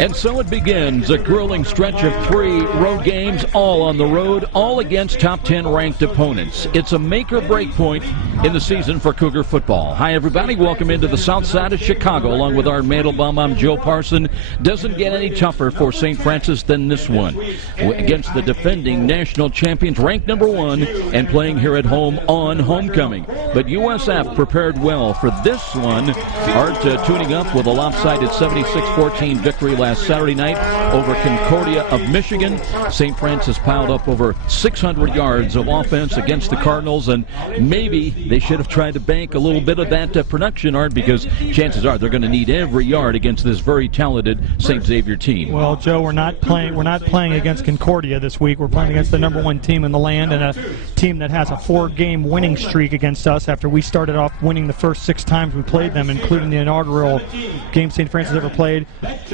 And so it begins, a grueling stretch of 3 road games, all on the road, all against top 10 ranked opponents. It's a make or break point in the season for Cougar football. Hi everybody, welcome into the south side of Chicago. Along with Art Mandelbaum, I'm Joe Parson. Doesn't get any tougher for St. Francis than this one. Against the defending national champions, ranked number 1, and playing here at home on homecoming. But USF prepared well for this one. Art tuning up with a lopsided 76-14 victory last Saturday night over Concordia of Michigan. St. Francis piled up over 600 yards of offense against the Cardinals, and maybe they should have tried to bank a little bit of that production, Art, because chances are they're going to need every yard against this very talented St. Xavier team. Well, Joe, we're not playing against Concordia this week. We're playing against the number 1 team in the land, and a team that has a 4-game winning streak against us after we started off winning the first 6 times we played them, including the inaugural game St. Francis ever played.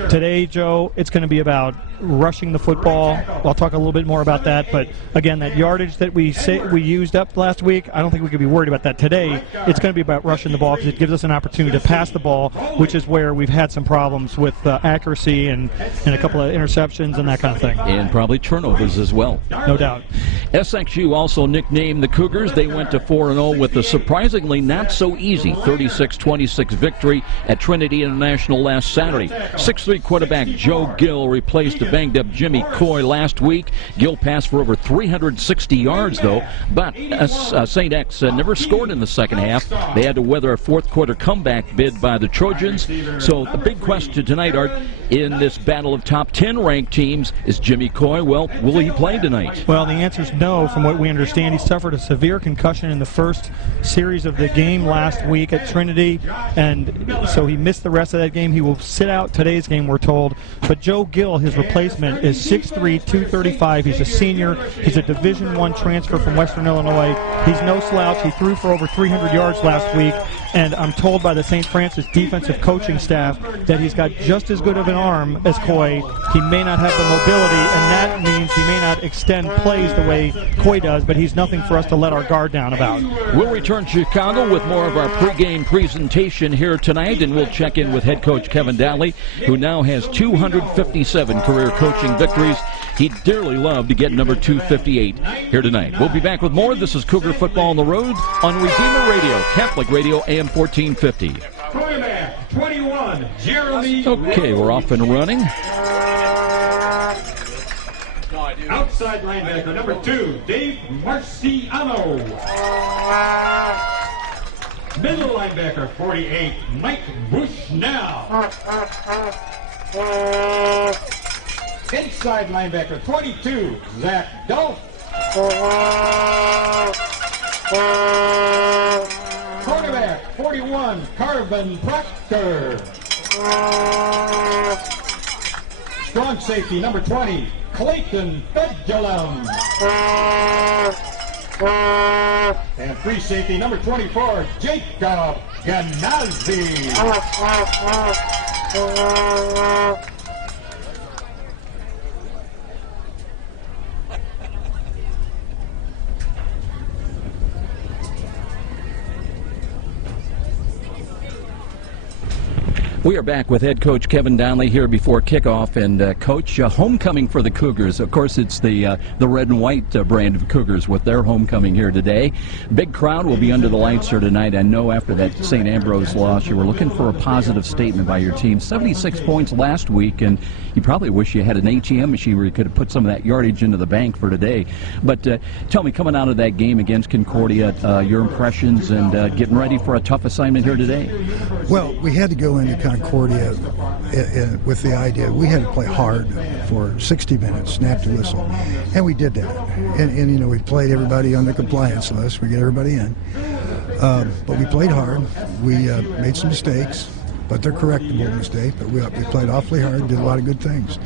Today, Joe, it's going to be about rushing the football. I'll talk a little bit more about that, but again, that yardage that we used up last week, I don't think we could be worried about that. Today, it's going to be about rushing the ball because it gives us an opportunity to pass the ball, which is where we've had some problems with accuracy and a couple of interceptions and that kind of thing. And probably turnovers as well. No doubt. SXU, also nicknamed the Cougars, they went to 4-0 with a surprisingly not so easy 36-26 victory at Trinity International last Saturday. 6'3" quarterback Joe Gill replaced the banged-up Jimmy Coy last week. Gill passed for over 360 yards, though, but St. X never scored in the second half. They had to weather a fourth-quarter comeback bid by the Trojans. So the big question tonight, Art, in this battle of top 10 ranked teams, is Jimmy Coy. Well, will he play tonight? Well, the answer is no. From what we understand, he suffered a severe concussion in the first series of the game last week at Trinity, and so he missed the rest of that game. He will sit out today's game, we're told. But Joe Gill, his replacement, is 6'3", 235. He's a senior. He's a Division I transfer from Western Illinois. He's no slouch. He threw for over 300 yards last week, and I'm told by the St. Francis defensive coaching staff that he's got just as good of an arm as Coy. He may not have the mobility, and that means he may not extend plays the way Coy does, but he's nothing for us to let our guard down about. We'll return to Chicago with more of our pregame presentation here tonight, and we'll check in with head coach Kevin Dalley, who now has 257 career coaching victories. He'd dearly love to get number 258 here tonight. We'll be back with more. This is Cougar Football on the Road on Redeemer Radio, Catholic Radio, AM 1450. Quarterback 21, Jeremy. Okay, we're off and running. Outside linebacker number 2, Dave Marciano. Middle linebacker 48, Mike Bushnell. Inside linebacker 22, Zach Dolph. Quarterback 41, Carvin Proctor. Strong safety number 20, Clayton Fedulum. And free safety number 24, Jacob Ganazzi. We are back with head coach Kevin Donnelly here before kickoff, and coach, homecoming for the Cougars. Of course, it's the red and white brand of Cougars with their homecoming here today. Big crowd will be under the lights here tonight. I know after that St. Ambrose loss, you were looking for a positive statement by your team. 76 points last week, and you probably wish you had an ATM machine where you could have put some of that yardage into the bank for today. But tell me, coming out of that game against Concordia, your impressions and getting ready for a tough assignment here today. Well, we had to go into Concordia with the idea we had to play hard for 60 minutes, snap to whistle, and we did that. And you know, we played everybody on the compliance list. We get everybody in, but we played hard. We made some mistakes, but they're correctable mistakes. But we played awfully hard, did a lot of good things.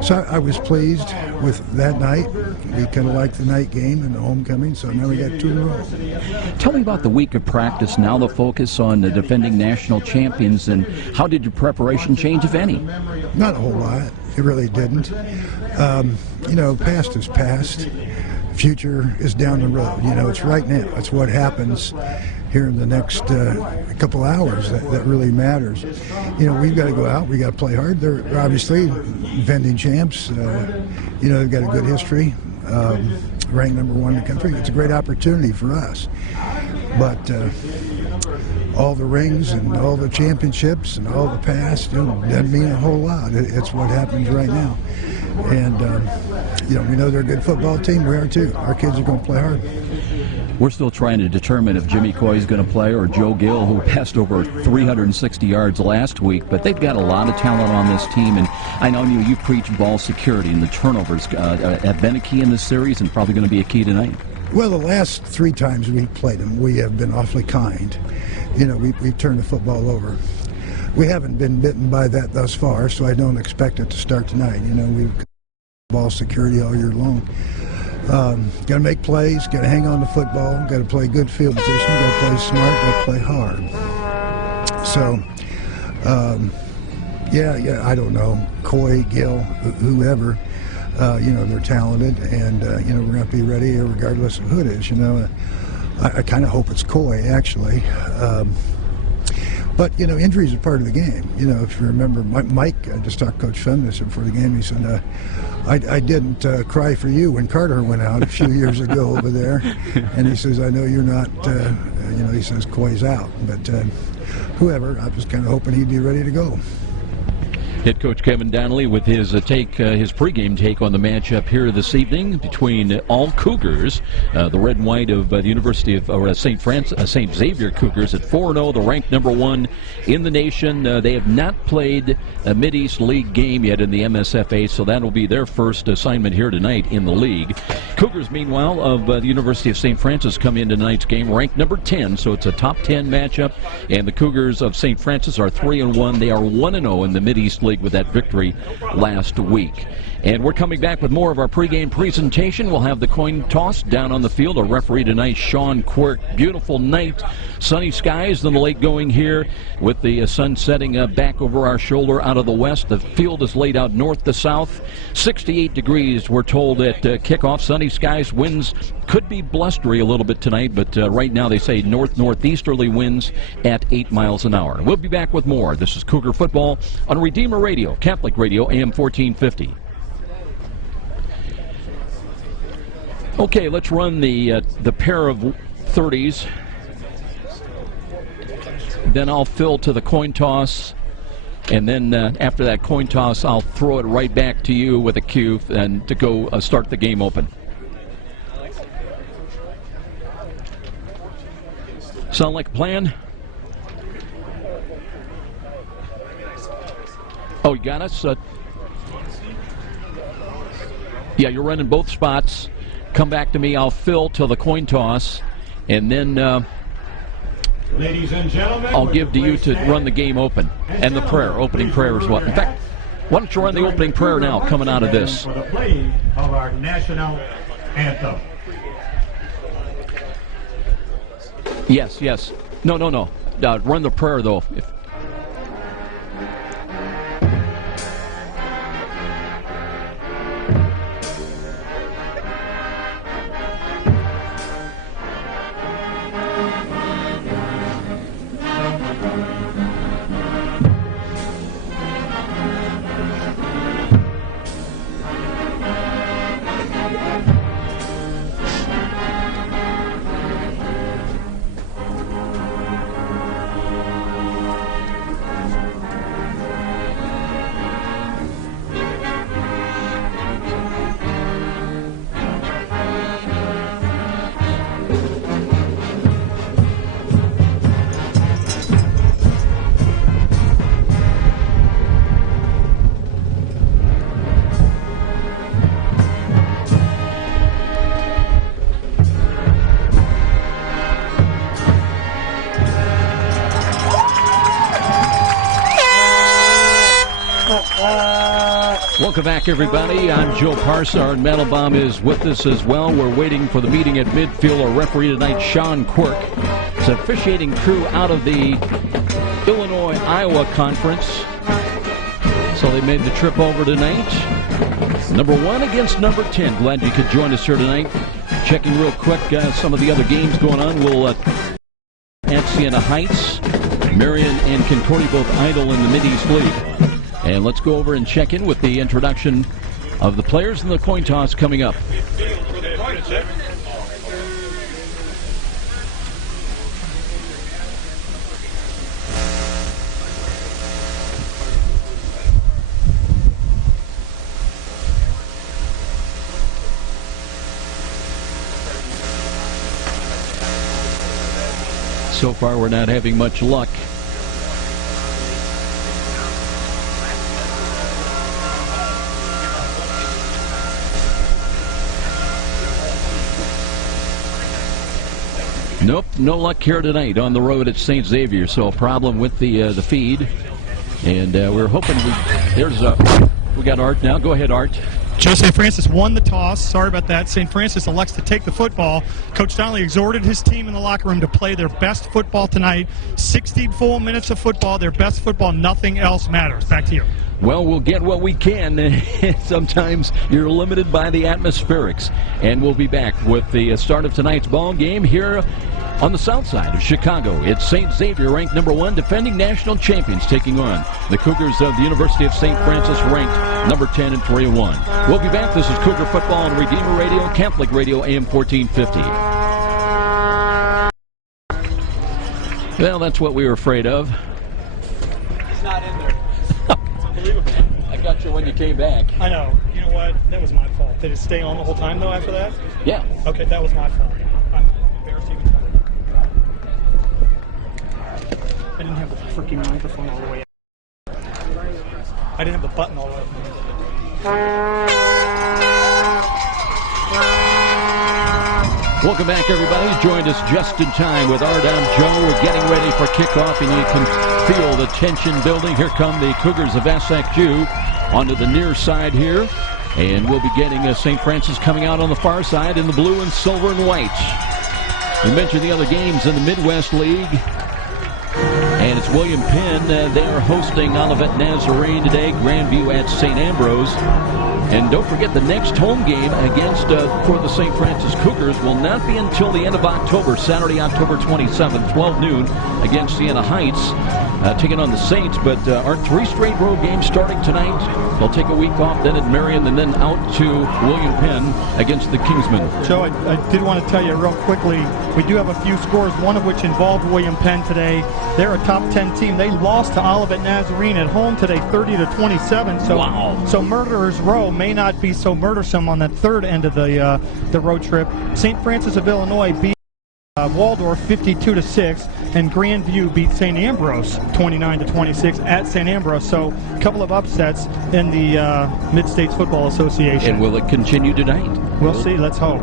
So I was pleased with that night. We kind of liked the night game and the homecoming, so now we got 2 in a row. Tell me about the week of practice, now the focus on the defending national champions, and how did your preparation change, if any? Not a whole lot. It really didn't. You know, past is past. future is down the road. You know, it's right now. It's what happens here in the next couple hours that really matters. You know, we've got to go out. We got to play hard. They're obviously defending champs. You know, they've got a good history. Ranked number 1 in the country. It's a great opportunity for us. But all the rings and all the championships and all the past, you know, doesn't mean a whole lot. It's what happens right now. And, you know, we know they're a good football team. We are too. Our kids are going to play hard. We're still trying to determine if Jimmy Coy is going to play or Joe Gill, who passed over 360 yards last week. But they've got a lot of talent on this team. And I know you preach ball security, and the turnovers have been a key in this series and probably going to be a key tonight. Well, the last 3 times we played them, we have been awfully kind. You know, we've turned the football over. We haven't been bitten by that thus far, so I don't expect it to start tonight. You know, we've got ball security all year long. Got to make plays, got to hang on to football, got to play good field position, got to play smart, got to play hard. So, yeah, I don't know, Coy, Gill, whoever, you know, they're talented, and, you know, we're going to be ready regardless of who it is, you know. I kind of hope it's Coy, actually. But, you know, injuries are part of the game. You know, if you remember, Mike, I just talked to Coach Fennis before the game. He said, I didn't cry for you when Carter went out a few years ago over there. And he says, I know you're not, you know, he says Coy's out. But whoever, I was kind of hoping he'd be ready to go. Head coach Kevin Donnelly with his his pregame take on the matchup here this evening between all Cougars, the red and white of the University of St. Xavier Cougars at 4-0, the ranked number 1 in the nation. They have not played a Mid-East League game yet in the MSFA, so that will be their first assignment here tonight in the league. Cougars, meanwhile, of the University of St. Francis come into tonight's game ranked number 10, so it's a top 10 matchup, and the Cougars of St. Francis are 3-1. They are 1-0 in the Mid-East League with that victory last week. And we're coming back with more of our pregame presentation. We'll have the coin toss down on the field. Our referee tonight, Sean Quirk. Beautiful night, sunny skies in the late going here with the sun setting back over our shoulder out of the west. The field is laid out north to south. 68 degrees, we're told, at kickoff. Sunny skies, winds could be blustery a little bit tonight, but right now they say northeasterly winds at 8 miles an hour. We'll be back with more. This is Cougar Football on Redeemer Radio, Catholic Radio, AM 1450. Okay, let's run the pair of 30s. Then I'll fill to the coin toss. And then after that coin toss, I'll throw it right back to you with a cue and to go start the game open. Sound like a plan? Oh, you got us? Yeah, you're running both spots. Come back to me. I'll fill till the coin toss, and then Ladies and gentlemen, I'll give to you to run the game open and the prayer, opening prayer as well. In fact, why don't you run the opening prayer now coming out of this? For the play of our national anthem. Yes. No. Run the prayer, though. Welcome back, everybody. I'm Joe Parsar, and Mandelbaum is with us as well. We're waiting for the meeting at midfield. Our referee tonight, Sean Quirk. It's an officiating crew out of the Illinois-Iowa Conference. So they made the trip over tonight. Number 1 against number 10. Glad you could join us here tonight Checking real quick some of the other games going on. We'll at Siena Heights. Marion and Concordia both idle in the Mid-East League. And let's go over and check in with the introduction of the players and the coin toss coming up. So far, we're not having much luck. Nope, no luck here tonight on the road at St. Xavier. So a problem with the feed, and we're hoping we got Art now. Go ahead, Art. Joe St. Francis won the toss. Sorry about that. St. Francis elects to take the football. Coach Donnelly exhorted his team in the locker room to play their best football tonight. 60 full minutes of football, their best football. Nothing else matters. Back to you. Well, we'll get what we can. Sometimes you're limited by the atmospherics. And we'll be back with the start of tonight's ball game here on the south side of Chicago. It's St. Xavier, ranked number 1, defending national champions, taking on the Cougars of the University of St. Francis, ranked number 10 and 3-1. We'll be back. This is Cougar Football on Redeemer Radio, Catholic Radio, AM 1450. Well, that's what we were afraid of. It's not in there. It's unbelievable. I got you when you came back. I know. You know what? That was my fault. Did it stay on the whole time, though, after that? Yeah. Okay, that was my fault. I'm embarrassed to even tell you. I didn't have the freaking microphone all the way up. I didn't have the button all the way up. Welcome back, everybody. Joined us just in time with Art and Joe. We're getting ready for kickoff, and you can feel the tension building. Here come the Cougars of SXU onto the near side here. And we'll be getting St. Francis coming out on the far side in the blue and silver and white. We mentioned the other games in the Midwest League. And it's William Penn. They are hosting Olivet Nazarene today. Grandview at St. Ambrose. And don't forget, the next home game against for the St. Francis Cougars will not be until the end of October, Saturday, October 27th, 12 noon, against Siena Heights, taking on the Saints. But our 3 straight road games starting tonight. They'll take a week off, then at Marion, and then out to William Penn against the Kingsmen. Joe, I did want to tell you real quickly, we do have a few scores, one of which involved William Penn today. They're a top 10 team. They lost to Olivet Nazarene at home today, 30-27. So, wow. So Murderers Row may not be so murdersome on that third end of the road trip. St. Francis of Illinois beat Waldorf 52-6, and Grandview beat St. Ambrose 29-26 at St. Ambrose. So a couple of upsets in the Mid-States Football Association. And will it continue tonight? We'll see. Let's hope.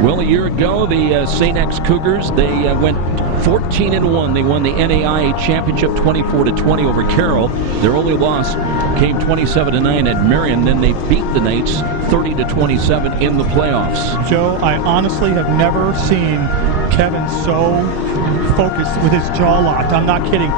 Well, a year ago, the St. X Cougars, they went 14-1. They won the NAIA championship 24-20 over Carroll. Their only loss came 27-9 at Marion. Then they beat the Knights 30-27 in the playoffs. Joe, I honestly have never seen Kevin so focused with his jaw locked. I'm not kidding.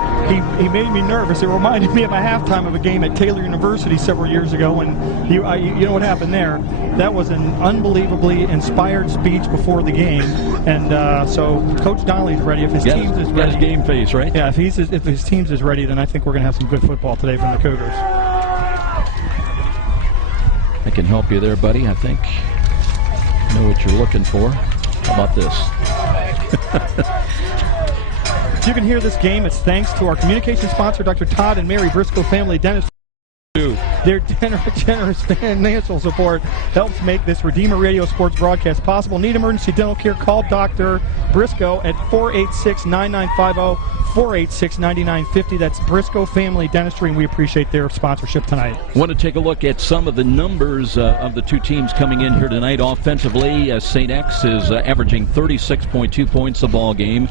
He made me nervous. It reminded me of a halftime of a game at Taylor University several years ago, and you know what happened there. That was an unbelievably inspired speech before the game, and so Coach Donnelly's ready. If his team's is ready, his game face, right? Yeah, if his team's is ready, then I think we're going to have some good football today from the Cougars. I can help you there, buddy. I think I know what you're looking for. How about this? If you can hear this game, it's thanks to our communication sponsor, Dr. Todd and Mary Briscoe Family Dentistry. Their generous financial support helps make this Redeemer Radio Sports broadcast possible. Need emergency dental care? Call Dr. Briscoe at 486-9950, 486-9950. That's Briscoe Family Dentistry, and we appreciate their sponsorship tonight. Want to take a look at some of the numbers of the two teams coming in here tonight. Offensively, St. X is averaging 36.2 points a ball game,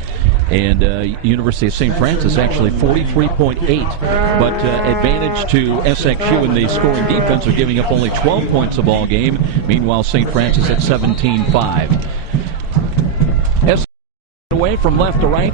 and University of St. Francis actually 43.8. But advantage to SXU in the scoring defense are giving up only 12 points a ball game. Meanwhile, St. Francis at 17.5. away from left to right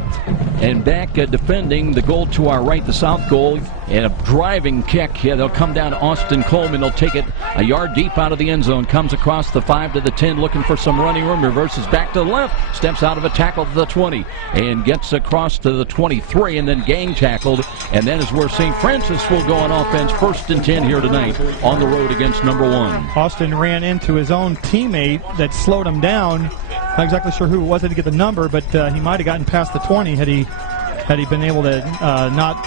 and back defending the goal to our right, the south goal. And a driving kick. Yeah, they'll come down to Austin Coleman. They'll take it a yard deep out of the end zone. Comes across the 5 to the 10, looking for some running room. Reverses back to the left. Steps out of a tackle to the 20. And gets across to the 23, and then gang tackled. And that is where St. Francis will go on offense. 1st and 10 here tonight on the road against number 1. Austin ran into his own teammate that slowed him down. Not exactly sure who it was. I didn't get the number, but he might have gotten past the 20 had he been able to not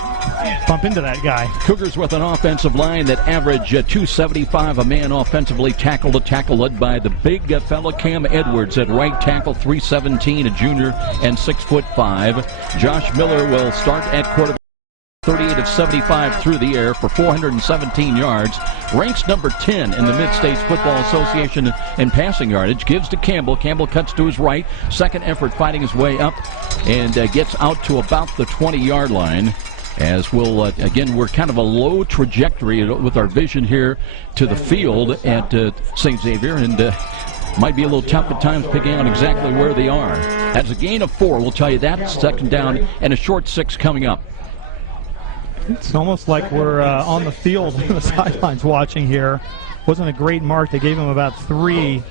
bump into that guy. Cougars with an offensive line that average 275 a man offensively, tackle to tackle, led by the big fella Cam Edwards at right tackle, 317, a junior and 6'5". Josh Miller will start at quarterback. 38 of 75 through the air for 417 yards. Ranks number 10 in the Mid-States Football Association in passing yardage. Gives to Campbell. Campbell cuts to his right. Second effort, fighting his way up and gets out to about the 20-yard line. As we'll, again, we're kind of a low trajectory with our vision here to the field at St. Xavier, and might be a little tough at times picking out exactly where they are. That's a gain of 4, we'll tell you that. Second down and a short 6 coming up. It's almost like we're on the field on the sidelines watching here. Wasn't a great mark. They gave him about 3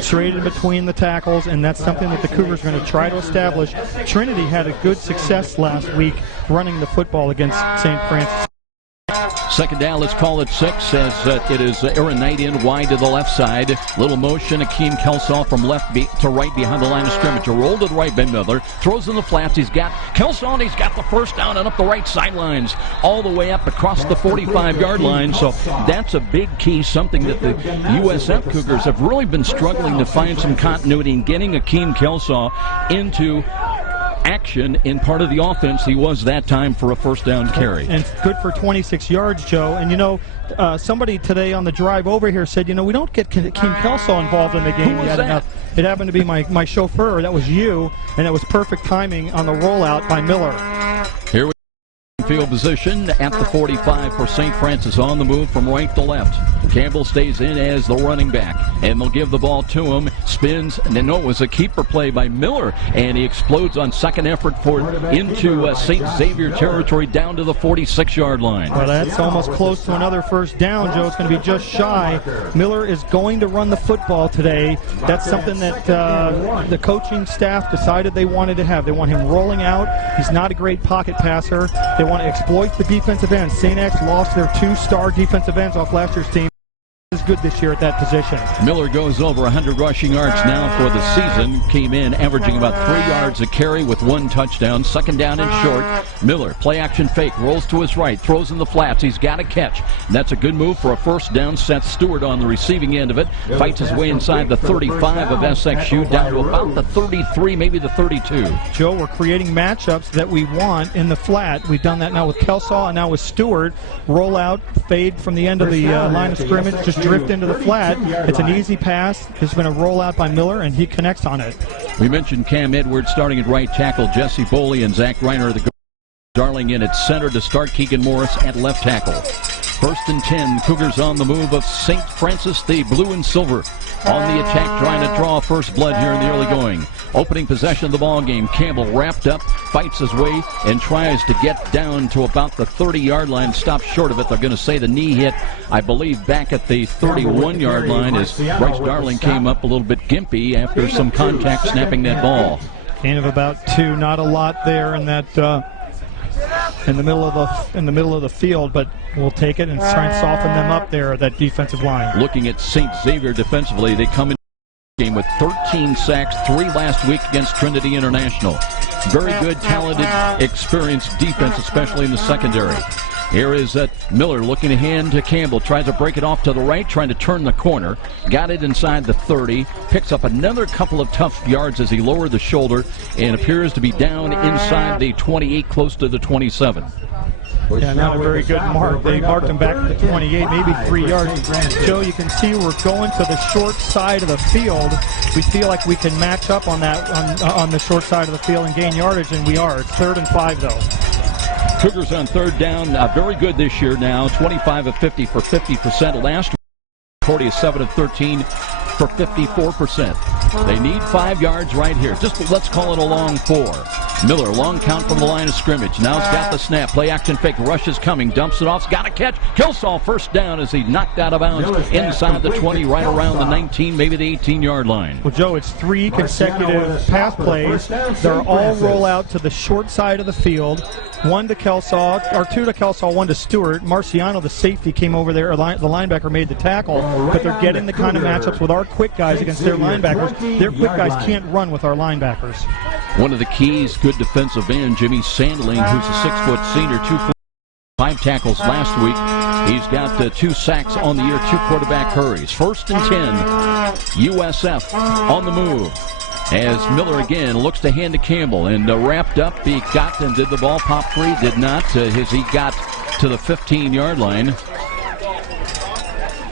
straight in between the tackles, and that's something that the Cougars are going to try to establish. Trinity had a good success last week running the football against St. Francis. Second down, let's call it 6, as it is Aaron Knight in wide to the left side. Little motion, Akeem Kelsaw from left to right behind the line of scrimmage. A roll to the right by Miller. Throws in the flats. He's got Kelsaw, and he's got the first down and up the right sidelines. All the way up across the 45-yard line. So that's a big key, something that the USF Cougars have really been struggling to find some continuity in getting Akeem Kelsaw into action in part of the offense. He was that time for a first down carry. And good for 26 yards, Joe. And, you know, somebody today on the drive over here said, you know, we don't get Akeem Kelsaw involved in the game yet enough. It happened to be my chauffeur. That was you, and that was perfect timing on the rollout by Miller. Here we field position at the 45 for St. Francis, on the move from right to left. Campbell stays in as the running back, and they'll give the ball to him. Spins, and no, it was a keeper play by Miller, and he explodes on second effort into St. Xavier territory down to the 46-yard line. Well, that's almost close to another first down, Joe. It's going to be just shy. Miller is going to run the football today. That's something that the coaching staff decided they wanted to have. They want him rolling out. He's not a great pocket passer. They want to exploit the defensive ends. St. X lost their 2-star defensive ends off last year's team. Is good this year at that position. Miller goes over 100 rushing yards now for the season. Came in averaging about 3 yards a carry with 1 touchdown. Second down and short. Miller, play action fake, rolls to his right, throws in the flats. He's got a catch. And that's a good move for a first down. Seth Stewart on the receiving end of it. Fights his way inside the 35 of SXU down to about the 33, maybe the 32. Joe, we're creating matchups that we want in the flat. We've done that now with Kelsaw and now with Stewart. Roll out, fade from the end of the line of scrimmage, just drift into the flat. It's an easy pass. There's been a rollout by Miller, and he connects on it. We mentioned Cam Edwards starting at right tackle. Jesse Boley and Zach Reiner the Darling in at center to start. Keegan Morris at left tackle. 1st and 10. Cougars on the move of St. Francis, the blue and silver. On the attack, trying to draw first blood here in the early going. Opening possession of the ball game. Campbell wrapped up, fights his way, and tries to get down to about the 30-yard line. Stops short of it. They're going to say the knee hit, I believe, back at the 31-yard line as Bryce Darling came up a little bit gimpy after some contact snapping that ball. Gain of about 2. Not a lot there in that in the middle of the field, but we'll take it and try and soften them up there, that defensive line. Looking at St. Xavier defensively, they come in the game with 13 sacks, 3 last week against Trinity International. Very good, talented, experienced defense, especially in the secondary. Here is Miller looking to hand to Campbell. Tries to break it off to the right, trying to turn the corner. Got it inside the 30. Picks up another couple of tough yards as he lowered the shoulder and appears to be down inside the 28, close to the 27. Yeah, not a very good mark. They marked him back to the 28, maybe 3 yards. Joe, you can see we're going to the short side of the field. We feel like we can match up on that on the short side of the field and gain yardage, and we are. It's 3rd and 5, though. Cougars on 3rd down, very good this year now. 25 of 50 for 50%. Last week, 7 of 13 for 54%. They need 5 yards right here. Just let's call it a long 4. Miller, long count from the line of scrimmage. Now he's got the snap. Play action fake. Rush is coming. Dumps it off. He's got a catch. Kelsall first down as he knocked out of bounds inside the 20, right around the 19, maybe the 18-yard line. Well, Joe, it's 3 consecutive pass plays. They're all roll out to the short side of the field. 1 to Kelsall, or 2 to Kelsall, 1 to Stewart. Marciano, the safety, came over there. The linebacker made the tackle, but they're getting the kind of matchups with our quick guys against their linebackers. Their quick guys can't run with our linebackers. One of the keys, good defensive end, Jimmy Sandling, who's a 6-foot senior, 5 tackles last week. He's got 2 sacks on the year, 2 quarterback hurries. 1st and 10, USF on the move. As Miller again looks to hand to Campbell and wrapped up. He got and did the ball pop free? Did not. As he got to the 15-yard line.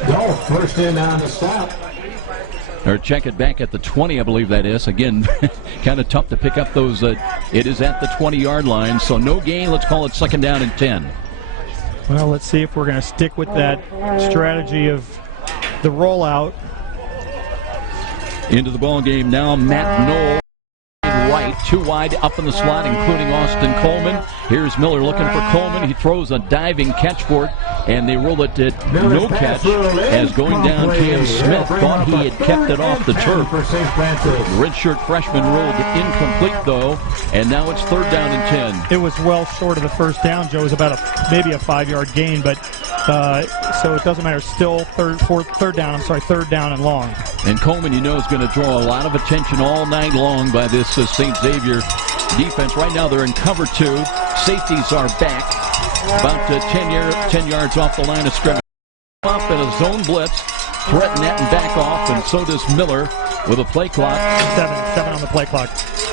Go, first in on the stop. Or check it back at the 20, I believe that is. Again, kind of tough to pick up those. It is at the 20-yard line, so no gain. Let's call it 2nd down and 10. Well, let's see if we're going to stick with that strategy of the rollout. Into the ball game now, Matt Knoll. Right, 2 wide up in the slot, including Austin Coleman. Here's Miller looking for Coleman. He throws a diving catch for it, and they roll it at no catch as going down. Cam Smith thought he had kept it off the turf. The redshirt freshman ruled incomplete, though, and now it's 3rd down and 10. It was well short of the first down, Joe. It was about maybe a 5-yard gain, but so it doesn't matter. Still third down and long. And Coleman, you know, is going to draw a lot of attention all night long by this St. Xavier defense. Right now they're in cover 2. Safeties are back about 10 yards off the line of scrimmage. Off in a zone blitz, threaten that and back off, and so does Miller with a play clock. 7 on the play clock.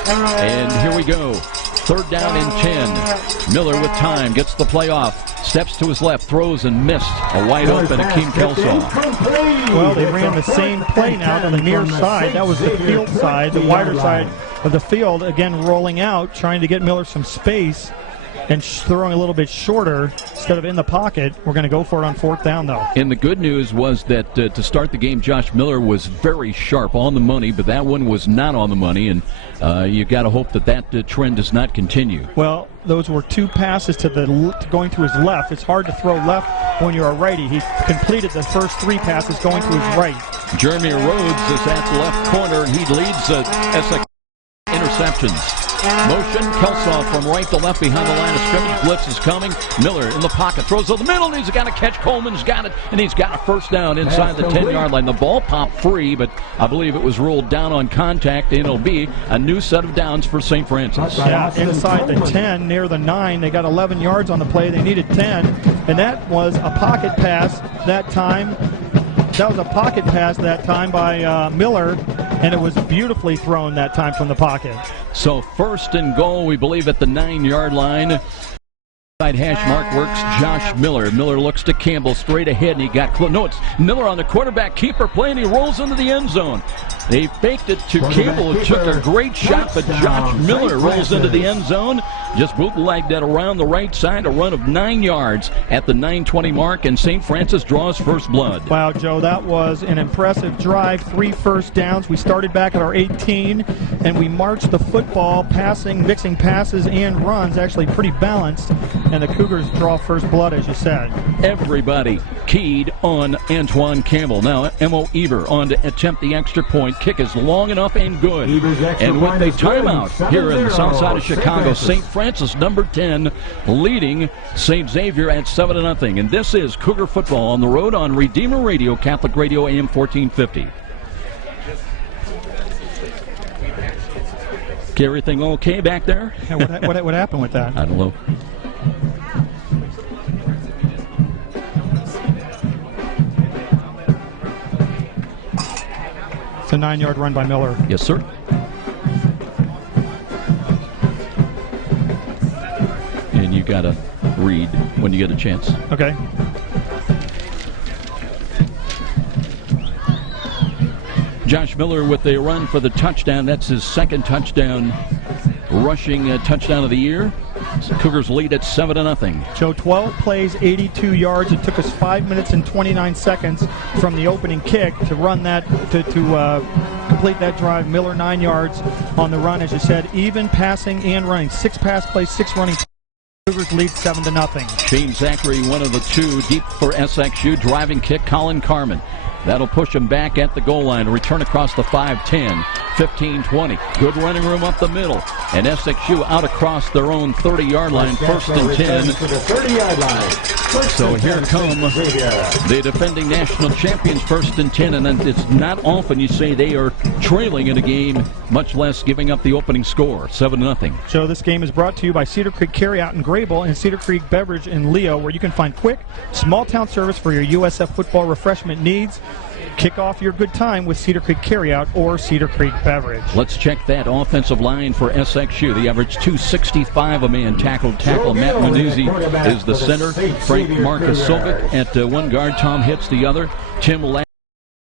And here we go. 3rd down and 10. Miller with time, gets the play off, steps to his left, throws and missed. A wide open Akeem Kelsall. Well, they ran the same play now to the near side. That was the field side, the wider side of the field. Again, rolling out, trying to get Miller some space and throwing a little bit shorter instead of in the pocket. We're going to go for it on 4th down, though. And the good news was that to start the game, Josh Miller was very sharp on the money, but that one was not on the money, and you got to hope that trend does not continue. Well, those were 2 passes going to his left. It's hard to throw left when you're a righty. He completed the first 3 passes going to his right. Jeremy Rhodes is at the left corner, and he leads SXU interceptions. Motion, Kelsall from right to left behind the line of scrimmage. Blitz is coming. Miller in the pocket, throws to the middle, and he's got to catch. Coleman's got it, and he's got a 1st down inside the 10-yard line. The ball popped free, but I believe it was ruled down on contact, and it'll be a new set of downs for St. Francis. Yeah, inside the 10, near the 9. They got 11 yards on the play. They needed 10, and that was a pocket pass that time. That was a pocket pass that time by Miller, and it was beautifully thrown that time from the pocket. So 1st and goal, we believe, at the 9-yard line. Side hash mark works Josh Miller. Miller looks to Campbell straight ahead, and he got close. No, it's Miller on the quarterback keeper play, and he rolls into the end zone. They faked it to Campbell, who took a great shot, but Josh Miller rolls into the end zone. Just bootlegged that around the right side, a run of 9 yards at the 9:20 mark, and St. Francis draws first blood. Wow, Joe, that was an impressive drive. 3 first downs. We started back at our 18, and we marched the football, passing, mixing passes and runs, actually pretty balanced, and the Cougars draw first blood, as you said. Everybody keyed on Antoine Campbell. Now, Emo Eber on to attempt the extra point. Kick is long enough and good. And with a timeout here in the south side of Chicago, St. Francis, number 10, leading St. Xavier at 7-0. And this is Cougar football on the road on Redeemer Radio, Catholic Radio, AM 1450. Okay, everything okay back there? Yeah, what happened with that? I don't know. It's a 9-yard run by Miller. Yes, sir. And you got to read when you get a chance. Okay. Josh Miller with a run for the touchdown. That's his 2nd touchdown, rushing touchdown of the year. Cougars lead at 7-0. Joe, 12 plays, 82 yards. It took us 5 minutes and 29 seconds from the opening kick to run that, to complete that drive. Miller 9 yards on the run, as you said. Even passing and running. 6 pass plays, 6 running. Cougars lead 7-0. Shane Zachary, one of the two deep for SXU. Driving kick, Colin Carmen. That'll push him back at the goal line. A return across the 5-10, 15-20. Good running room up the middle. And SXU out across their own 30-yard line, 1st and 10. For the 30-yard line. So here come the defending national champions, 1st and 10. And then it's not often you say they are trailing in a game, much less giving up the opening score, 7-0. So this game is brought to you by Cedar Creek Carryout in Grable and Cedar Creek Beverage in Leo, where you can find quick, small-town service for your USF football refreshment needs. Kick off your good time with Cedar Creek Carryout or Cedar Creek Beverage. Let's check that offensive line for SXU. The average 265 a man tackle. Matt Manuzzi is the center. Frank Marcus Silvic at one guard. Tom Hitz the other. Tim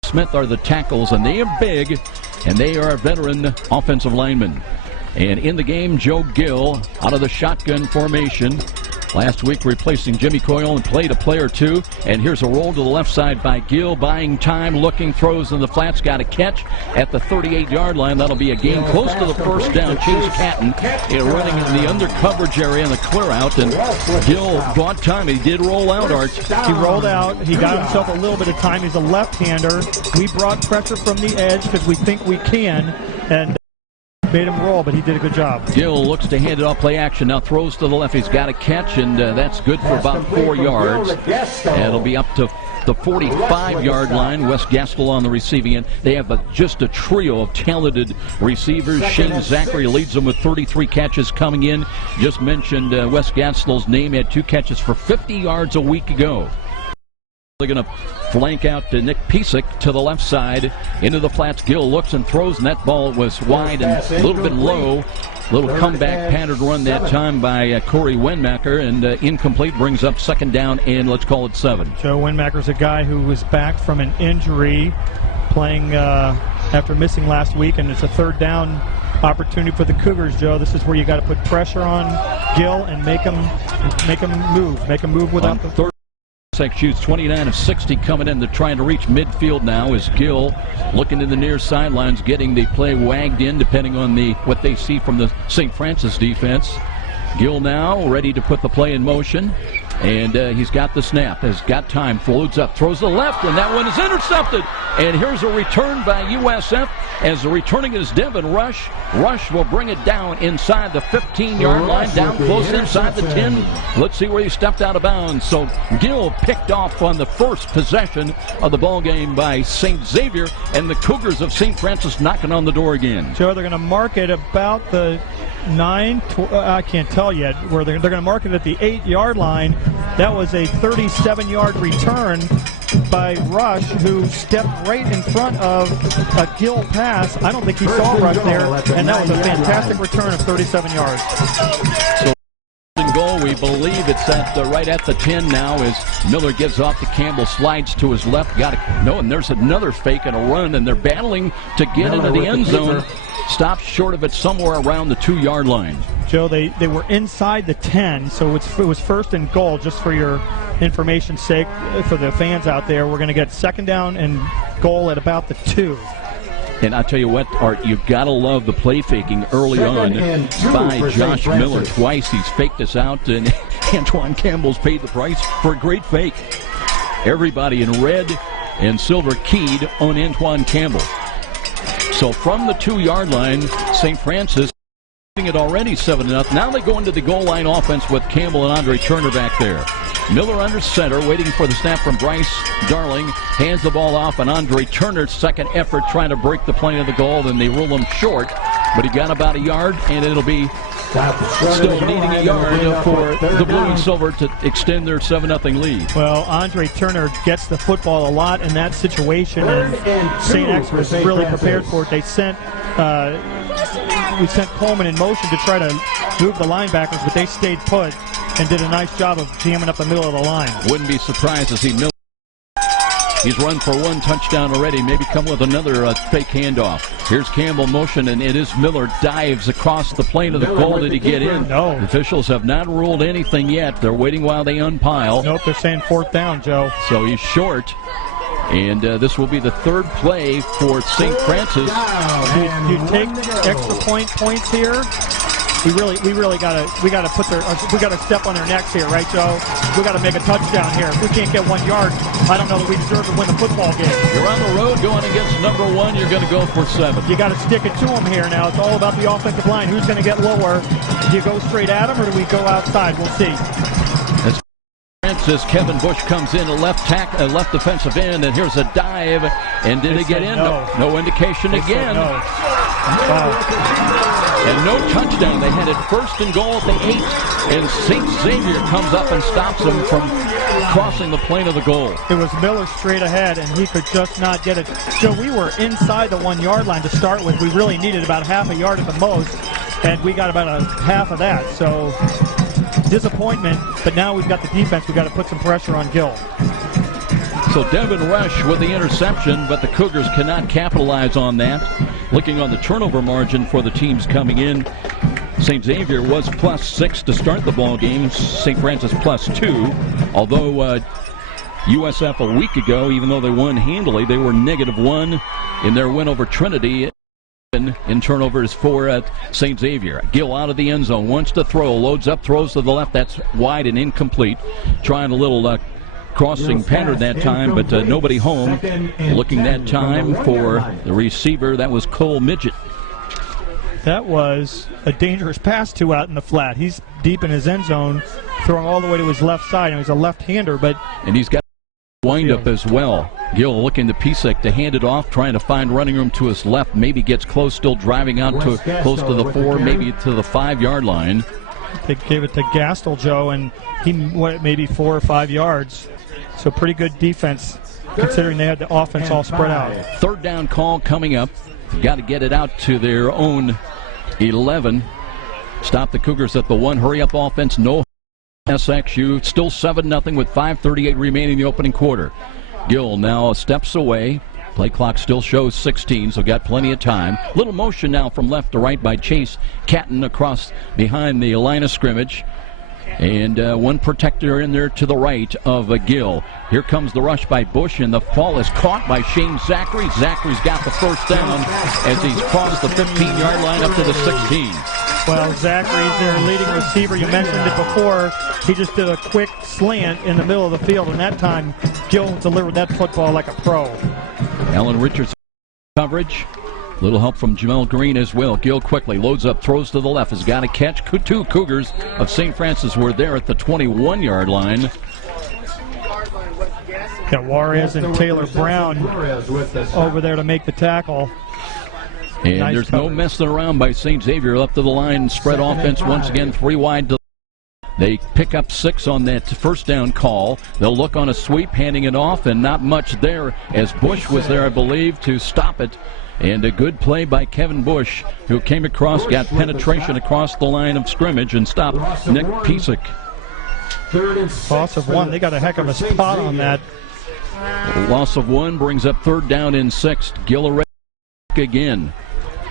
Smith are the tackles, and they are big, and they are veteran offensive linemen. And in the game, Joe Gill out of the shotgun formation. Last week replacing Jimmy Coyle and played a play or two. And here's a roll to the left side by Gill, buying time, looking, throws in the flats, got a catch at the 38-yard line. That'll be a gain close to the first down. Chase Catton running in the under coverage area in the clear out, and Gill bought time. He did roll out, Art. He rolled out. He got himself a little bit of time. He's a left-hander. We brought pressure from the edge because we think we can, and made him roll, but he did a good job. Gill looks to hand it off, play action, now throws to the left. He's got a catch, and that's good for about 4 yards. And it'll be up to the 45-yard line. Wes Gaskell on the receiving end. They have just a trio of talented receivers. Shane Zachary leads them with 33 catches coming in. Just mentioned Wes Gaskell's name, had 2 catches for 50 yards a week ago. They're going to flank out to Nick Piesick to the left side into the flats. Gill looks and throws, and that ball was wide and a little bit low. Little comeback pattern run that time by Corey Wenmaker, and incomplete, brings up 2nd down and let's call it 7. Joe Wenmaker's a guy who was back from an injury, playing after missing last week, and it's a 3rd down opportunity for the Cougars, Joe. This is where you got to put pressure on Gill and make him move without the third. SXU's 29 of 60 coming in. They're trying to reach midfield now as Gill looking in the near sidelines, getting the play wagged in depending on what they see from the St. Francis defense. Gill now ready to put the play in motion, and he's got the snap, has got time, floats up, throws to the left, and that one is intercepted. And here's a return by USF as the returning is Devin Rush. Rush will bring it down inside the 15-yard line, down close inside the 10. Let's see where he stepped out of bounds. So Gill picked off on the first possession of the ball game by St. Xavier, and the Cougars of St. Francis knocking on the door again. Joe, they're going to mark it about the I can't tell yet where they're going to mark it at the 8-yard line. That was a 37-yard return by Rush, who stepped right in front of a Gill pass. I don't think he saw Rush there, and that was a fantastic return of 37 yards. So in goal, we believe it's at right at the 10 now as Miller gives off to Campbell, slides to his left, and there's another fake and a run, and they're battling to get into the end zone. Stops short of it somewhere around the 2-yard line. Joe, they were inside the 10, so it was 1st and goal. Just for your information's sake, for the fans out there, we're going to get 2nd down and goal at about the 2. And I tell you what, Art, you've got to love the play faking early on by Josh Miller. Twice he's faked us out, and Antoine Campbell's paid the price for a great fake. Everybody in red and silver keyed on Antoine Campbell. So from the 2-yard line, St. Francis it already 7-0. Now they go into the goal line offense with Campbell and Andre Turner back there. Miller under center, waiting for the snap from Bryce Darling. Hands the ball off, and Andre Turner's second effort trying to break the plane of the goal, and they rule him short. But he got about a yard, and it'll be still needing a yard for the blue and silver to extend their 7-0 lead. Well, Andre Turner gets the football a lot in that situation, and St. X was really prepared for it. We sent Coleman in motion to try to move the linebackers, but they stayed put and did a nice job of jamming up the middle of the line. Wouldn't be surprised to see Miller He's run for one touchdown already. Maybe come with another fake handoff. Here's Campbell motion, and it is Miller dives across the plane of the goal. Did he get in? No. The officials have not ruled anything yet. They're waiting while they unpile. Nope, they're saying fourth down, Joe. So he's short. And this will be the third play for St. Francis. You take extra points here. We really gotta step on their necks here, right, Joe? We gotta make a touchdown here. If we can't get 1 yard, I don't know that we deserve to win the football game. You're on the road going against number one. You're going to go for 7. You got to stick it to them here now. It's all about the offensive line. Who's going to get lower? Do you go straight at them or do we go outside? We'll see. As Francis, Kevin Bush comes in, a left defensive end, and here's a dive. And did he get in? No. No indication again. No. Wow. And no touchdown. They had it first and goal at the 8, and St. Xavier comes up and stops them from crossing the plane of the goal. It was Miller straight ahead, and he could just not get it. So we were inside the 1 yard line to start with. We really needed about half a yard at the most, and we got about a half of that. So disappointment, but now we've got the defense. We've got to put some pressure on Gill. So Devin Rush with the interception, but the Cougars cannot capitalize on that. Looking on the turnover margin for the teams coming in, St. Xavier was +6 to start the ball game. St. Francis +2. Although USF a week ago, even though they won handily, they were -1 in their win over Trinity. In turnovers for St. Xavier. Gill out of the end zone, wants to throw, loads up, throws to the left. That's wide and incomplete. Trying a little crossing pattern that time, but nobody home. Looking that time for the receiver, that was Cole Midget. That was a dangerous pass to out in the flat. He's deep in his end zone, throwing all the way to his left side, and he's a left-hander, and he's got wind up as well. Gill looking to Pisek to hand it off, trying to find running room to his left. Maybe gets close, still driving out to close to the 4, maybe to the 5-yard line. They gave it to Gastel, Joe, and he went maybe 4 or 5 yards. So pretty good defense, considering they had the offense all spread out. Third down call coming up. Got to get it out to their own 11. Stop the Cougars at the 1. Hurry up offense. No SXU. Still 7-0 with 5:38 remaining in the opening quarter. Gill now steps away. Play clock still shows 16, so got plenty of time. Little motion now from left to right by Chase Catton across behind the line of scrimmage. And one protector in there to the right of Gill. Here comes the rush by Bush, and the fall is caught by Shane Zachary. Zachary's got the first down as he's crossed the 15-yard line up to the 16. Well, Zachary's their leading receiver. You mentioned it before. He just did a quick slant in the middle of the field, and that time Gill delivered that football like a pro. Alan Richards coverage. Little help from Jamel Green as well. Gill quickly loads up, throws to the left. Has got a catch. 2 Cougars of St. Francis were there at the 21-yard line. Got Juarez and Taylor Brown over there to make the tackle. And nice there's coverage. no messing around by St. Xavier. Up to the line, spread offense once again, 3 wide. They pick up 6 on that first down call. They'll look on a sweep, handing it off, and not much there as Bush was there, I believe, to stop it. And a good play by Kevin Bush, who came across, got penetration across the line of scrimmage and stopped Nick Pisek. Loss of 1. They got a heck of a spot on that. Loss of 1 brings up 3rd down and 6. Gill again.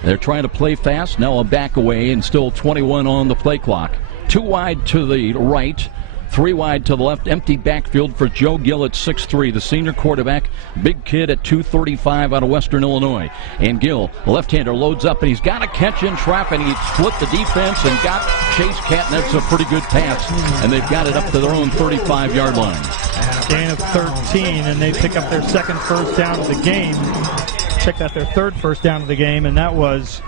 They're trying to play fast. Now a back away and still 21 on the play clock. 2 wide to the right. 3 wide to the left. Empty backfield for Joe Gill at 6'3", the senior quarterback. Big kid at 235 out of Western Illinois. And Gill, left-hander, loads up, and he's got a catch in trap, and he split the defense and got Chase Catton. That's a pretty good pass. And they've got it up to their own 35-yard line. Gain of 13, and they pick up their second first down of the game. Check out their third first down of the game, and that was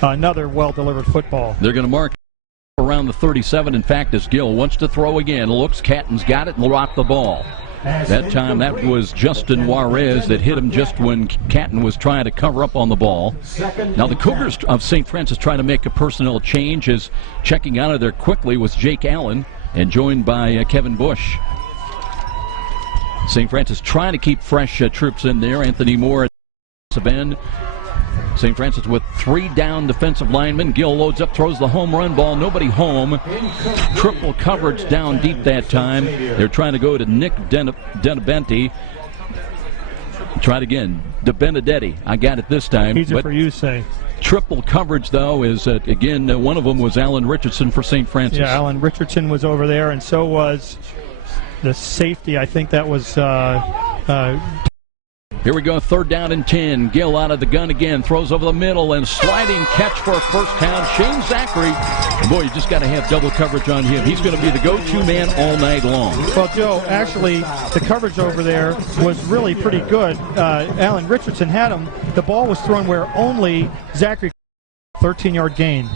another well-delivered football. They're going to mark around the 37. In fact, as Gill wants to throw again, looks, Catton's got it and dropped the ball. That time that was Justin Juarez that hit him just when Catton was trying to cover up on the ball. Now the Cougars of St. Francis trying to make a personnel change, as checking out of there quickly was Jake Allen and joined by Kevin Bush. St. Francis trying to keep fresh troops in there. Anthony Moore at the end. St. Francis with 3 down defensive linemen. Gill loads up, throws the home run ball. Nobody home. Triple coverage down deep that time. They're trying to go to Nick Denabenti. Try it again. De Benedetti. I got it this time. Easier for you to say. Triple coverage, though, is, again, one of them was Alan Richardson for St. Francis. Yeah, Alan Richardson was over there, and so was the safety. I think that was Here we go, 3rd down and 10. Gill out of the gun again, throws over the middle, and sliding catch for a first down. Shane Zachary. And boy, you just got to have double coverage on him. He's going to be the go-to man all night long. Well, Joe, actually, the coverage over there was really pretty good. Alan Richardson had him. The ball was thrown where only Zachary, 13-yard gain.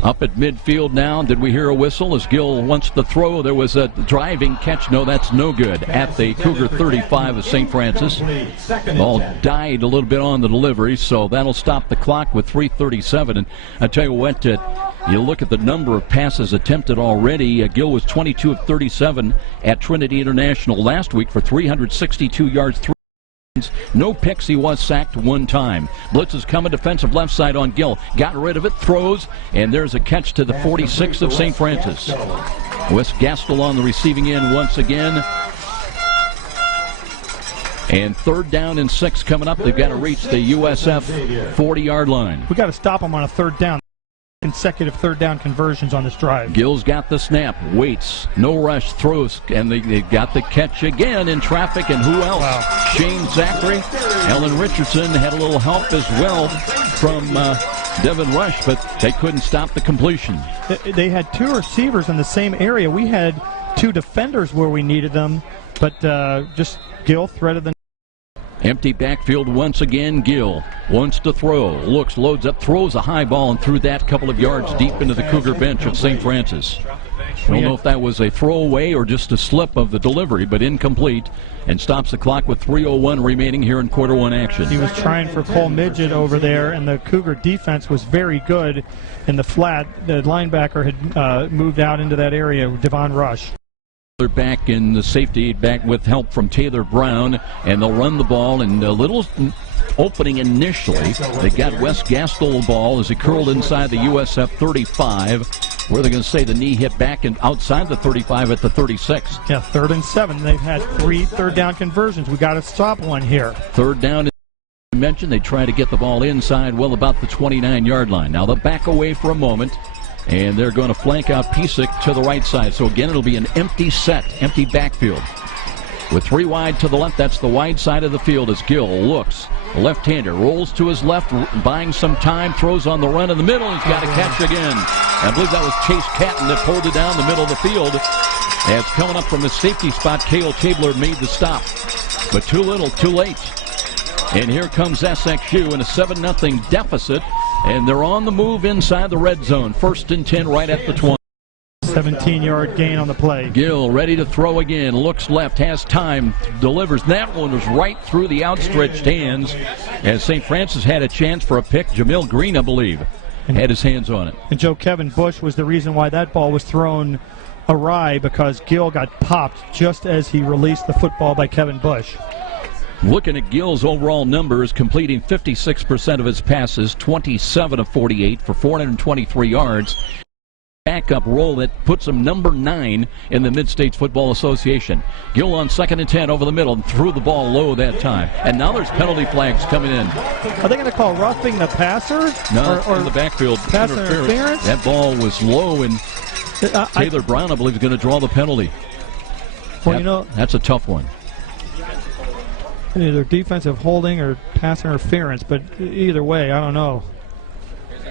Up at midfield now. Did we hear a whistle as Gill wants to throw? There was a driving catch. No, that's no good. At the Cougar 35 of St. Francis. Ball died a little bit on the delivery, so that'll stop the clock with 3:37. And I tell you what, you look at the number of passes attempted already. Gill was 22 of 37 at Trinity International last week for 362 yards. No picks. He was sacked one time. Blitz is coming, defensive left side on Gill. Got rid of it, throws, and there's a catch to the 46 of St. Francis. Wes Gastel on the receiving end once again. And 3rd down and 6 coming up. They've got to reach the USF 40-yard line. We got to stop them on a 3rd down. Consecutive 3rd down conversions on this drive. Gill's got the snap, waits, no rush, throws, and they got the catch again in traffic. And who else? Wow. Shane Zachary. Alan Richardson had a little help as well from Devin Rush, but they couldn't stop the completion. They had 2 receivers in the same area. We had 2 defenders where we needed them, but just Gill threaded the. Empty backfield once again. Gill wants to throw, looks, loads up, throws a high ball, and threw that couple of yards deep into the Cougar bench of St. Francis. I don't know if that was a throwaway or just a slip of the delivery, but incomplete, and stops the clock with 3:01 remaining here in quarter 1 action. He was trying for Cole Midget over there, and the Cougar defense was very good in the flat. The linebacker had moved out into that area, Devon Rush. They're back in the safety, back with help from Taylor Brown, and they'll run the ball, and a little opening initially. They got Wes Gastel the ball as he curled inside the USF 35, where they're going to say the knee hit back and outside the 35 at the 36. Yeah, 3rd and 7. They've had 3 3rd down conversions. We got to stop one here. 3rd down. Mentioned they try to get the ball inside, well, about the 29-yard line. Now they'll back away for a moment, and they're going to flank out Pisak to the right side. So again, it'll be an empty set, empty backfield. With 3 wide to the left, that's the wide side of the field as Gill looks. The left-hander rolls to his left, buying some time, throws on the run in the middle. He's got a catch again. I believe that was Chase Catton that pulled it down the middle of the field. As coming up from the safety spot, Cale Tabler made the stop. But too little, too late. And here comes SXU in a 7-0 deficit. And they're on the move inside the red zone. 1st and 10 right at the 20. 17-yard gain on the play. Gill ready to throw again. Looks left, has time, delivers. That one was right through the outstretched hands as St. Francis had a chance for a pick. Jamil Green, I believe, had his hands on it. And Joe, Kevin Bush was the reason why that ball was thrown awry, because Gill got popped just as he released the football by Kevin Bush. Looking at Gill's overall numbers, completing 56% of his passes, 27 of 48 for 423 yards. Backup role that puts him number 9 in the Mid-States Football Association. Gill on 2nd and 10 over the middle and threw the ball low that time. And now there's penalty flags coming in. Are they going to call roughing the passer? No, or in the backfield. Pass interference? That ball was low, and Taylor Brown, I believe, is going to draw the penalty. Well, that's a tough one. Either defensive holding or pass interference, but either way, I don't know.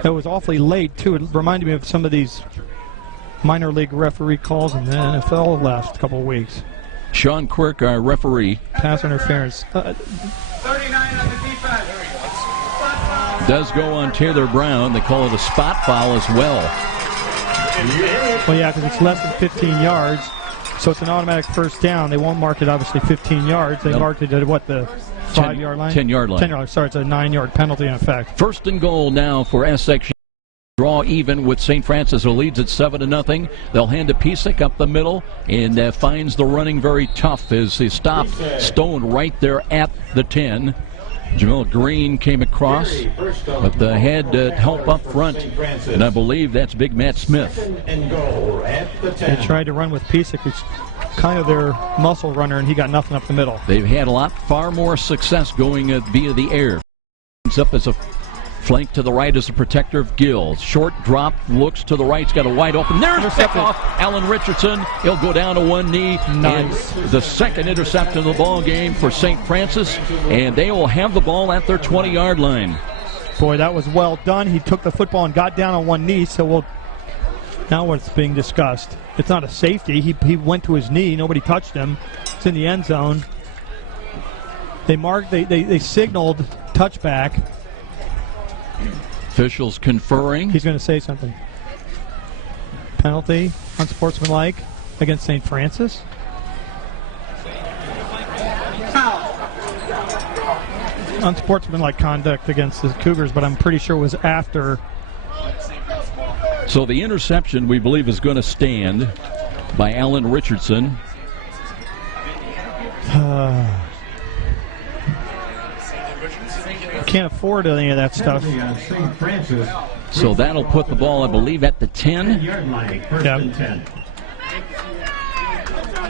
It was awfully late, too. It reminded me of some of these minor league referee calls in the NFL the last couple of weeks. Sean Quirk, our referee. Pass interference. 39 on the defense. Does go on Taylor Brown. They call it a spot foul as well. Well, yeah, because it's less than 15 yards. So it's an automatic first down. They won't mark it, obviously, 15 yards. They marked it at, what, the 5-yard line? 10-yard line. 10-yard line. Sorry, it's a 9-yard penalty in effect. 1st and goal now for SXU. Draw even with St. Francis, who leads at 7-0. They'll hand to Pisak up the middle, and finds the running very tough as he stopped Stone right there at the 10. Jamel Green came across, but they had help up front, and I believe that's Big Matt Smith. They tried to run with Pisak, who's kind of their muscle runner, and he got nothing up the middle. They've had far more success going via the air. Up as a flank to the right as a protector of Gill. Short drop, looks to the right, he's got a wide open. There's a pick off. Alan Richardson, he'll go down to one knee. Nice. And the second interception of the ball game for St. Francis, and they will have the ball at their 20-yard line. Boy, that was well done. He took the football and got down on one knee, so now what's being discussed. It's not a safety. He went to his knee. Nobody touched him. It's in the end zone. They signaled touchback. Officials conferring. He's going to say something. Penalty, unsportsmanlike against St. Francis. Unsportsmanlike conduct against the Cougars, but I'm pretty sure it was after. So the interception, we believe, is going to stand by Alan Richardson. Can't afford any of that stuff. So that'll put the ball, I believe, at the 10. Yep.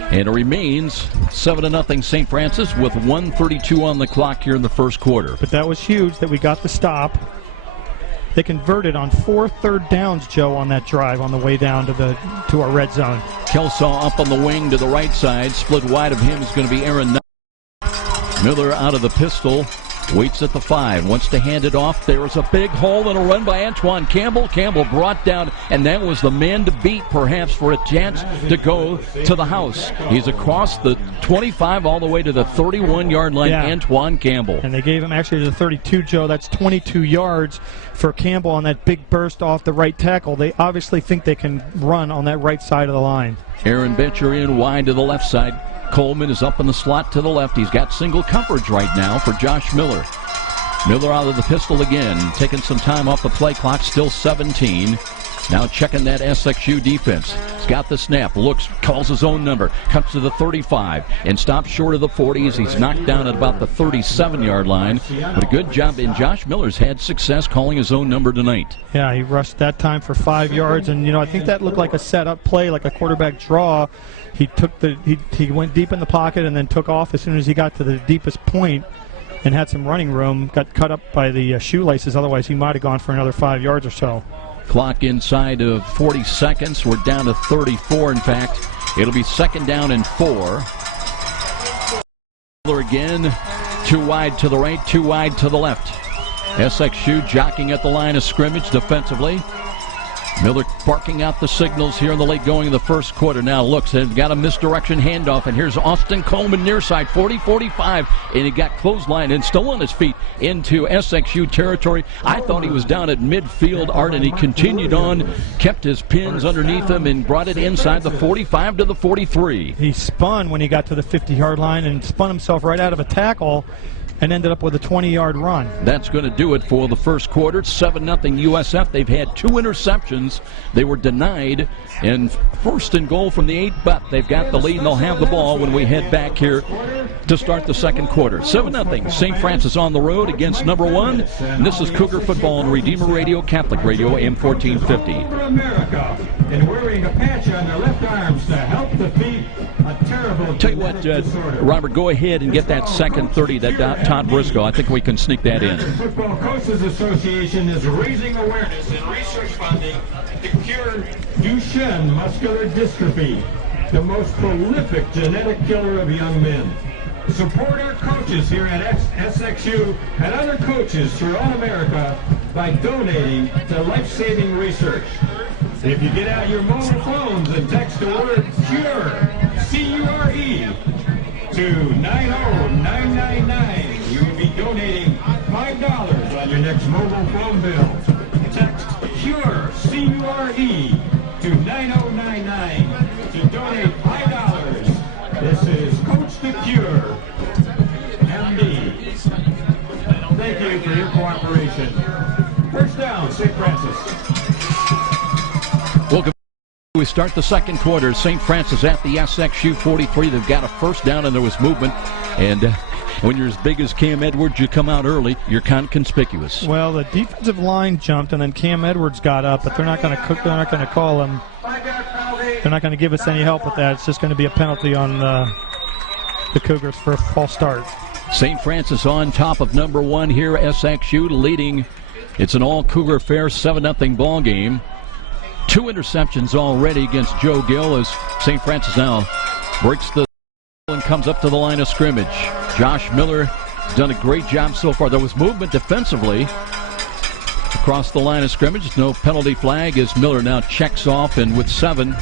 And it remains 7-0 St. Francis with 1:32 on the clock here in the first quarter. But that was huge that we got the stop. They converted on 4 third downs, Joe, on that drive on the way down to our red zone. Kelsaw up on the wing to the right side. Split wide of him is going to be Aaron Miller out of the pistol. Waits at the 5, wants to hand it off. There is a big hole and a run by Antoine Campbell. Campbell brought down, and that was the man to beat, perhaps, for a chance to go to the house. He's across the 25 all the way to the 31-yard line, yeah. Antoine Campbell. And they gave him actually to the 32, Joe. That's 22 yards for Campbell on that big burst off the right tackle. They obviously think they can run on that right side of the line. Aaron Betcher in wide to the left side. Coleman is up in the slot to the left. He's got single coverage right now for Josh Miller. Miller out of the pistol again, taking some time off the play clock, still 17. Now checking that SXU defense. He's got the snap, looks, calls his own number, cuts to the 35, and stops short of the 40s. He's knocked down at about the 37-yard line. But a good job, and Josh Miller's had success calling his own number tonight. Yeah, he rushed that time for 5 yards, and, I think that looked like a set-up play, like a quarterback draw. He went deep in the pocket and then took off as soon as he got to the deepest point and had some running room. Got cut up by the shoelaces. Otherwise, he might have gone for another 5 yards or so. Clock inside of 40 seconds. We're down to 34, in fact. It'll be 2nd down and 4. Miller again, 2 wide to the right, 2 wide to the left. SXU jockeying at the line of scrimmage defensively. Miller barking out the signals here in the late going of the first quarter. Now looks, they've got a misdirection handoff, and here's Austin Coleman near side, 40-45, and he got clothesline and still on his feet into SXU territory. I thought he was down at midfield, Art, and he continued on, kept his pins underneath him, and brought it inside the 45 to the 43. He spun when he got to the 50-yard line and spun himself right out of a tackle and ended up with a 20-yard run. That's going to do it for the first quarter. 7-0 USF. They've had 2 interceptions. They were denied, and 1st and goal from the 8, but they've got the lead, and they'll have the ball when we head back here to start the second quarter. 7-0 St. Francis on the road against number 1. And this is Cougar Football on Redeemer Radio, Catholic Radio, AM 1450. America, and wearing a patch on their left arms to help defeat a terrible. Tell you what, Robert, go ahead and get that second 30, that Todd Briscoe. I think we can sneak that in. The Football Coaches Association is raising awareness and research funding to cure Duchenne muscular dystrophy, the most prolific genetic killer of young men. Support our coaches here at SXU and other coaches throughout America by donating to life-saving research. If you get out your mobile phones and text the word CURE, C-U-R-E, to 90999, you will be donating $5 on your next mobile phone bill. Text CURE, C-U-R-E, to 9099 to donate $5. This is Coach the Cure, MD. Thank you for your cooperation. First down, St. Francis. Welcome. We start the second quarter. St. Francis at the SXU 43. They've got a first down, and there was movement. And When you're as big as Cam Edwards, you come out early, you're kind of conspicuous. Well, the defensive line jumped, and then Cam Edwards got up, but they're not going to call him. They're not going to give us any help with that. It's just going to be a penalty on the Cougars for a false start. St. Francis on top of number 1 here, SXU leading. It's an all-Cougar affair, 7-0 ball game. 2 interceptions already against Joe Gill as St. Francis now breaks the and comes up to the line of scrimmage. Josh Miller has done a great job so far. There was movement defensively across the line of scrimmage. No penalty flag as Miller now checks off, and with 7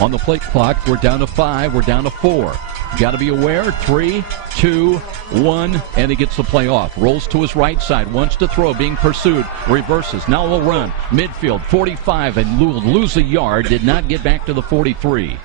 on the plate clock, we're down to 5, we're down to 4. Got to be aware. 3, 2, 1, and he gets the play off. Rolls to his right side, wants to throw, being pursued, reverses. Now will run midfield, 45, and lose a yard. Did not get back to the 43.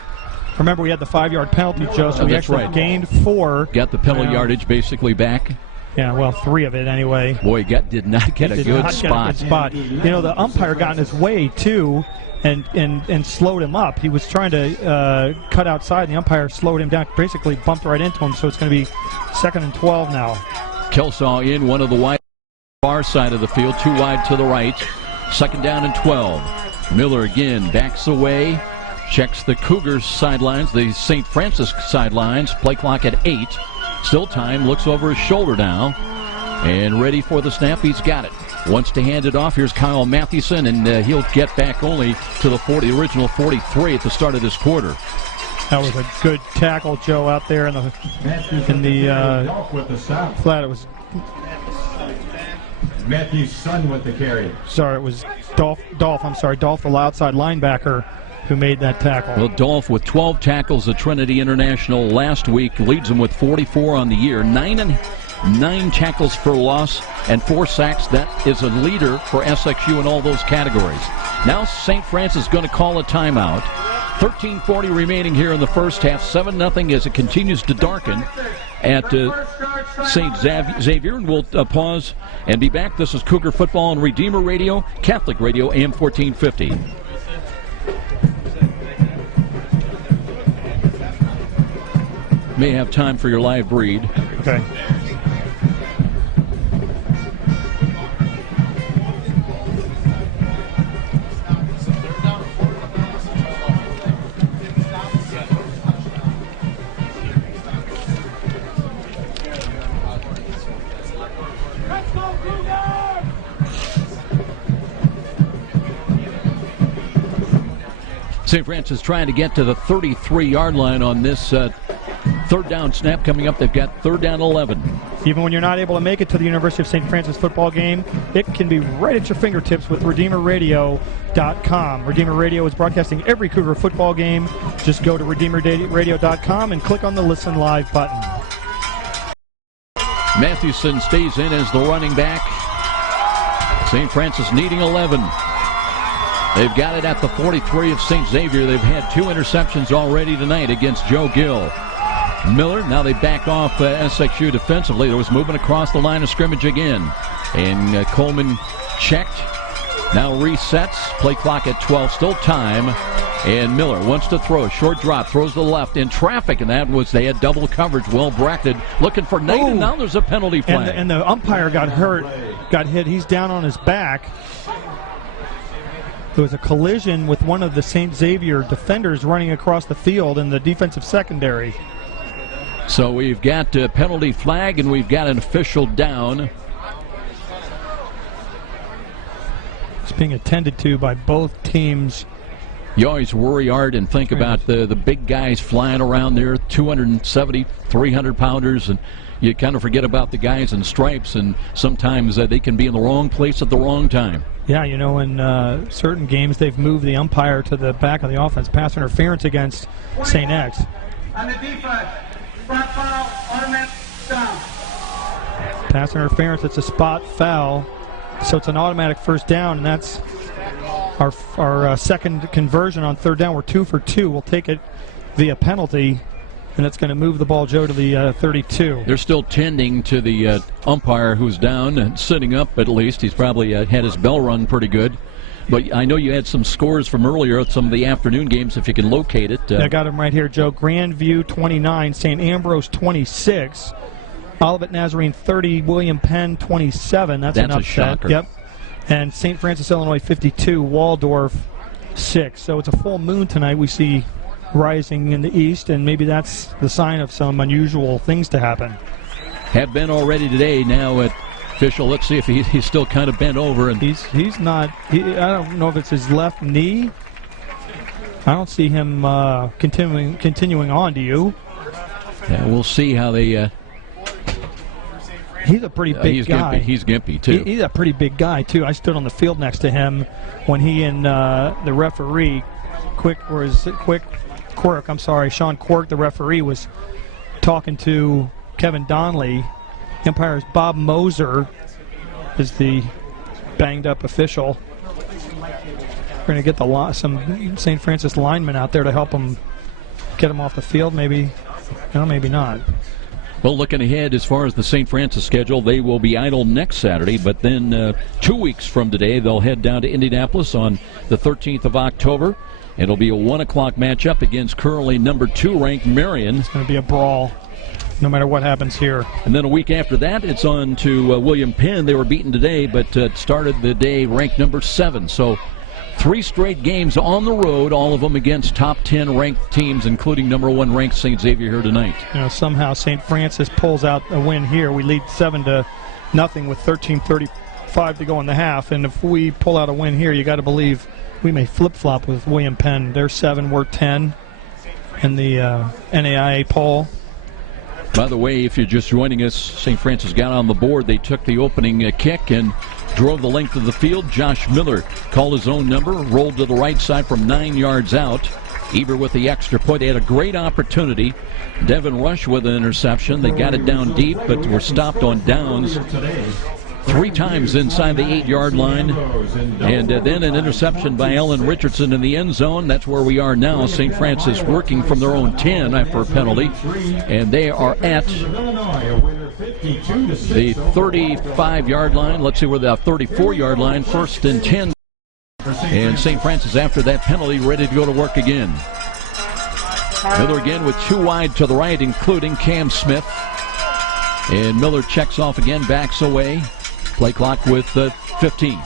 Remember, we had the 5-yard penalty, Joe, so we actually gained 4. Got the penalty yardage basically back. Yeah, well, 3 of it anyway. Boy, did not get a good spot. You know, the umpire got in his way too, and slowed him up. He was trying to cut outside, and the umpire slowed him down, basically bumped right into him. So it's going to be 2nd and 12 now. Kelsaw in, one of the wide far side of the field, 2 wide to the right. 2nd down and 12. Miller again backs away. Checks the Cougars sidelines, the St. Francis sidelines. Play clock at 8. Still time. Looks over his shoulder now. And ready for the snap. He's got it. Wants to hand it off. Here's Kyle Mathewson, and he'll get back only to the original 43 at the start of this quarter. That was a good tackle, Joe, out there in the flat. It was Matthew's son with the carry. Sorry, it was Dolph, the outside linebacker, who made that tackle. Well, Dolph with 12 tackles at Trinity International last week, leads them with 44 on the year. 9 tackles for loss and 4 sacks. That is a leader for SXU in all those categories. Now St. Francis is going to call a timeout. 13:40 remaining here in the first half. 7-0 as it continues to darken at St. Xavier. And we'll pause and be back. This is Cougar Football on Redeemer Radio, Catholic Radio, AM 1450. May have time for your live read. Okay. St. Francis trying to get to the 33-yard line on this 3rd down snap coming up. They've got 3rd down 11. Even when you're not able to make it to the University of St. Francis football game, it can be right at your fingertips with RedeemerRadio.com. Redeemer Radio is broadcasting every Cougar football game. Just go to RedeemerRadio.com and click on the Listen Live button. Mathewson stays in as the running back. St. Francis needing 11. They've got it at the 43 of St. Xavier. They've had 2 interceptions already tonight against Joe Gill. Miller, now they back off SXU defensively. There was movement across the line of scrimmage again. And Coleman checked. Now resets. Play clock at 12. Still time. And Miller wants to throw. Short drop. Throws to the left. In traffic. And that was, they had double coverage. Well bracketed. Looking for Knight. And now there's a penalty flag. And the umpire got hurt. Got hit. He's down on his back. There was a collision with one of the St. Xavier defenders running across the field in the defensive secondary. So we've got a penalty flag and we've got an official down. It's being attended to by both teams. You always worry, Art, and think about the big guys flying around there, 270, 300-pounders, and you kind of forget about the guys in stripes, and sometimes they can be in the wrong place at the wrong time. Yeah, you know, in certain games they've moved the umpire to the back of the offense. Pass interference against St. X. On the defense, spot foul, automatic down. Pass interference, it's a spot foul. So it's an automatic first down, and that's our second conversion on 3rd down. We're 2 for 2. We'll take it via penalty, and that's going to move the ball, Joe, to the 32. They're still tending to the umpire who's down and sitting up at least. He's probably had his bell rung pretty good. But I know you had some scores from earlier at some of the afternoon games, if you can locate it. I got them right here, Joe. Grandview 29, St. Ambrose 26. Olivet Nazarene 30, William Penn 27. That's an upset. A shocker. Yep. And St. Francis, Illinois 52, Waldorf 6. So it's a full moon tonight we see rising in the east, and maybe that's the sign of some unusual things to happen. Have been already today. Now at official, let's see if he's still kind of bent over. And he's not. I don't know if it's his left knee. I don't see him continuing on. Do you? Yeah, we'll see how they. He's a pretty big guy. He's gimpy too. He's a pretty big guy too. I stood on the field next to him when he and the referee, Sean Quirk, the referee, was talking to Kevin Donnelly. Empire's Bob Moser is the banged-up official. We're going to get some St. Francis linemen out there to help him get him off the field. Maybe, maybe not. Well, looking ahead as far as the St. Francis schedule, they will be idle next Saturday, but then 2 weeks from today, they'll head down to Indianapolis on the 13th of October. It'll be a 1 o'clock matchup against currently number 2 ranked Marion. It's going to be a brawl, no matter what happens here. And then a week after that, it's on to William Penn. They were beaten today, but started the day ranked number 7. So 3 straight games on the road, all of them against top 10 ranked teams, including number 1 ranked St. Xavier here tonight. Somehow St. Francis pulls out a win here. We lead 7-0 with 13:35 to go in the half. And if we pull out a win here, you got to believe we may flip-flop with William Penn. They're 7, we're 10 in the NAIA poll. By the way, if you're just joining us, St. Francis got on the board. They took the opening kick and drove the length of the field. Josh Miller called his own number, rolled to the right side from 9 yards out. Eber with the extra point. They had a great opportunity. Devin Rush with an interception. They got it down deep, but were stopped on downs 3 times inside the 8-yard line. And then an interception by Ellen Richardson in the end zone. That's where we are now. St. Francis working from their own 10 after a penalty. And they are at the 35-yard line. Let's see where the 34-yard line. 1st and 10. And St. Francis, after that penalty, ready to go to work again. Miller again with 2 wide to the right, including Cam Smith. And Miller checks off again, backs away. Play clock with 15.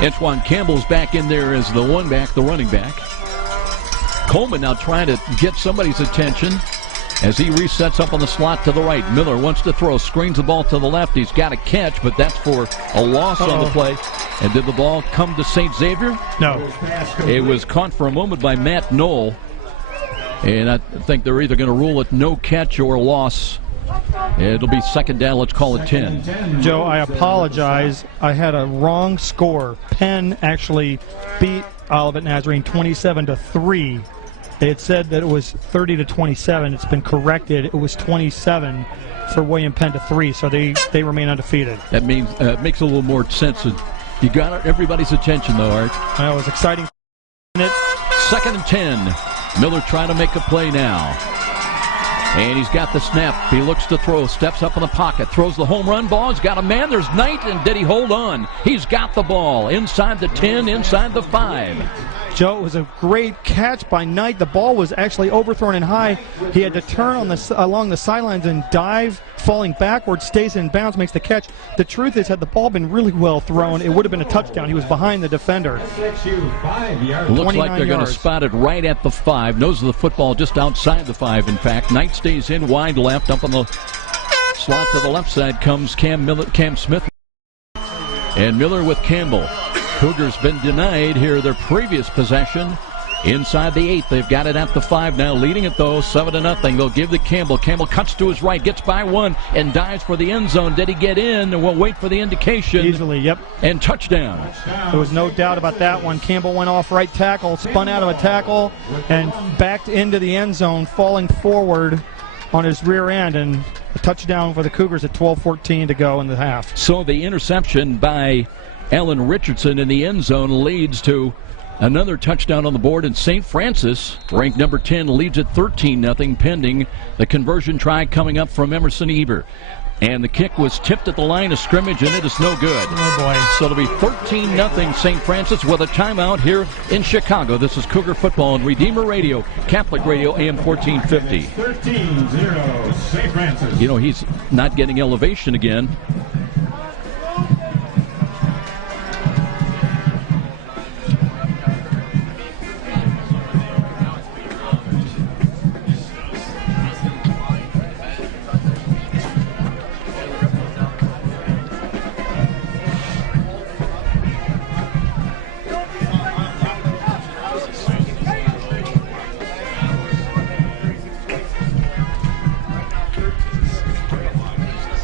Antoine Campbell's back in there as the one back, the running back. Coleman now trying to get somebody's attention as he resets up on the slot to the right. Miller wants to throw, screens the ball to the left. He's got a catch, but that's for a loss on the play. And did the ball come to St. Xavier? No. It was caught for a moment by Matt Knoll. And I think they're either going to rule it no catch or loss. It'll be 2nd down. Let's call it 10. Joe, I apologize. I had a wrong score. Penn actually beat Olivet Nazarene 27-3. They had said that it was 30-27. It's been corrected. It was 27 for William Penn to 3. So they remain undefeated. That means it makes a little more sense. You got everybody's attention, though, Art. It was exciting. 2nd and 10. Miller trying to make a play now. And he's got the snap. He looks to throw, steps up in the pocket, throws the home run ball. He's got a man. There's Knight, and did he hold on? He's got the ball inside the 10, inside the 5. Joe, it was a great catch by Knight. The ball was actually overthrown and high. He had to turn along the sidelines and dive, falling backwards, stays in bounds, makes the catch. The truth is, had the ball been really well thrown, it would have been a touchdown. He was behind the defender. Looks like they're going to spot it right at the 5. Nose of the football just outside the 5, in fact. Knight stays in wide left. Up on the slot to the left side comes Cam Smith. And Miller with Campbell. Cougars been denied here their previous possession inside the 8. They've got it at the 5 now, leading it though 7-0. They'll give to Campbell. Campbell cuts to his right, gets by 1, and dives for the end zone. Did he get in? We'll wait for the indication. Easily, yep. And touchdown. There was no doubt about that one. Campbell went off right tackle, spun out of a tackle, and backed into the end zone, falling forward on his rear end, and a touchdown for the Cougars at 12:14 to go in the half. So the interception by Ellen Richardson in the end zone leads to another touchdown on the board, and St. Francis, ranked number 10, leads at 13-0 pending the conversion try coming up from Emerson Eber. And the kick was tipped at the line of scrimmage, and it is no good. Oh, boy. So it'll be 13-0 St. Francis with a timeout here in Chicago. This is Cougar Football on Redeemer Radio, Catholic Radio, AM 1450. 13-0 St. Francis. You know, he's not getting elevation again.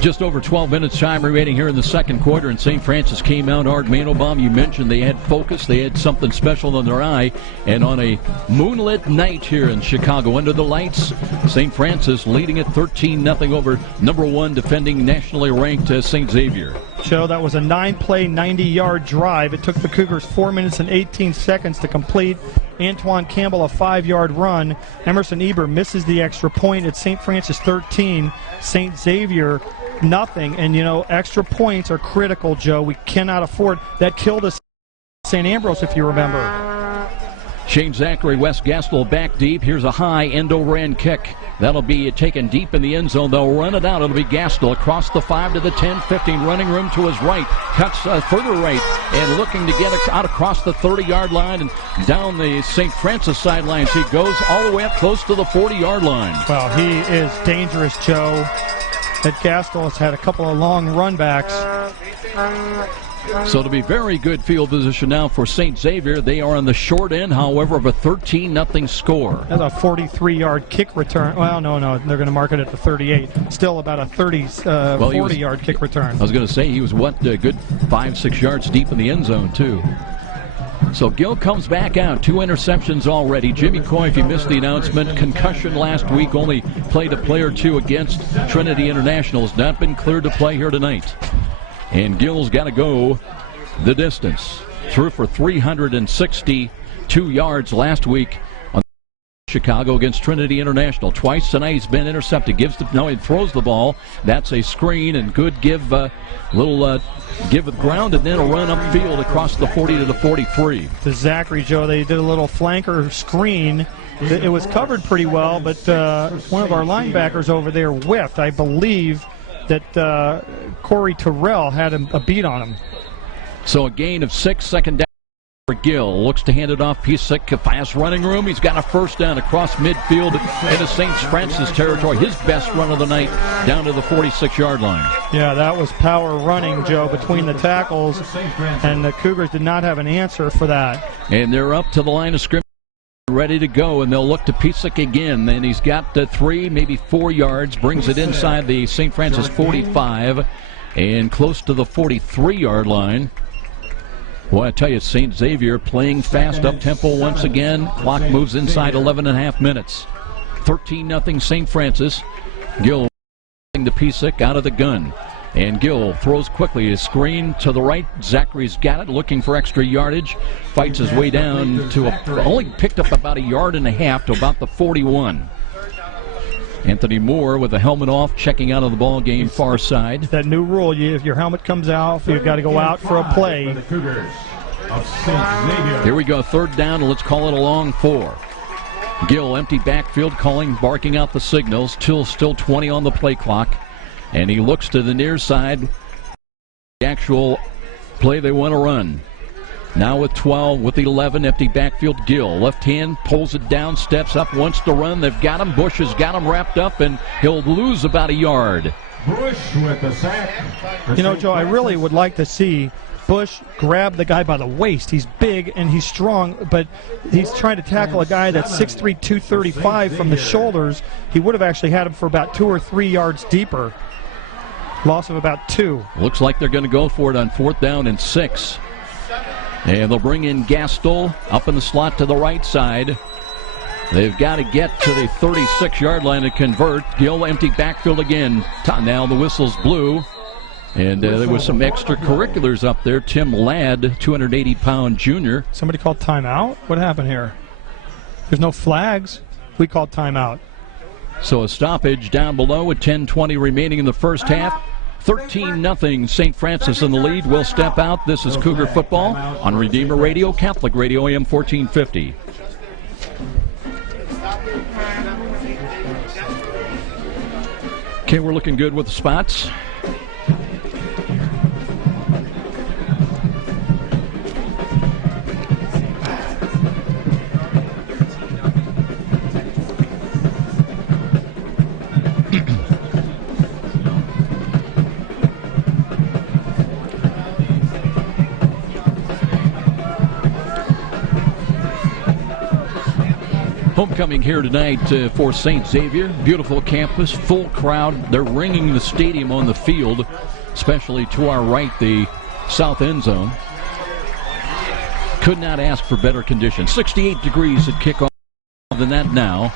Just over 12 minutes time remaining here in the second quarter, and St. Francis came out hard. Mandelbaum, you mentioned they had focus. They had something special in their eye. And on a moonlit night here in Chicago, under the lights, St. Francis leading at 13-0 over number 1 defending nationally ranked St. Xavier. Joe, that was a 9-play, 90-yard drive. It took the Cougars 4 minutes and 18 seconds to complete. Antoine Campbell, a 5-yard run. Emerson Eber misses the extra point at St. Francis 13, St. Xavier nothing. And, you know, extra points are critical, Joe. We cannot afford. That killed us St. Ambrose, if you remember. Shane Zachary, Wes Gastel back deep. Here's a high end-over-end kick. That'll be taken deep in the end zone. They'll run it out. It'll be Gastel across the 5 to the 10, 15. Running room to his right. Cuts further right and looking to get out across the 30-yard line and down the St. Francis sidelines. He goes all the way up close to the 40-yard line. Well, he is dangerous, Joe. That Gastel has had a couple of long run backs. So it'll be very good field position now for St. Xavier. They are on the short end, however, of a 13-0 score. That's a 43-yard kick return. Well, no, they're going to mark it at the 38. Still about a 40-yard kick return. I was going to say he was, a good 5-6 yards deep in the end zone, too. So Gill comes back out. 2 interceptions already. Jimmy Coy, if you missed the announcement, concussion last week, only played a play or two against Trinity International. Has not been cleared to play here tonight. And Gill's got to go the distance. Threw for 362 yards last week on Chicago against Trinity International. Twice tonight he's been intercepted. He throws the ball. That's a screen and good give with ground, and then a run upfield across the 40 to the 43. To Zachary, Joe, they did a little flanker screen. It was covered pretty well, but one of our linebackers over there whiffed. I believe that Corey Terrell had a beat on him. So a gain of 6, second down for Gill. Looks to hand it off. Piesic, fast running room. He's got a first down across midfield into St. Francis territory. His best run of the night down to the 46-yard line. Yeah, that was power running, Joe, between the tackles, and the Cougars did not have an answer for that. And they're up to the line of scrimmage, ready to go, and they'll look to Piesic again. And he's got 3, maybe 4 yards, brings it inside the St. Francis 45 and close to the 43-yard line. Well, I tell you, St. Xavier playing fast up-tempo once again. Clock moves inside 11.5 minutes. 13-0 St. Francis. Gill to Piesic out of the gun. And Gill throws quickly. His screen to the right. Zachary's got it, looking for extra yardage. Fights his way down to only picked up about 1.5 yards to about the 41. Anthony Moore with the helmet off, checking out of the ball game far side. That new rule, if your helmet comes off, you've got to go out for a play. Here we go, third down, and let's call it a long 4. Gill, empty backfield, barking out the signals. Still 20 on the play clock. And he looks to the near side. The actual play they want to run. Now with 12, with 11, empty backfield. Gill, left hand, pulls it down, steps up, wants to run. They've got him. Bush has got him wrapped up, and he'll lose about 1 yard. Bush with the sack. You know, Joe, I really would like to see Bush grab the guy by the waist. He's big and he's strong, but he's trying to tackle a guy that's 6'3", 235 from the shoulders. He would have actually had him for about 2 or 3 yards deeper. Loss of about 2. Looks like they're going to go for it on 4th down and 6. And they'll bring in Gastel up in the slot to the right side. They've got to get to the 36-yard line to convert. Gill empty backfield again. Now the whistle's blew. And there was some extracurriculars up there. Tim Ladd, 280-pound junior. Somebody called timeout? What happened here? There's no flags. We called timeout. So a stoppage down below with 10:20 remaining in the first half. 13-0 St. Francis in the lead. Will step out. This is Cougar football on Redeemer Radio, Catholic Radio, AM 1450. Okay, we're looking good with the spots. Homecoming here tonight for St. Xavier. Beautiful campus, full crowd. They're ringing the stadium on the field, especially to our right, the south end zone. Could not ask for better conditions. 68 degrees at kickoff. Than that now.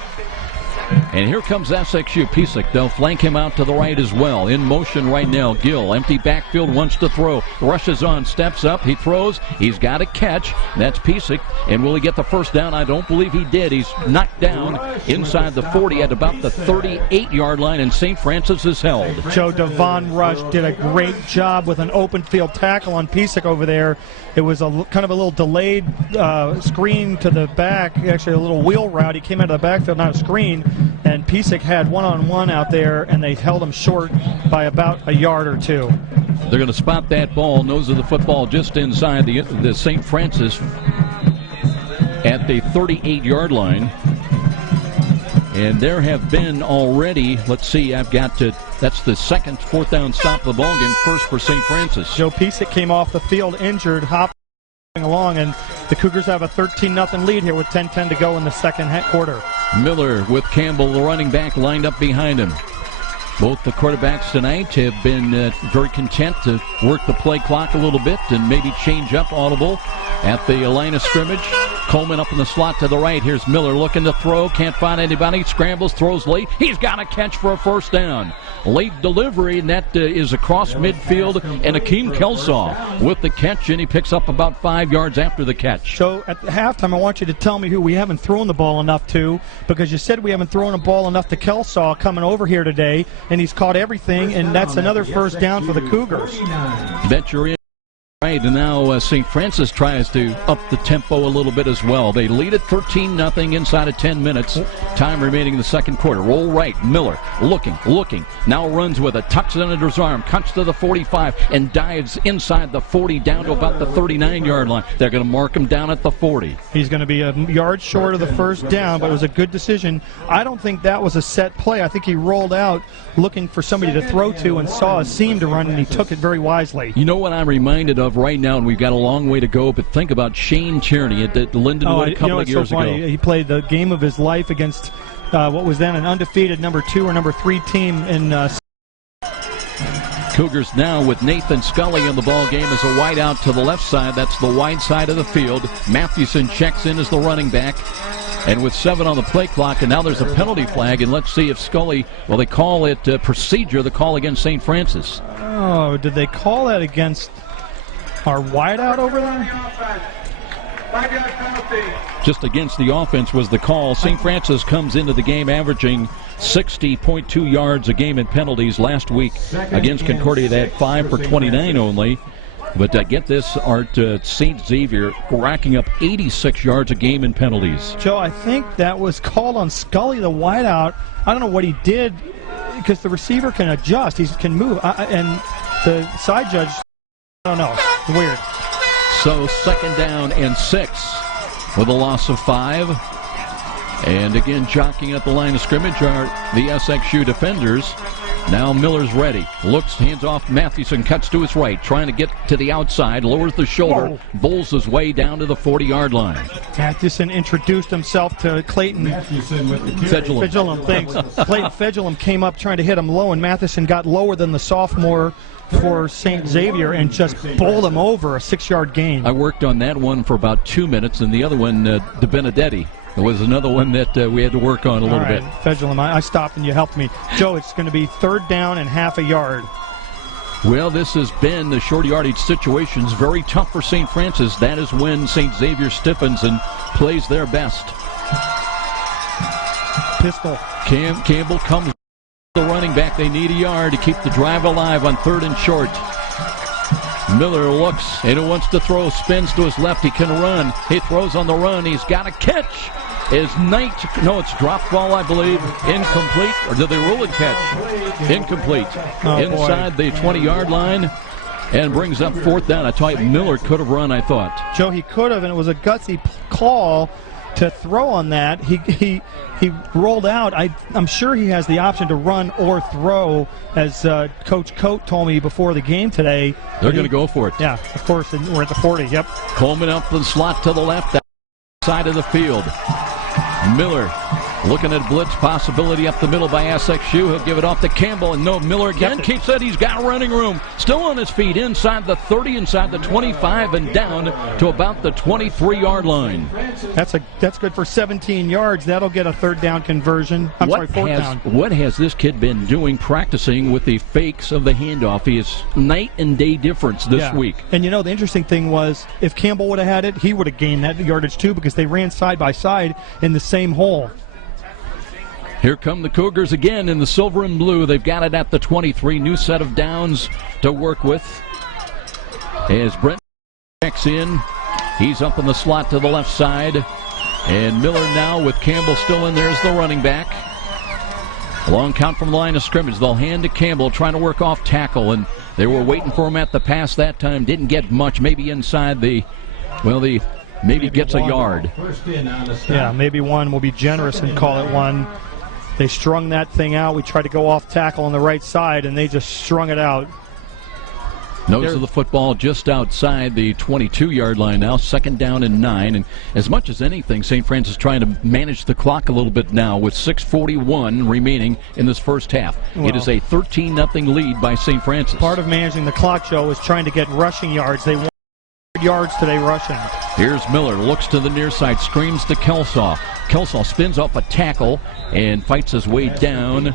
And here comes SXU. Pisak, they'll flank him out to the right as well. In motion right now. Gill, empty backfield, wants to throw. Rushes on, steps up, he throws. He's got a catch. That's Pisak. And will he get the first down? I don't believe he did. He's knocked down inside the 40 at about the 38-yard line, and St. Francis is held. Joe Devon Rush did a great job with an open field tackle on Pisak over there. It was kind of a little delayed screen to the back, actually a little wheel route. He came out of the backfield, not a screen, and Pisak had one-on-one out there, and they held him short by about a yard or two. They're going to spot that ball, nose of the football just inside the St. Francis at the 38-yard line. And there have been already, let's see, that's the second fourth down stop of the ball game, first for St. Francis. Joe Pisak came off the field injured, hopping along, and the Cougars have a 13-0 lead here with 10:10 to go in the second quarter. Miller with Campbell, the running back, lined up behind him. Both the quarterbacks tonight have been very content to work the play clock a little bit and maybe change up audible at the line of scrimmage. Coleman up in the slot to the right. Here's Miller looking to throw. Can't find anybody. Scrambles, throws late. He's got a catch for a first down. Late delivery, and that is across midfield. And Akeem Kelsaw with the catch, and he picks up about 5 yards after the catch. So at the halftime, I want you to tell me who we haven't thrown the ball enough to, because you said we haven't thrown the ball enough to Kelsaw coming over here today, and he's caught everything, and that's another first down for the Cougars. Bet you're in. Right, and now St. Francis tries to up the tempo a little bit as well. They lead at 13-0 inside of 10 minutes. Time remaining in the second quarter. Roll right. Miller looking. Now runs with it. Tucks it under his arm. Cuts to the 45 and dives inside the 40 down to about the 39-yard line. They're going to mark him down at the 40. He's going to be a yard short of the first down, but it was a good decision. I don't think that was a set play. I think he rolled out looking for somebody to throw to and saw a seam to run, and he took it very wisely. You know what I'm reminded of right now, and we've got a long way to go, but think about Shane Tierney at Lindenwood a couple of years ago. He played the game of his life against what was then an undefeated number 2 or number 3 team in Cougars now with Nathan Scully in the ball game as a wide out to the left side. That's the wide side of the field. Mathewson checks in as the running back. And with 7 on the play clock, and now there's a penalty flag, and let's see if Scully, well, they call it procedure, the call against St. Francis. Oh, did they call that against our wideout over there? Just against the offense was the call. St. Francis comes into the game averaging 60.2 yards a game in penalties last week against Concordia. They had 5 for 29 only. But get this, Art, St. Xavier racking up 86 yards a game in penalties. Joe, I think that was called on Scully, the wideout. I don't know what he did, because the receiver can adjust. He can move. And the side judge, I don't know. It's weird. So second down and 6 with a loss of 5. And again, jockeying at the line of scrimmage are the SXU defenders. Now Miller's ready. Looks, hands off Mathewson, cuts to his right, trying to get to the outside, lowers the shoulder, bowls his way down to the 40-yard line. Mathewson introduced himself to Clayton Fedulum. Thanks. Clayton Fedulum came up trying to hit him low, and Mathewson got lower than the sophomore for St. Xavier and just bowled him over, a 6-yard gain. I worked on that one for about 2 minutes, and the other one, De Benedetti. It was another one that we had to work on a little bit. Fedulum, I stopped and you helped me. Joe, it's going to be 3rd down and half a yard. Well, this has been the short yardage situations. Very tough for St. Francis. That is when St. Xavier stiffens and plays their best. pistol. Campbell comes the running back. They need a yard to keep the drive alive on 3rd and short. Miller looks and he wants to throw, spins to his left. He can run. He throws on the run. He's got a catch. Is Knight? No, it's dropped ball, I believe. Incomplete. Or did they rule it catch? Incomplete. Inside the 20-yard line and brings up 4th down. I thought Miller could have run, I thought. Joe, he could have, and it was a gutsy call to throw on that. He rolled out. I'm sure he has the option to run or throw, as Coach Coate told me before the game today. They're going to go for it. Yeah, of course, and we're at the 40, yep. Coleman up the slot to the left side of the field. Miller looking at blitz possibility up the middle by SXU. He'll give it off to Campbell, and no, Miller again keeps it. He's got running room. Still on his feet inside the 30, inside the 25, and down to about the 23-yard line. That's good for 17 yards. That'll get a 3rd down conversion. Fourth down. What has this kid been doing practicing with the fakes of the handoff? He is night and day difference this week. And the interesting thing was, if Campbell would have had it, he would have gained that yardage too, because they ran side by side in the same hole. Here come the Cougars again in the silver and blue. They've got it at the 23. New set of downs to work with. As Brent checks in, he's up in the slot to the left side. And Miller now with Campbell still in there as the running back. Long count from the line of scrimmage. They'll hand to Campbell trying to work off tackle. And they were waiting for him at the pass that time. Didn't get much. Maybe inside maybe gets a yard. Yeah, maybe one. We'll be generous and call it one. They strung that thing out. We tried to go off tackle on the right side, and they just strung it out. Nose of the football just outside the 22-yard line now. 2nd down and 9. And as much as anything, St. Francis trying to manage the clock a little bit now with 6:41 remaining in this first half. Well, it is a 13-0 lead by St. Francis. Part of managing the clock, Joe, is trying to get rushing yards. They want yards today rushing. Here's Miller, looks to the near side, screams to Kelsaw. Kelsaw spins off a tackle and fights his way down.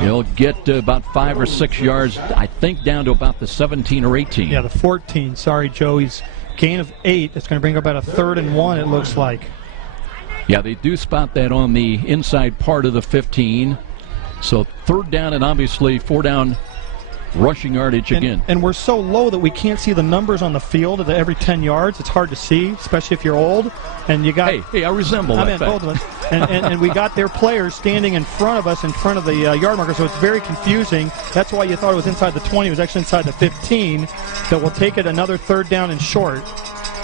He'll get about 5 or 6 yards, I think, down to about the 17 or 18. Yeah, the 14. Sorry, Joe. He's gain of 8. That's going to bring up about a 3rd and 1, it looks like. Yeah, they do spot that on the inside part of the 15. So 3rd down and obviously 4 down rushing yardage again. And we're so low that we can't see the numbers on the field at every 10 yards. It's hard to see, especially if you're old. And you got. Hey, I resemble that. Both of us. and we got their players standing in front of us, in front of the yard marker, so it's very confusing. That's why you thought it was inside the 20. It was actually inside the 15. So we'll take it another 3rd down and short.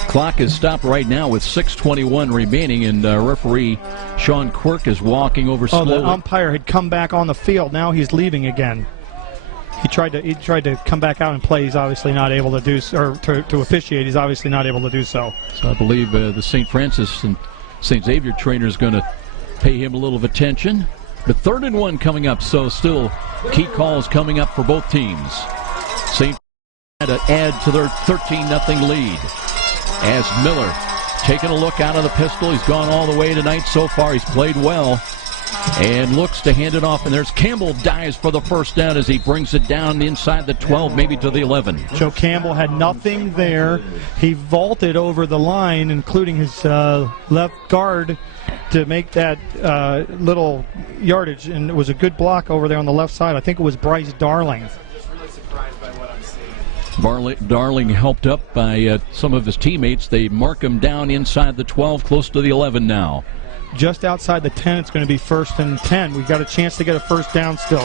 Clock is stopped right now with 6:21 remaining, and referee Sean Quirk is walking over slowly. The umpire had come back on the field. Now he's leaving again. He tried to come back out and play. He's obviously not able to do so, or to officiate. He's obviously not able to do so. So I believe the St. Francis and St. Xavier trainer is going to pay him a little of attention. But 3rd and 1 coming up, so still key calls coming up for both teams. St. had to add to their 13-0 lead. As Miller taking a look out of the pistol. He's gone all the way tonight so far. He's played well. And looks to hand it off, and there's Campbell dives for the 1st down as he brings it down inside the 12, maybe to the 11. Joe Campbell had nothing there. He vaulted over the line, including his left guard, to make that little yardage, and it was a good block over there on the left side. I think it was Bryce Darling. Darling helped up by some of his teammates. They mark him down inside the 12, close to the 11 now. Just outside the 10, it's going to be 1st and 10. We've got a chance to get a 1st down still.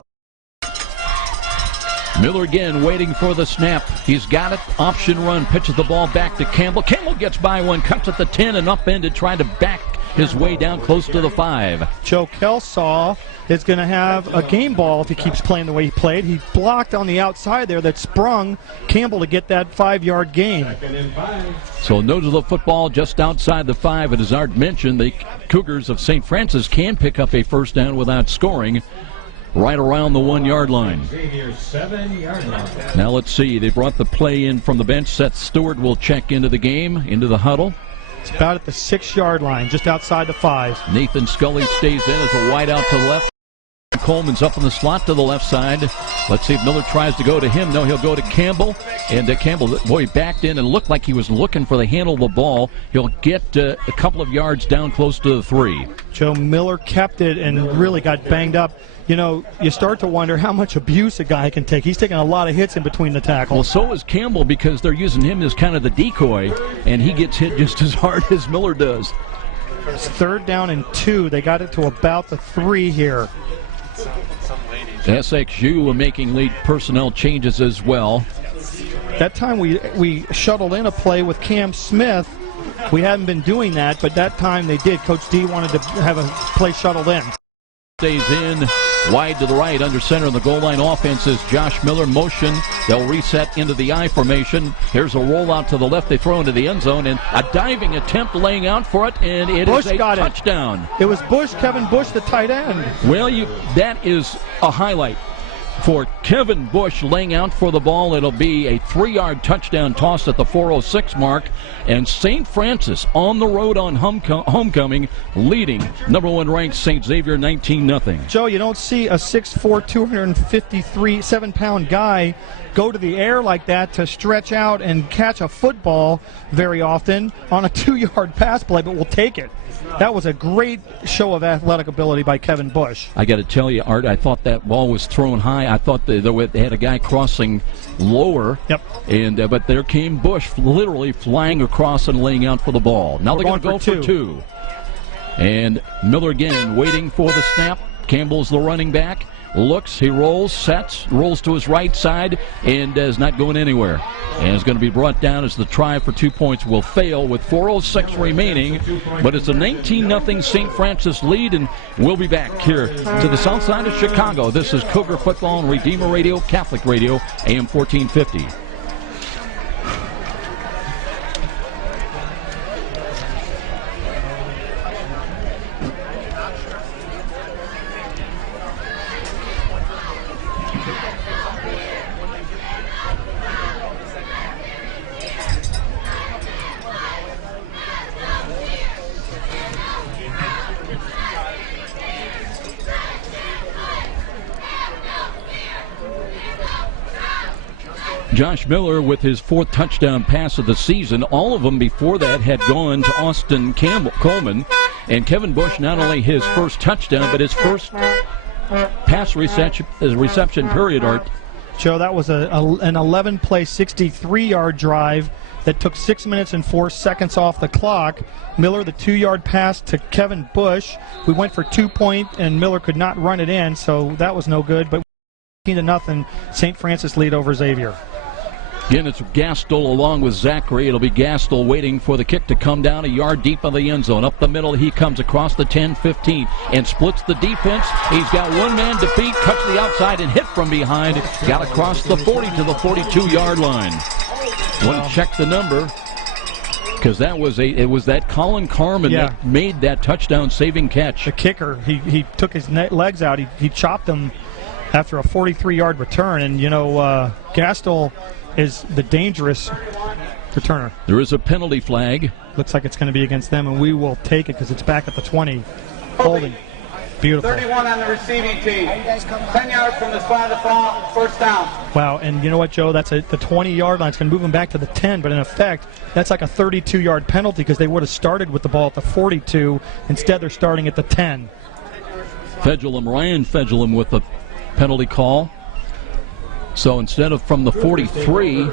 Miller again waiting for the snap. He's got it. Option run. Pitches the ball back to Campbell. Campbell gets by one. Cuts at the 10 and upended, trying to back his way down close to the 5. Joe Kelsaw is going to have a game ball if he keeps playing the way he played. He blocked on the outside there that sprung Campbell to get that 5-yard gain. So nose of the football just outside the 5. And as Art mentioned, the Cougars of St. Francis can pick up a 1st down without scoring right around the 1-yard line. Now let's see. They brought the play in from the bench. Seth Stewart will check into the game, into the huddle. It's about at the 6-yard line, just outside the 5. Nathan Scully stays in as a wide out to the left. Coleman's up in the slot to the left side. Let's see if Miller tries to go to him. No, he'll go to Campbell. And Campbell, boy, backed in and looked like he was looking for the handle of the ball. He'll get a couple of yards down close to the 3. Joe, Miller kept it and really got banged up. You know, you start to wonder how much abuse a guy can take. He's taking a lot of hits in between the tackles. Well, so is Campbell because they're using him as kind of the decoy, and he gets hit just as hard as Miller does. It's 3rd down and 2. They got it to about the 3 here. SXU making lead personnel changes as well. That time we shuttled in a play with Cam Smith. We haven't been doing that, but that time they did. Coach D wanted to have a play shuttled in. Stays in, wide to the right, under center in the goal line offense is Josh Miller. Motion, they'll reset into the I formation. Here's a rollout to the left, they throw into the end zone, and a diving attempt laying out for it, and it is a touchdown. It was Bush, Kevin Bush, the tight end. Well, that is a highlight for Kevin Bush laying out for the ball. It'll be a 3-yard touchdown toss at the 4:06 mark. And St. Francis on the road on homecoming, leading number 1 ranked St. Xavier 19-0. Joe, you don't see a 6'4", 253-7-pound guy go to the air like that to stretch out and catch a football very often on a 2-yard pass play, but we'll take it. That was a great show of athletic ability by Kevin Bush. I got to tell you, Art, I thought that ball was thrown high. I thought they had a guy crossing lower. Yep. And but there came Bush literally flying across and laying out for the ball. Now they're going to go for 2. And Miller again waiting for the snap. Campbell's the running back. Looks, he rolls, sets, rolls to his right side, and is not going anywhere. And is going to be brought down as the try for 2 points will fail with 4:06 remaining. But it's a 19-0 St. Francis lead, and we'll be back here to the south side of Chicago. This is Cougar Football on Redeemer Radio, Catholic Radio, AM 1450. Josh Miller with his 4th touchdown pass of the season. All of them before that had gone to Austin Coleman. And Kevin Bush, not only his first touchdown, but his first pass reception period, Art. Joe, that was an 11-play, 63-yard drive that took 6 minutes and 4 seconds off the clock. Miller, the 2-yard pass to Kevin Bush. We went for 2 points, and Miller could not run it in, so that was no good. But 18-0, St. Francis lead over Xavier. Again, it's Gastel along with Zachary. It'll be Gastel waiting for the kick to come down a yard deep in the end zone. Up the middle, he comes across the 10-15 and splits the defense. He's got one man to beat, cuts the outside and hit from behind. Got across the 40 to the 42-yard line. Want to check the number because it was that Colin Carmen that made that touchdown-saving catch. The kicker, he took his legs out. He chopped them after a 43-yard return, and Gastel is the dangerous returner. There is a penalty flag. Looks like it's going to be against them, and we will take it because it's back at the 20. Holding. Beautiful. 31 on the receiving team. 10 yards from the spot of the ball, 1st down. Wow, and you know what, Joe? That's the 20-yard line. It's going to move them back to the 10, but in effect, that's like a 32-yard penalty because they would have started with the ball at the 42. Instead, they're starting at the 10. Ryan Fedulum with the penalty call. So instead of from the 43,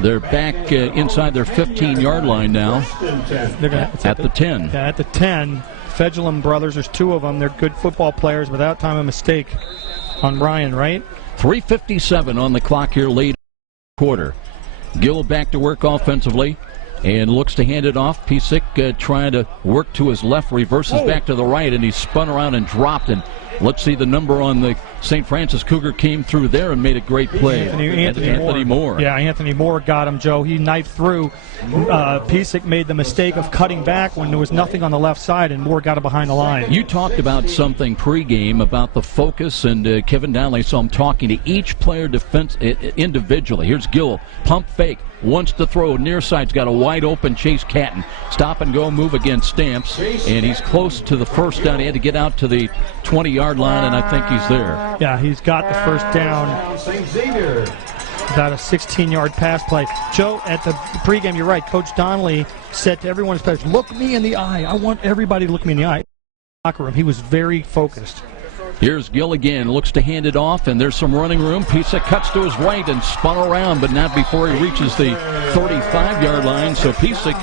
they're back inside their 15-yard line now. At the 10. Yeah, at the 10. Fedulum brothers, there's 2 of them. They're good football players without time of mistake on Ryan, right? 3:57 on the clock here late quarter. Gill back to work offensively and looks to hand it off. Pisek trying to work to his left, reverses back to the right, and he spun around and dropped. And let's see the number on the St. Francis Cougar came through there and made a great play. Anthony Moore. Yeah, Anthony Moore got him, Joe. He knifed through. Pisek made the mistake of cutting back when there was nothing on the left side, and Moore got it behind the line. You talked about something pregame about the focus, and Kevin Donnelly saw him talking to each player individually. Here's Gill, pump fake. Wants to throw, near side's got a wide open Chase Catton. Stop and go move against Stamps, and he's close to the 1st down. He had to get out to the 20-yard 40-yard line, and I think he's there. Yeah, he's got the first down. St. Xavier. About a 16-yard pass play. Joe, at the pregame, you're right. Coach Donnelly said to everyone in his players, look me in the eye. I want everybody to look me in the eye. Locker room. He was very focused. Here's Gill again, looks to hand it off, and there's some running room. Pisak cuts to his right and spun around, but not before he reaches the 35-yard line. So Pisak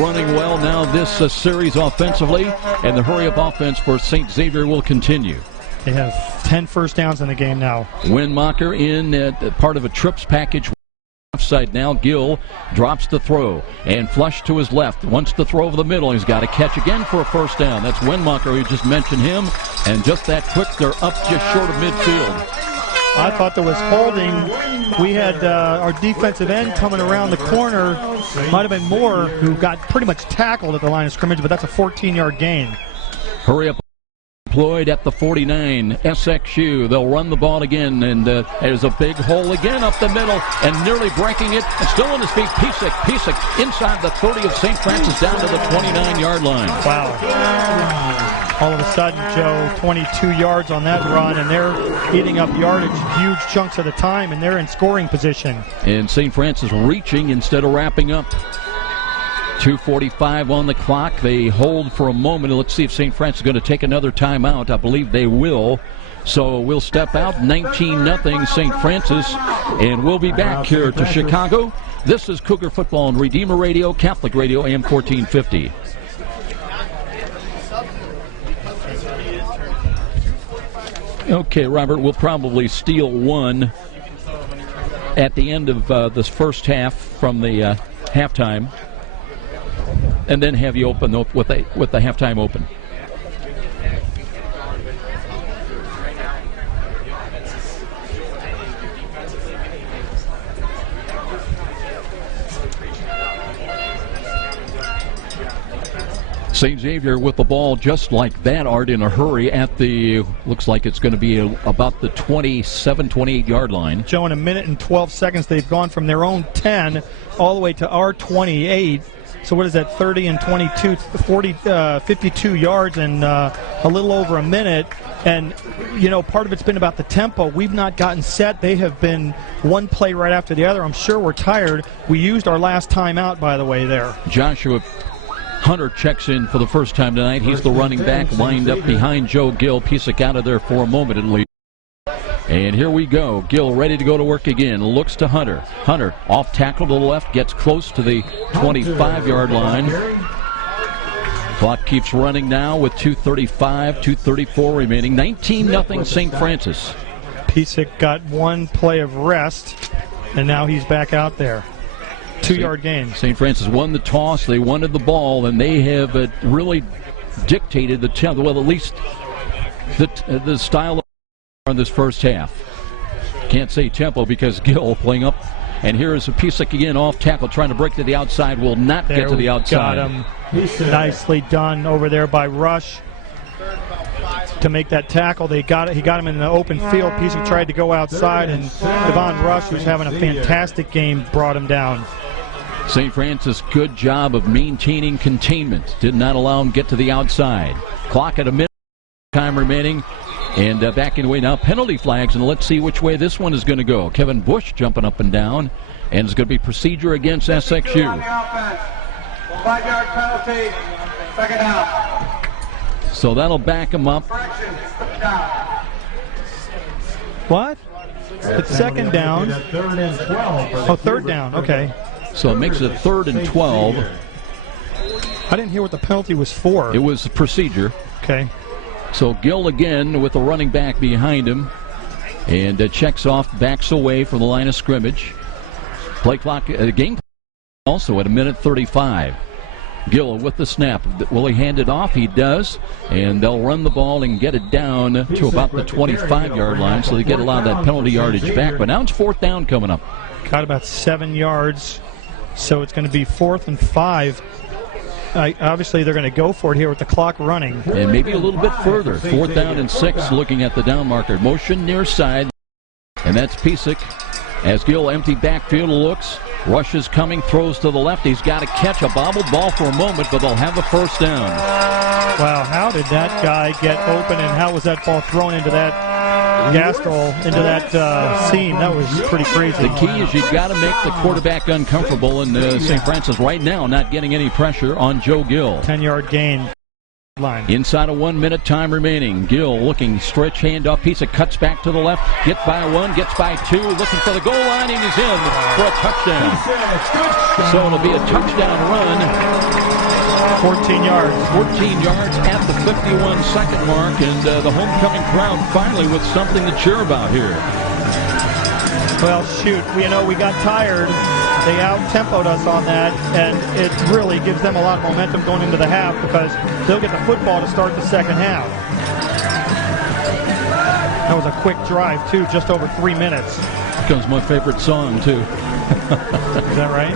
running well now this series offensively, and the hurry-up offense for St. Xavier will continue. They have 10 first downs in the game now. Windmacher in part of a trips package. Offside now. Gill drops the throw and flush to his left. Wants to throw over the middle. He's got to catch again for a first down. That's Windmacher. We just mentioned him. And just that quick, they're up just short of midfield. I thought there was holding. We had our defensive end coming around the corner. Might have been Moore, who got pretty much tackled at the line of scrimmage, but that's a 14-yard gain. Hurry up. Deployed at the 49, SXU. They'll run the ball again, and there's a big hole again up the middle, and nearly breaking it, and still on his feet. Pisak inside the 30 of St. Francis, down to the 29-yard line. Wow. All of a sudden, Joe, 22 yards on that run, and they're eating up yardage huge chunks of the time, and they're in scoring position. And St. Francis reaching instead of wrapping up. 2:45 on the clock. They hold for a moment. Let's see if St. Francis is going to take another timeout. I believe they will. So we'll step out. 19-0 St. Francis. And we'll be back here to Chicago. This is Cougar Football on Redeemer Radio, Catholic Radio, AM 1450. Okay, Robert, we'll probably steal one at the end of this first half from the halftime, and then have you open with the halftime open. St. Xavier with the ball just like that, Art, in a hurry at the, looks like it's going to be about the 27, 28-yard line. Joe, in a minute and 12 seconds, they've gone from their own 10 all the way to our 28. So what is that, 30 and 22, 40, 52 yards in a little over a minute. And, you know, part of it's been about the tempo. We've not gotten set. They have been one play right after the other. I'm sure we're tired. We used our last timeout, by the way, there. Joshua Hunter checks in for the first time tonight. He's the running back, lined up behind Joe Gill. Pisak out of there for a moment at least. And here we go. Gill ready to go to work again. Looks to Hunter. Hunter off tackle to the left. Gets close to the 25-yard line. Clock keeps running now with 2:35, 2:34 remaining. 19-0 St. Francis. Pisak got one play of rest, and now he's back out there. 2-yard gain. St. Francis won the toss. They wanted the ball, and they have really dictated the tempo. Well, at least the style of this first half. Can't say tempo because Gill playing up. And here is a Pisak again off tackle, trying to break to the outside. Will not get to the outside. Got him. Nicely done over there by Rush to make that tackle. They got it. He got him in the open field. Pisak tried to go outside, and Devon Rush, who's having a fantastic game, brought him down. St. Francis, good job of maintaining containment. Did not allow him to get to the outside. Clock at a minute, time remaining, and backing away now. Penalty flags, and let's see which way this one is going to go. Kevin Bush jumping up and down, and it's going to be procedure against SXU. 5-yard penalty, second down. So that'll back him up. What? It's second down. Third and 12. Oh, third down. Okay. So it makes it 3rd and 12. I didn't hear what the penalty was for. It was procedure. Okay. So Gill again with the running back behind him. And checks off, backs away from the line of scrimmage. Play clock, game also at a minute 35. Gill with the snap. Will he hand it off? He does. And they'll run the ball and get it down to about the 25-yard line, so they get a lot of that penalty yardage back. But now it's 4th down coming up. Got about 7 yards, so it's going to be 4th and 5. Obviously, they're going to go for it here with the clock running. And maybe a little bit further. 4th down and 6, looking at the down marker. Motion near side, and that's Pisak. As Gill empty backfield looks, Rush is coming, throws to the left. He's got to catch a bobbled ball for a moment, but they'll have the first down. Wow, how did that guy get open, and how was that ball thrown into that Gastrol, into that seam? That was pretty crazy. The key is you've got to make the quarterback uncomfortable, and St. Francis right now not getting any pressure on Joe Gill. 10-yard gain. Line. Inside of 1 minute time remaining. Gill looking, stretch handoff. Piece of cuts back to the left. Gets by one, gets by two. Looking for the goal line, and he's in for a touchdown. So it'll be a touchdown run. 14 yards. 14 yards at the 51-second mark, and the homecoming crowd finally with something to cheer about here. Well, shoot, we got tired. They out-tempoed us on that, and it really gives them a lot of momentum going into the half because they'll get the football to start the second half. That was a quick drive, too, just over 3 minutes. Becomes my favorite song, too. Is that right?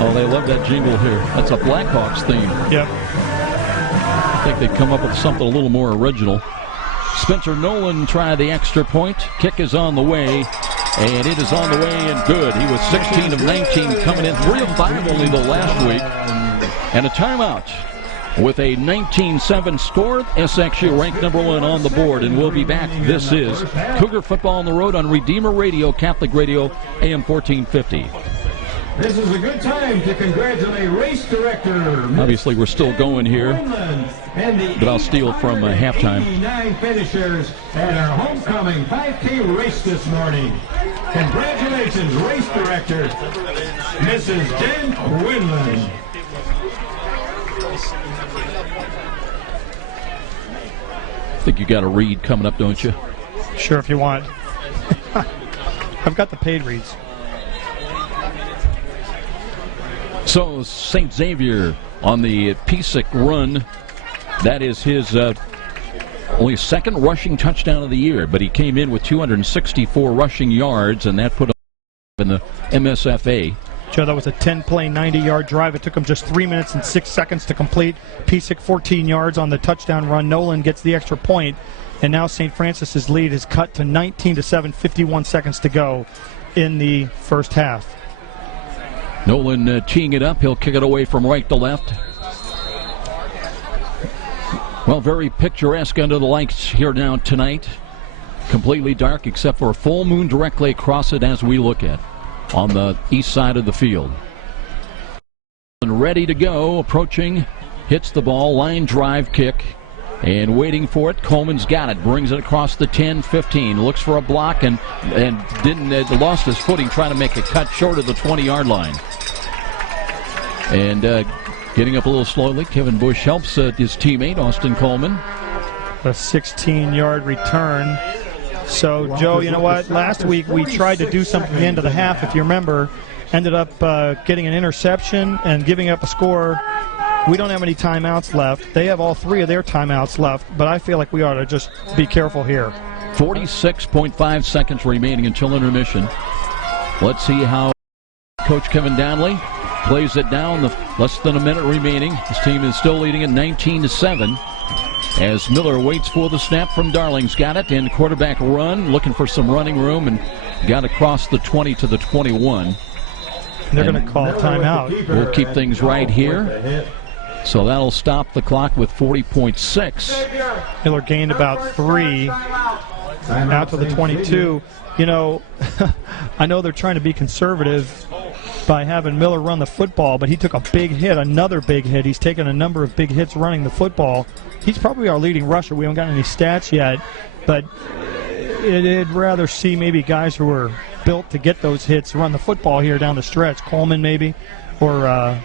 Oh, they love that jingle here. That's a Blackhawks theme. Yep. I think they'd come up with something a little more original. Spencer Nolan tried the extra point. Kick is on the way. And it is on the way and good. He was 16 of 19 coming in. 3 of 5 only the last week. And a timeout with a 19-7 score. SXU ranked number 1 on the board. And we'll be back. This is Cougar Football on the Road on Redeemer Radio, Catholic Radio, AM 1450. This is a good time to congratulate race director. Obviously, we're still going here, but I'll steal from halftime. 9 finishers at our homecoming 5K race this morning. Congratulations, race director, Mrs. Jen Quinlan. I think you got a read coming up, don't you? Sure, if you want. I've got the paid reads. So St. Xavier on the Piesic run. That is his only second rushing touchdown of the year, but he came in with 264 rushing yards, and that put him in the MSFA. Joe, that was a 10-play, 90-yard drive. It took him just 3 minutes and 6 seconds to complete. Piesic 14 yards on the touchdown run. Nolan gets the extra point, and now St. Francis's lead is cut to 19-7, 51 seconds to go in the first half. Nolan teeing it up. He'll kick it away from right to left. Well, very picturesque under the lights here now tonight. Completely dark except for a full moon directly across it as we look at on the east side of the field. And ready to go, approaching, hits the ball, line drive kick, and waiting for it. Coleman's got it, brings it across the 10-15, looks for a block and didn't lost his footing trying to make a cut short of the 20-yard line. And getting up a little slowly, Kevin Bush helps his teammate, Austin Coleman. A 16-yard return. So, Joe, you know what? Last week we tried to do something at the end of the half, if you remember. Ended up getting an interception and giving up a score. We don't have any timeouts left. They have all 3 of their timeouts left, but I feel like we ought to just be careful here. 46.5 seconds remaining until intermission. Let's see how Coach Kevin Downley plays it down. Less than a minute remaining. His team is still leading at 19-7. As Miller waits for the snap from Darling's got it, and quarterback run, looking for some running room, and got across the 20 to the 21. They're going to call timeout. We'll keep things right here. So that'll stop the clock with 40.6. Miller gained about 3 out to the 22. You know, I know they're trying to be conservative by having Miller run the football, but he took a big hit, another big hit. He's taken a number of big hits running the football. He's probably our leading rusher. We haven't got any stats yet, but I'd rather see maybe guys who are built to get those hits run the football here down the stretch. Coleman maybe, or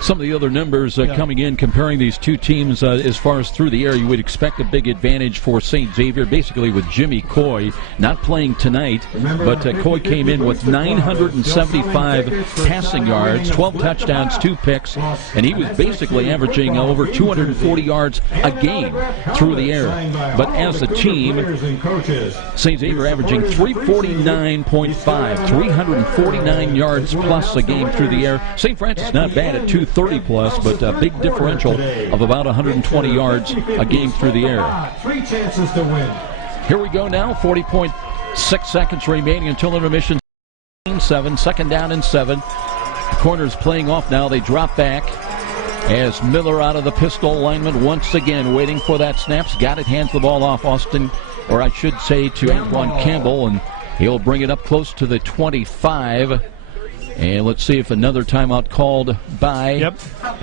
some of the other numbers coming in, comparing these two teams as far as through the air, you would expect a big advantage for St. Xavier, basically with Jimmy Coy not playing tonight, but Coy came in with 975 passing yards, 12 touchdowns, 2 picks, and he was basically averaging over 240 yards a game through the air. But as a team, St. Xavier averaging 349.5, 349 yards plus a game through the air. St. Francis not bad at 230 plus, but a big differential of about 120 yards a game through the air. 3 chances to win. Here we go now, 40.6 seconds remaining until intermission. 7. Second down and 7. The corner's playing off now. They drop back as Miller out of the pistol alignment once again, waiting for that snaps. Got it, hands the ball off Austin, or I should say to Antoine Campbell, and he'll bring it up close to the 25. And let's see if another timeout called by. Yep.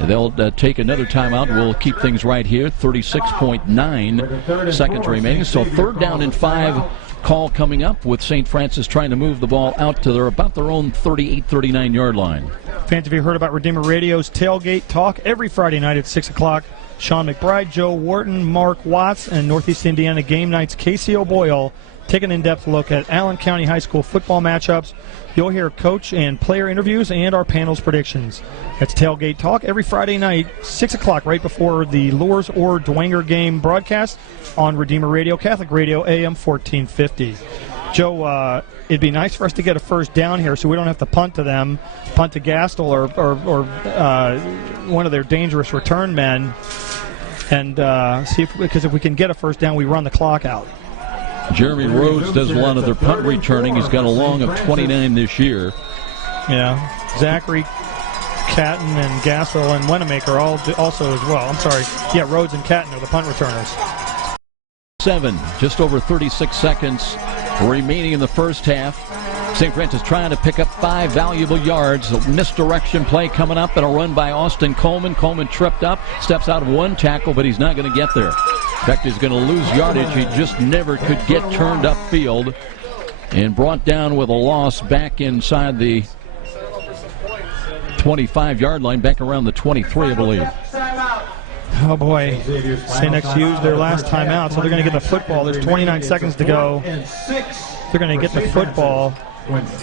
They'll take another timeout. We'll keep things right here. 36.9 seconds remaining. So third down and 5 call coming up with St. Francis trying to move the ball out to their own 38, 39-yard line. Fans, have you heard about Redeemer Radio's Tailgate Talk every Friday night at 6 o'clock? Sean McBride, Joe Wharton, Mark Watts, and Northeast Indiana Game Night's Casey O'Boyle take an in-depth look at Allen County High School football matchups. You'll hear coach and player interviews and our panel's predictions. It's Tailgate Talk every Friday night, 6 o'clock, right before the Lures or Dwenger game broadcast on Redeemer Radio, Catholic Radio, AM 1450. Joe, it'd be nice for us to get a first down here so we don't have to punt to them, punt to Gastel or one of their dangerous return men, and see because if we can get a first down, we run the clock out. Jeremy Rhodes does a lot of their punt returning. He's got a long of 29 this year. Yeah, Zachary, Catton, and Gassel and Wenemaker also as well. I'm sorry. Yeah, Rhodes and Catton are the punt returners. 7, just over 36 seconds remaining in the first half. St. Francis trying to pick up 5 valuable yards. A misdirection play coming up and a run by Austin Coleman. Coleman tripped up, steps out of one tackle, but he's not going to get there. In fact, he's going to lose yardage. He just never could get turned upfield and brought down with a loss back inside the 25-yard line, back around the 23, I believe. Oh, boy. St. XU's their last timeout, so they're going to get the football. There's 29 seconds to go. They're going to get the football.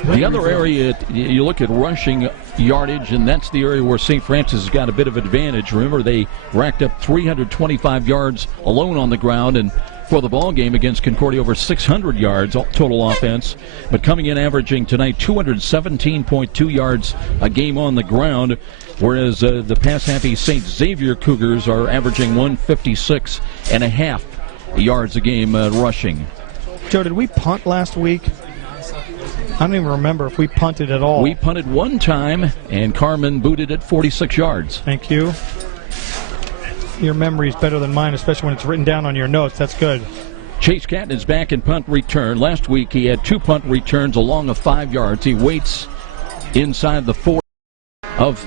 The other area, you look at rushing yardage, and that's the area where St. Francis has got a bit of advantage. Remember, they racked up 325 yards alone on the ground, and for the ball game against Concordia, over 600 yards total offense. But coming in averaging tonight 217.2 yards a game on the ground, whereas the pass-happy St. Xavier Cougars are averaging 156.5 yards a game rushing. Joe, did we punt last week? I don't even remember if we punted at all. We punted one time, and Carmen booted it 46 yards. Thank you. Your memory's better than mine, especially when it's written down on your notes. That's good. Chase Catton is back in punt return. Last week he had 2 punt returns along of 5 yards. He waits inside the 4 of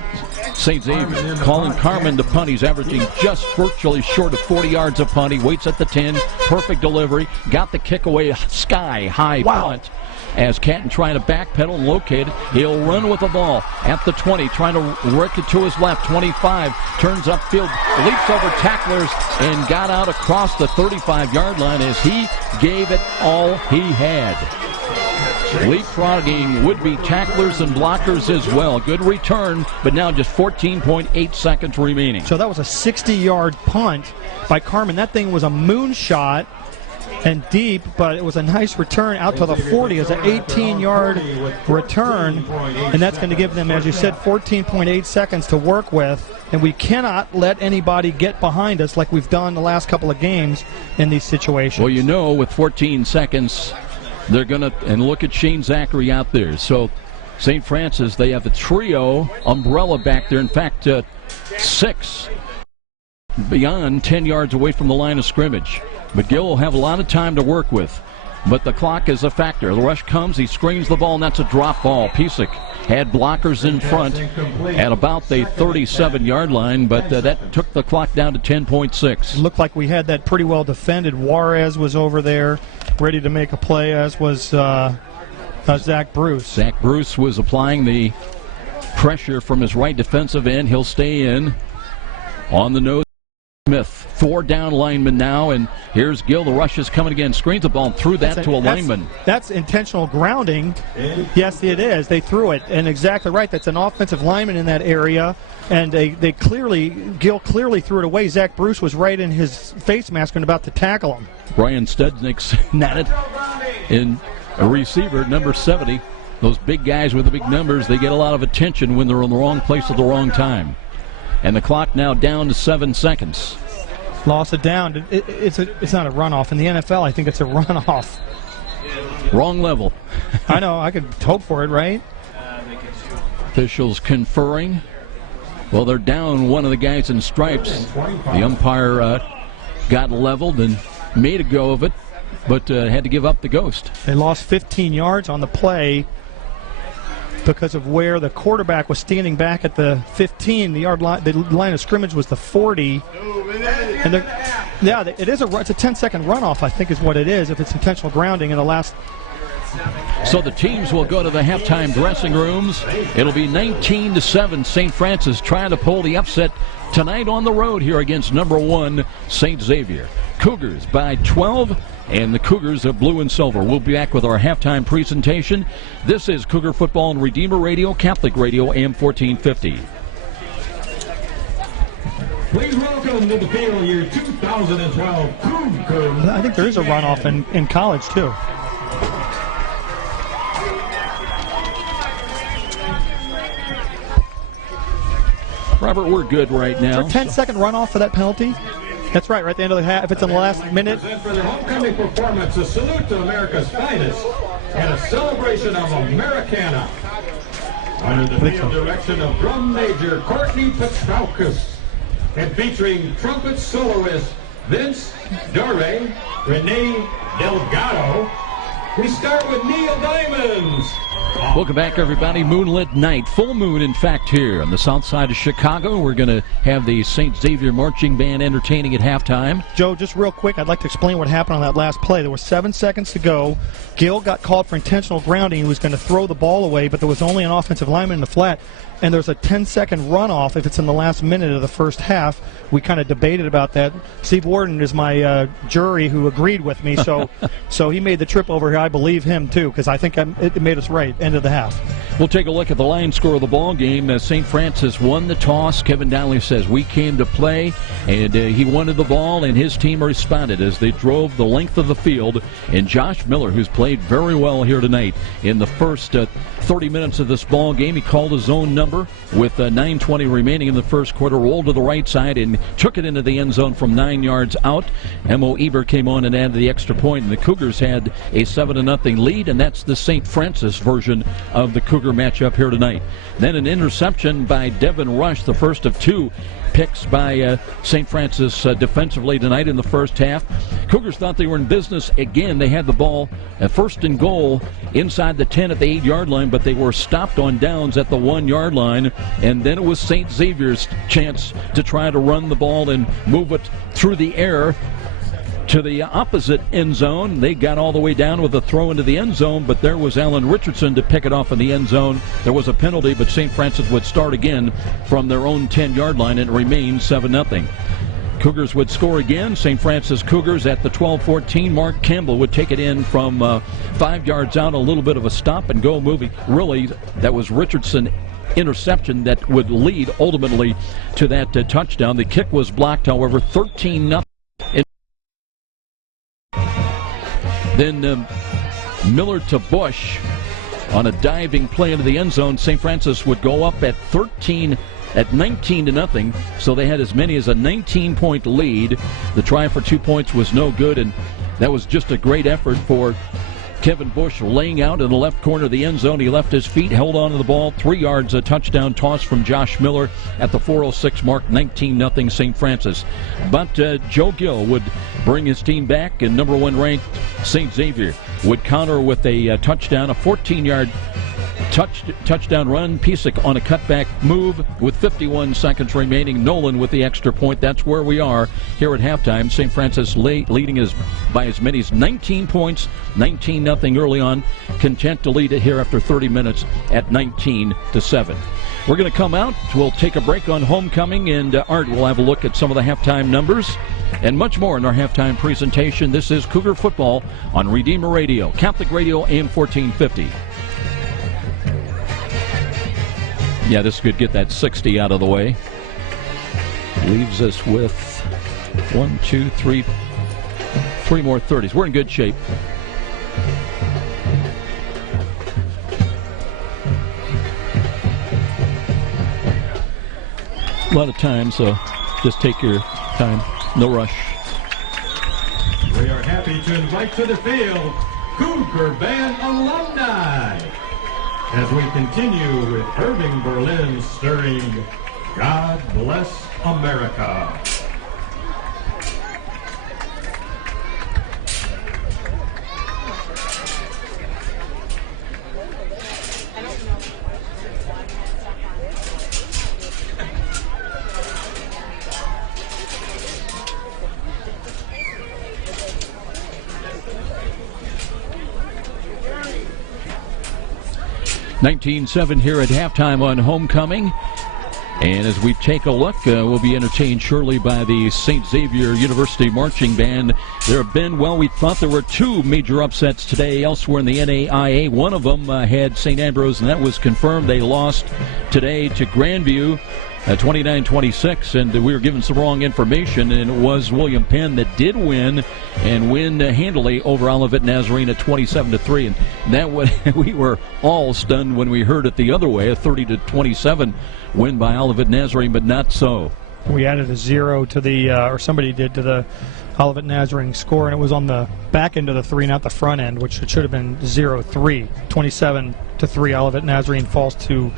St. Xavier. Calling Carmen to punt. He's averaging just virtually short of 40 yards of punt. He waits at the 10. Perfect delivery. Got the kick away. Sky high punt. As Catton trying to backpedal and locate it, he'll run with the ball at the 20, trying to work it to his left. 25, turns upfield, leaps over tacklers, and got out across the 35-yard line as he gave it all he had. Leapfrogging would-be tacklers and blockers as well. Good return, but now just 14.8 seconds remaining. So that was a 60-yard punt by Carmen. That thing was a moonshot and deep, but it was a nice return out to the 40 as an 18-yard return, and that's going to give them, as you said, 14.8 seconds to work with, and we cannot let anybody get behind us like we've done the last couple of games in these situations. Well, you know, with 14 seconds, they're going to, and look at Shane Zachary out there. So St. Francis, they have a trio umbrella back there. In fact, 6 beyond 10 yards away from the line of scrimmage. But Gill will have a lot of time to work with. But the clock is a factor. The rush comes, he screens the ball, and that's a drop ball. Pisak had blockers in front at about the 37-yard line, but that took the clock down to 10.6. Looked like we had that pretty well defended. Juarez was over there ready to make a play, as was Zach Bruce. Zach Bruce was applying the pressure from his right defensive end. He'll stay in on the nose. Smith, 4 down linemen now, and here's Gill. The rush is coming again. Screens the ball and threw that to a lineman. That's intentional grounding. Yes, it is. They threw it, and exactly right. That's an offensive lineman in that area, and Gill clearly threw it away. Zach Bruce was right in his face mask and about to tackle him. Brian Studnick's natted in a receiver, number 70. Those big guys with the big numbers, they get a lot of attention when they're in the wrong place at the wrong time. And the clock now down to 7 seconds. Loss it down. It's not a runoff. In the NFL, I think it's a runoff. Wrong level. I know. I could hope for it, right? Officials conferring. Well, they're down one of the guys in stripes. The umpire got leveled and made a go of it, but had to give up the ghost. They lost 15 yards on the play because of where the quarterback was standing back at the 15. The line of scrimmage was the 40. And it is it's a 10-second runoff, I think is what it is, if it's intentional grounding in the last. So the teams will go to the halftime dressing rooms. It'll be 19-7. St. Francis trying to pull the upset tonight on the road here against number 1 St. Xavier. Cougars by 12, and the Cougars of blue and silver. We'll be back with our halftime presentation. This is Cougar Football and Redeemer Radio, Catholic Radio, AM 1450. Please welcome to the field year 2012 Cougars. I think there is a runoff in college, too. Robert, we're good right now. Is there a 10-second runoff for that penalty? That's right at the end of the half. If it's in the last minute. For their homecoming performance, a salute to America's finest and a celebration of Americana. Under the field direction of drum major Courtney Petraukas and featuring trumpet soloist Vince Dore, Renee Delgado. We start with Neil Diamonds. Welcome back, everybody. Moonlit night. Full moon, in fact, here on the south side of Chicago. We're going to have the St. Xavier Marching Band entertaining at halftime. Joe, just real quick, I'd like to explain what happened on that last play. There were 7 seconds to go. Gill got called for intentional grounding. He was going to throw the ball away, but there was only an offensive lineman in the flat. And there's a 10-second runoff if it's in the last minute of the first half. We kind of debated about that. Steve Warden is my jury who agreed with me, so he made the trip over here. I believe him, too, because I think it made us right, end of the half. We'll take a look at the line score of the ball game. St. Francis won the toss. Kevin Donnelly says, we came to play, and he wanted the ball, and his team responded as they drove the length of the field. And Josh Miller, who's played very well here tonight in the first 30 minutes of this ball game, he called his own number with 9:20 remaining in the first quarter, rolled to the right side and took it into the end zone from 9 yards out. Mo Eber came on and added the extra point, and the Cougars had a 7-0 lead, and that's the St. Francis version of the Cougar matchup here tonight. Then an interception by Devin Rush, the first of 2 picks by St. Francis defensively tonight in the first half. Cougars thought they were in business again. They had the ball at 1st and goal inside the 10 at the 8-yard line, but they were stopped on downs at the 1-yard line. And then it was St. Xavier's chance to try to run the ball and move it through the air to the opposite end zone. They got all the way down with a throw into the end zone, but there was Alan Richardson to pick it off in the end zone. There was a penalty, but St. Francis would start again from their own 10-yard line, and it remained 7-0. Cougars would score again. St. Francis Cougars at the 12-14. Mark Campbell would take it in from 5 yards out, a little bit of a stop-and-go movie. Really, that was Richardson interception that would lead ultimately to that touchdown. The kick was blocked, however, 13-0. Then Miller to Bush on a diving play into the end zone. St. Francis would go up at 19-0, so they had as many as a 19-point lead. The try for 2 points was no good, and that was just a great effort for Kevin Bush, laying out in the left corner of the end zone. He left his feet, held on to the ball, 3 yards, a touchdown toss from Josh Miller at the 4:06 mark, 19-0 St. Francis. But Joe Gill would bring his team back, and number 1 ranked St. Xavier would counter with a touchdown, a 14-yard touchdown run. Pisak on a cutback move with 51 seconds remaining. Nolan with the extra point. That's where we are here at halftime. St. Francis leading by as many as 19 points, 19-0 early on. Content to lead it here after 30 minutes at 19-7. We're going to come out. We'll take a break on homecoming, and Art will have a look at some of the halftime numbers and much more in our halftime presentation. This is Cougar Football on Redeemer Radio, Catholic Radio, AM 1450. Yeah, this could get that 60 out of the way. Leaves us with 3 more 30s. We're in good shape. A lot of time, so just take your time. No rush. We are happy to invite to the field Cougar Band alumni. as we continue with Irving Berlin stirring God Bless America. 19-7 here at halftime on homecoming. And as we take a look, we'll be entertained shortly by the St. Xavier University Marching Band. There have been, well, we thought there were two major upsets today elsewhere in the NAIA. One of them had St. Ambrose, and that was confirmed. They lost today to Grandview 29-26, and we were given some wrong information, and it was William Penn that did win, and win handily over Olivet Nazarene at 27-3. And that we were all stunned when we heard it the other way, a 30-27 win by Olivet Nazarene, but not so. We added a 0 to the, or somebody did, to the Olivet Nazarene score, and it was on the back end of the 3, not the front end, which it should have been 0-3. 27-3, Olivet Nazarene falls to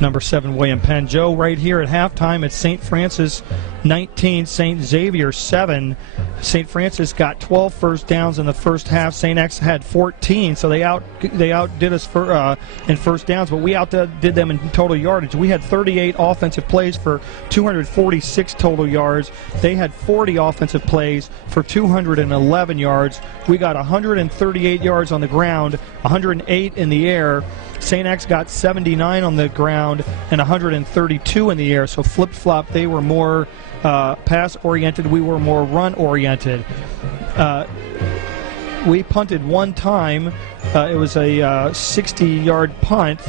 number 7, William Penn. Joe, right here at halftime, it's St. Francis 19, St. Xavier 7. St. Francis got 12 first downs in the first half. St. X had 14, so they outdid us in first downs, but we outdid them in total yardage. We had 38 offensive plays for 246 total yards. They had 40 offensive plays for 211 yards. We got 138 yards on the ground, 108 in the air. St. X got 79 on the ground and 132 in the air. So flip-flop, they were more pass-oriented. We were more run-oriented. We punted one time. It was a 60-yard punt.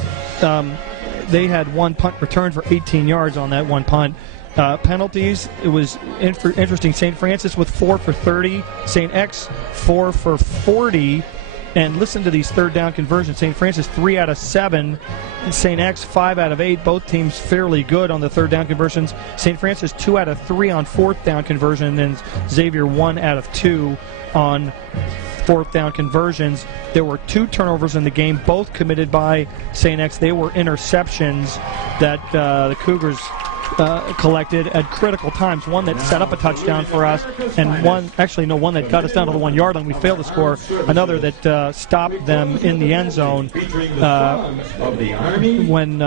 They had one punt return for 18 yards on that one punt. Penalties, it was interesting. St. Francis with 4 for 30. St. X 4 for 40. And listen to these third down conversions. St. Francis 3 out of 7. St. X 5 out of 8. Both teams fairly good on the third down conversions. St. Francis 2 out of 3 on fourth down conversion, and Xavier 1 out of 2 on fourth down conversions. There were 2 turnovers in the game, both committed by St. X. They were interceptions that the Cougars collected at critical times. One that set up a touchdown for us, and one that got us down to the 1 yard line. We failed to score. Another that stopped them in the end zone when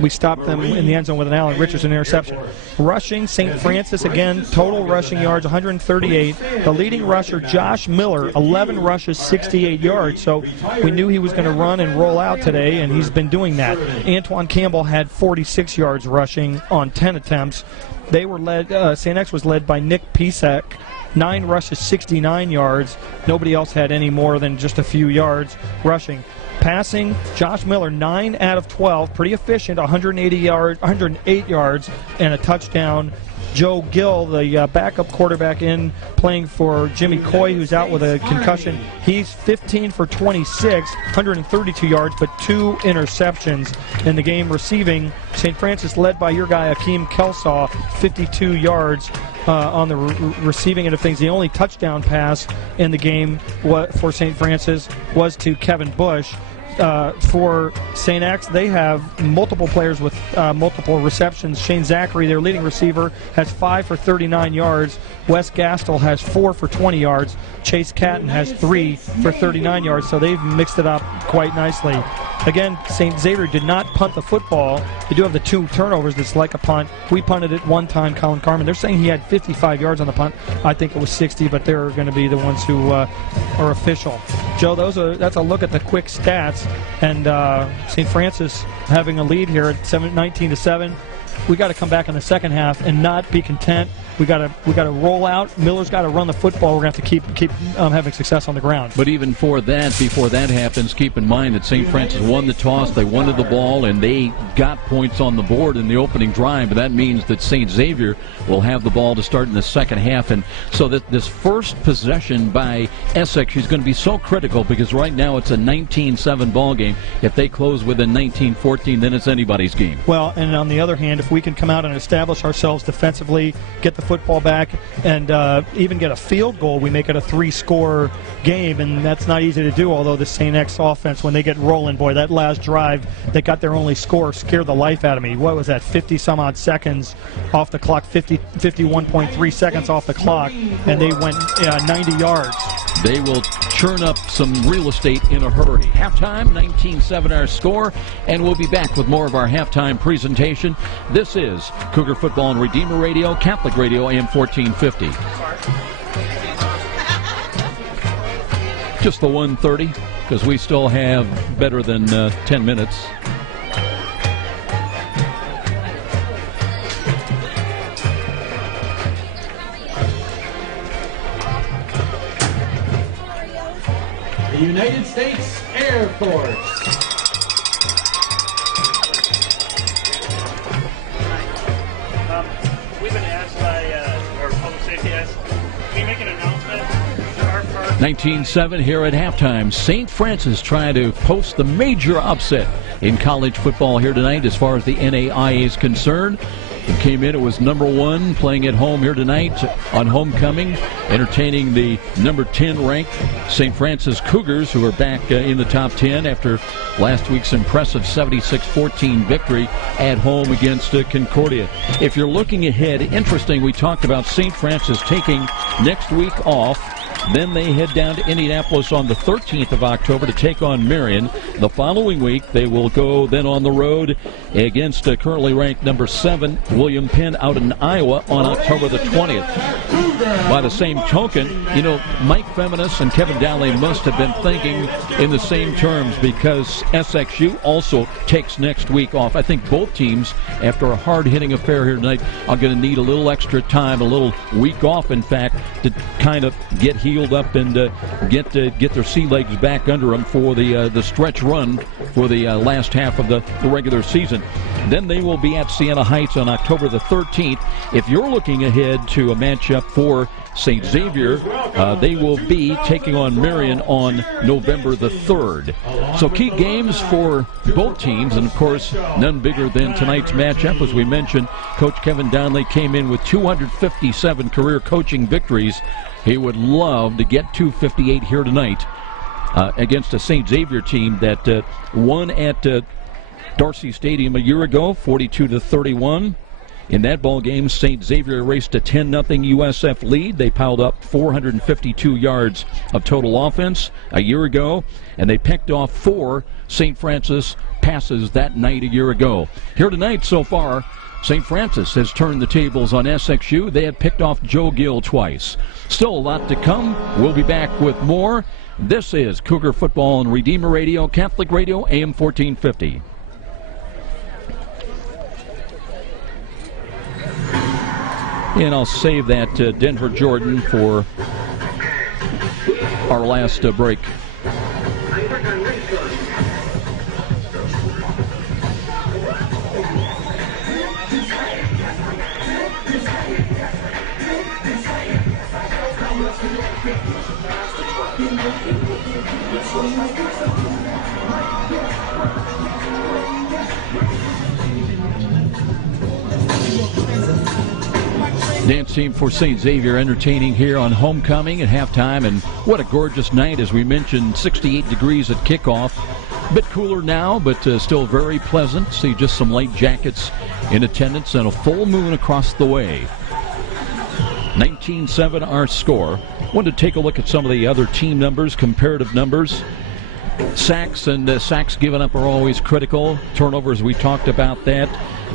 we stopped them in the end zone with an Allen Richardson interception. Rushing, St. Francis again, total rushing yards 138. The leading rusher, Josh Miller, 11 rushes, 68 yards. So we knew he was going to run and roll out today, and he's been doing that. Antoine Campbell had 46 yards rushing on 10 attempts. They were led. St. X was led by Nick Pisak, 9 rushes, 69 yards. Nobody else had any more than just a few yards rushing. Passing, Josh Miller, 9 out of 12, pretty efficient, 108 yards, and a touchdown. Joe Gill, the backup quarterback in playing for Jimmy Coy, who's out with a concussion. He's 15 for 26, 132 yards, but 2 interceptions in the game. Receiving, St. Francis led by your guy, Akeem Kelsaw, 52 yards on the receiving end of things. The only touchdown pass in the game for St. Francis was to Kevin Bush. For St. X, they have multiple players with multiple receptions. Shane Zachary, their leading receiver, has 5 for 39 yards. Wes Gastel has 4 for 20 yards. Chase Catton has 3 for 39 yards, so they've mixed it up quite nicely. Again, St. Xavier did not punt the football. They do have the 2 turnovers that's like a punt. We punted it one time, Colin Carmen. They're saying he had 55 yards on the punt. I think it was 60, but they're going to be the ones who are official. Joe, that's a look at the quick stats. And St. Francis having a lead here at 19-7. We got to come back in the second half and not be content. We got to roll out. Miller's got to run the football. We're going to have to keep having success on the ground. But even before that happens, keep in mind that St. Francis won the toss. They wanted the ball, and they got points on the board in the opening drive. But that means that St. Xavier will have the ball to start in the second half. And so that this first possession by SXU is going to be so critical, because right now it's a 19-7 ball game. If they close within 19-14, then it's anybody's game. Well, and on the other hand, if we can come out and establish ourselves defensively, get the football back and even get a field goal, we make it a 3-score game, and that's not easy to do, although the St. X offense, when they get rolling, boy, that last drive, they got their only score, scared the life out of me. What was that, 50-some-odd seconds off the clock, 51.3 seconds off the clock, and they went 90 yards. They will churn up some real estate in a hurry. Halftime, 19-7 our score, and we'll be back with more of our halftime presentation. This is Cougar Football and Redeemer Radio, Catholic Radio, AM 1450. Just the 1:30, because we still have better than 10 minutes. The United States Air Force. We've been asked by our public safety asked, can you make an announcement? 19-7 here at halftime. St. Francis trying to post the major upset in college football here tonight as far as the NAIA is concerned. It came in, it was number 1, playing at home here tonight on homecoming, entertaining the number 10 ranked St. Francis Cougars, who are back in the top 10 after last week's impressive 76-14 victory at home against Concordia. If you're looking ahead, interesting, we talked about St. Francis taking next week off. Then they head down to Indianapolis on the 13th of October to take on Marion. The following week, they will go then on the road against currently ranked number 7, William Penn, out in Iowa on October the 20th. By the same token, you know, Mike Feminis and Kevin Dowley must have been thinking in the same terms, because SXU also takes next week off. I think both teams, after a hard-hitting affair here tonight, are going to need a little extra time, a little week off, in fact, to kind of get healed up and get their sea legs back under them for the stretch run for the last half of the regular season. Then they will be at Siena Heights on October the 13th. If you're looking ahead to a matchup for St. Xavier, they will be taking on Marion on November the 3rd. So key games for both teams, and of course none bigger than tonight's matchup. As we mentioned, Coach Kevin Donnelly came in with 257 career coaching victories. He would love to get 258 here tonight against a St. Xavier team that won at Dorsey Stadium a year ago, 42-31. In that ball game, St. Xavier erased a 10-0 USF lead. They piled up 452 yards of total offense a year ago, and they picked off 4 St. Francis passes that night a year ago. Here tonight so far, St. Francis has turned the tables on SXU. They have picked off Joe Gill twice. Still a lot to come. We'll be back with more. This is Cougar Football and Redeemer Radio, Catholic Radio, AM 1450. And I'll save that Denver Jordan for our last break. Dance team for St. Xavier entertaining here on homecoming at halftime, and what a gorgeous night. As we mentioned, 68 degrees at kickoff. A bit cooler now, but still very pleasant. See just some light jackets in attendance and a full moon across the way. 19-7 our score. Wanted to take a look at some of the other team numbers, comparative numbers. Sacks and sacks given up are always critical. Turnovers, we talked about that.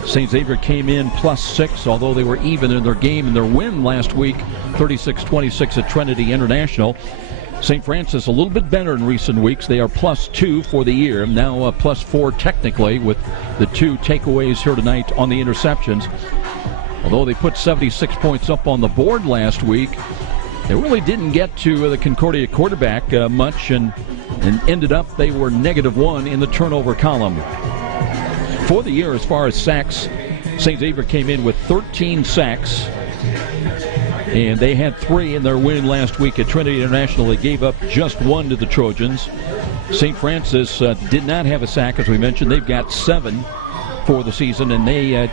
St. Xavier came in +6, although they were even in their game in their win last week, 36-26 at Trinity International. St. Francis a little bit better in recent weeks. They are +2 for the year, now +4 technically, with the 2 takeaways here tonight on the interceptions. Although they put 76 points up on the board last week, they really didn't get to the Concordia quarterback much, and ended up they were -1 in the turnover column. For the year, as far as sacks, St. Xavier came in with 13 sacks, and they had 3 in their win last week at Trinity International. They gave up just 1 to the Trojans. St. Francis did not have a sack, as we mentioned. They've got 7 for the season, and they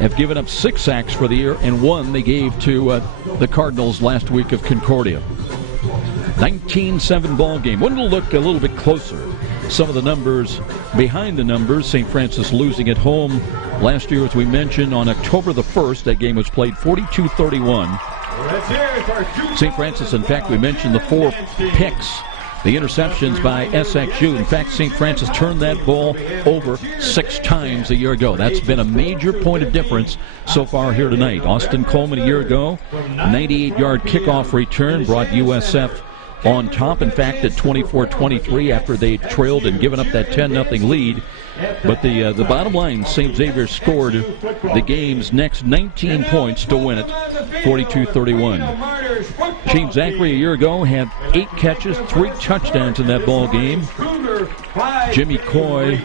have given up 6 sacks for the year, and 1 they gave to the Cardinals last week of Concordia. 19-7 ball game. One will look a little bit closer. Some of the numbers behind the numbers. St. Francis losing at home last year, as we mentioned, on October the 1st. That game was played 42-31. St. Francis, in fact, we mentioned the 4 picks, the interceptions by SXU. In fact, St. Francis turned that ball over 6 times a year ago. That's been a major point of difference so far here tonight. Austin Coleman a year ago, 98-yard kickoff return brought USF on top, in fact, at 24-23 after they trailed and given up that 10-0 lead. But the bottom line, St. Xavier scored the game's next 19 points to win it, 42-31. Shane Zachary a year ago had 8 catches, 3 touchdowns in that ball game. Jimmy Coy,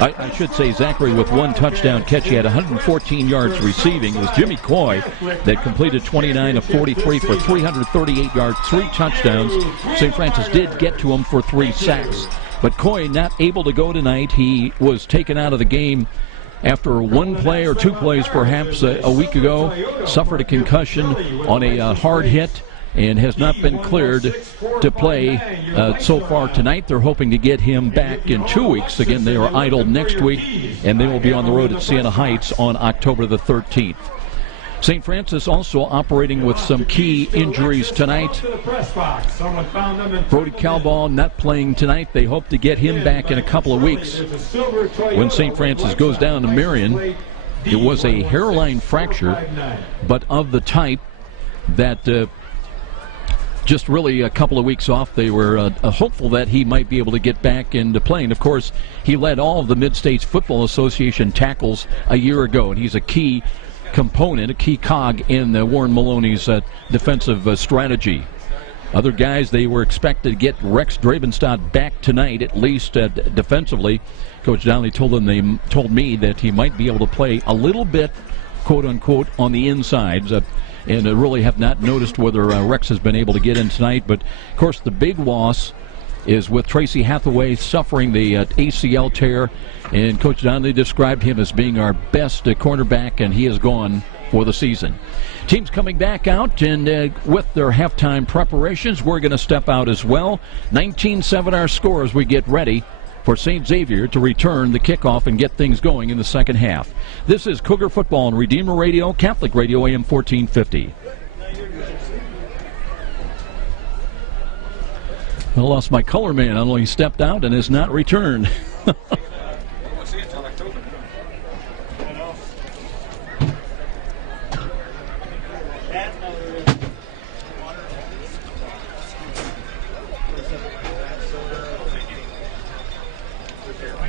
I should say Zachary with 1 touchdown catch. He had 114 yards receiving. It was Jimmy Coy that completed 29 of 43 for 338 yards, 3 touchdowns. St. Francis did get to him for 3 sacks. But Coy not able to go tonight. He was taken out of the game after 1 play or 2 plays perhaps a week ago. Suffered a concussion on a hard hit and has not been cleared to play so far tonight. They're hoping to get him back in 2 weeks. Again, they are idle next week, and they will be on the road at Siena Heights on October the 13th. St. Francis also operating with some key injuries tonight. Brody Calball not playing tonight. They hope to get him back in a couple of weeks. When St. Francis goes down to Marion, it was a hairline fracture, but of the type that just really a couple of weeks off. They were hopeful that he might be able to get back into playing. Of course, he led all of the Mid-States Football Association tackles a year ago, and he's a key component, a key cog in Warren Maloney's defensive strategy. Other guys, they were expected to get Rex Drabenstadt back tonight, at least defensively. Coach Donnelly told me that he might be able to play a little bit, quote unquote, on the insides. And I really have not noticed whether Rex has been able to get in tonight. But, of course, the big loss is with Tracy Hathaway suffering the ACL tear. And Coach Donnelly described him as being our best cornerback, and he is gone for the season. Teams coming back out, and with their halftime preparations, we're going to step out as well. 19-7 our score as we get ready for St. Xavier to return the kickoff and get things going in the second half. This is Cougar Football on Redeemer Radio, Catholic Radio, AM 1450. I lost my color man. I only stepped out and has not returned.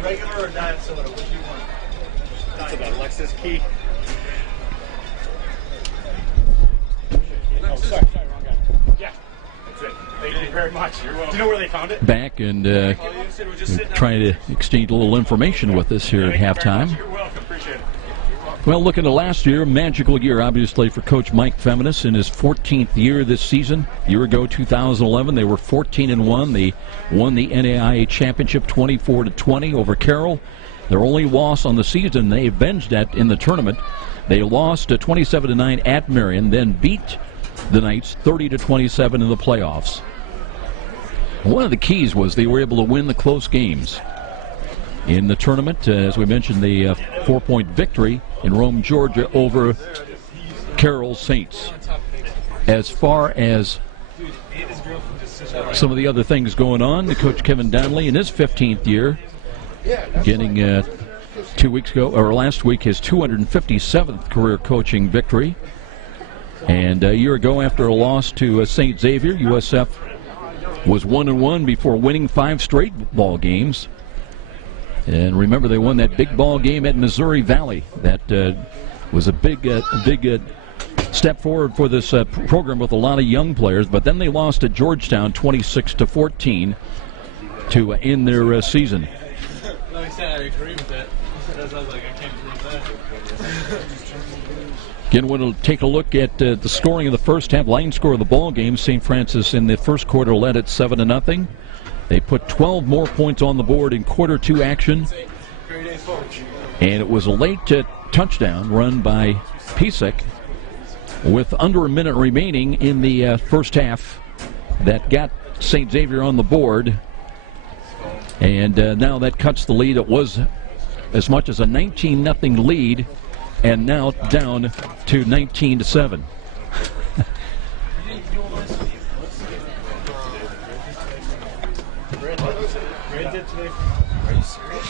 Regular or diet soda? What do you want? That's about Alexis Key. Oh, sorry, wrong guy. Yeah, that's it. Thank you very much. You're welcome. Do you know where they found it? Back and trying to exchange a little information with us here at halftime. You're welcome. Appreciate it. Well, looking at last year, magical year, obviously, for Coach Mike Feminis in his 14th year this season. A year ago, 2011, they were 14-1. They won the NAIA championship 24-20 over Carroll. Their only loss on the season, they avenged that in the tournament. They lost 27-9 at Marion, then beat the Knights 30-27 in the playoffs. One of the keys was they were able to win the close games. In the tournament, as we mentioned, the 4-point victory in Rome, Georgia over Carroll Saints. As far as some of the other things going on, the coach Kevin Donnelly in his 15th year, getting 2 weeks ago, or last week, his 257th career coaching victory. And a year ago, after a loss to St. Xavier, USF was 1-1 before winning 5 straight ball games. And remember, they won that big ball game at Missouri Valley. That was a big step forward for this program with a lot of young players. But then they lost at Georgetown 26-14 to end their season. No, he said I agree with that. I was like, I can't believe that. Again, we'll take a look at the scoring of the first half. Line score of the ball game. St. Francis in the first quarter led at 7-0. They put 12 more points on the board in quarter 2 action. And it was a late touchdown run by Pisak with under a minute remaining in the first half that got St. Xavier on the board. And now that cuts the lead. It was as much as a 19-0 lead, and now down to 19-7.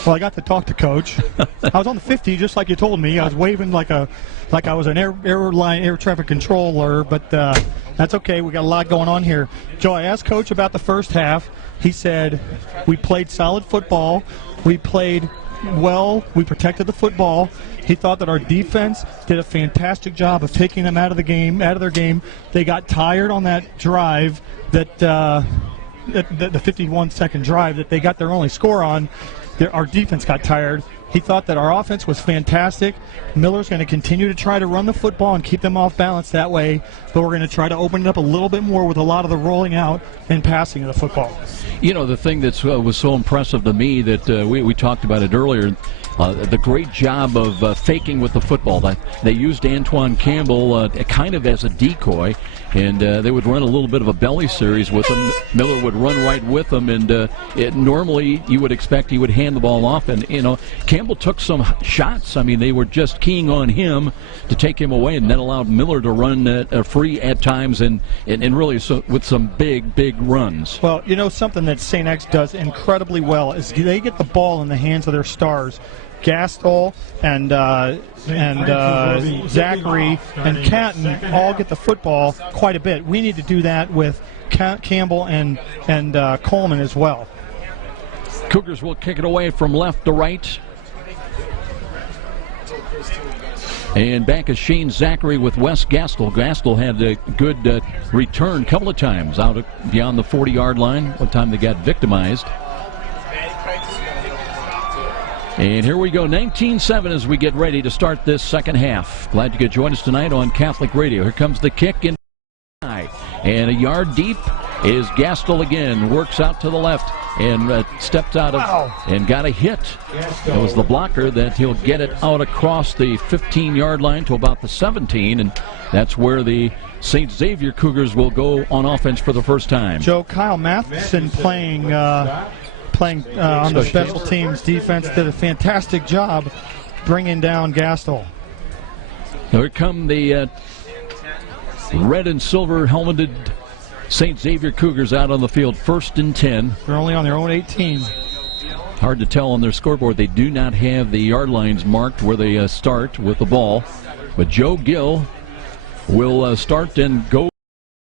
Well, I got to talk to Coach. I was on the 50, just like you told me. I was waving like I was an air traffic controller, but that's okay. We got a lot going on here. Joe, I asked Coach about the first half. He said we played solid football. We played well. We protected the football. He thought that our defense did a fantastic job of taking them out of their game. They got tired on that drive, the 51-second drive that they got their only score on. Our defense got tired. He thought that our offense was fantastic. Miller's going to continue to try to run the football and keep them off balance that way, but we're going to try to open it up a little bit more with a lot of the rolling out and passing of the football. You know, the thing that was so impressive to me that we talked about it earlier, the great job of faking with the football. They used Antoine Campbell kind of as a decoy, and they would run a little bit of a belly series with him. Miller would run right with them, and normally you would expect he would hand the ball off. And, you know, Campbell took some shots. I mean, they were just keying on him to take him away, and that allowed Miller to run free at times and really with some big runs. Well, you know, something that St. X does incredibly well is they get the ball in the hands of their stars. Gastol and Zachary and Catton all get the football quite a bit. We need to do that with Campbell and Coleman as well. Cougars will kick it away from left to right. And back is Shane Zachary with Wes Gastol. Gastol had a good return a couple of times out beyond the 40-yard line. One time they got victimized. And here we go, 19-7 as we get ready to start this second half. Glad you could join us tonight on Catholic Radio. Here comes the kick in. And a yard deep is Gastol again. Works out to the left and stepped out of and got a hit. It was the blocker that he'll get it out across the 15-yard line to about the 17. And that's where the St. Xavier Cougars will go on offense for the first time. Joe, Kyle Matheson playing on the special teams defense, did a fantastic job bringing down Gastol. Here come the red and silver helmeted St. Xavier Cougars out on the field, 1st and 10. They're only on their own 18. Hard to tell on their scoreboard. They do not have the yard lines marked where they start with the ball. But Joe Gill will start and go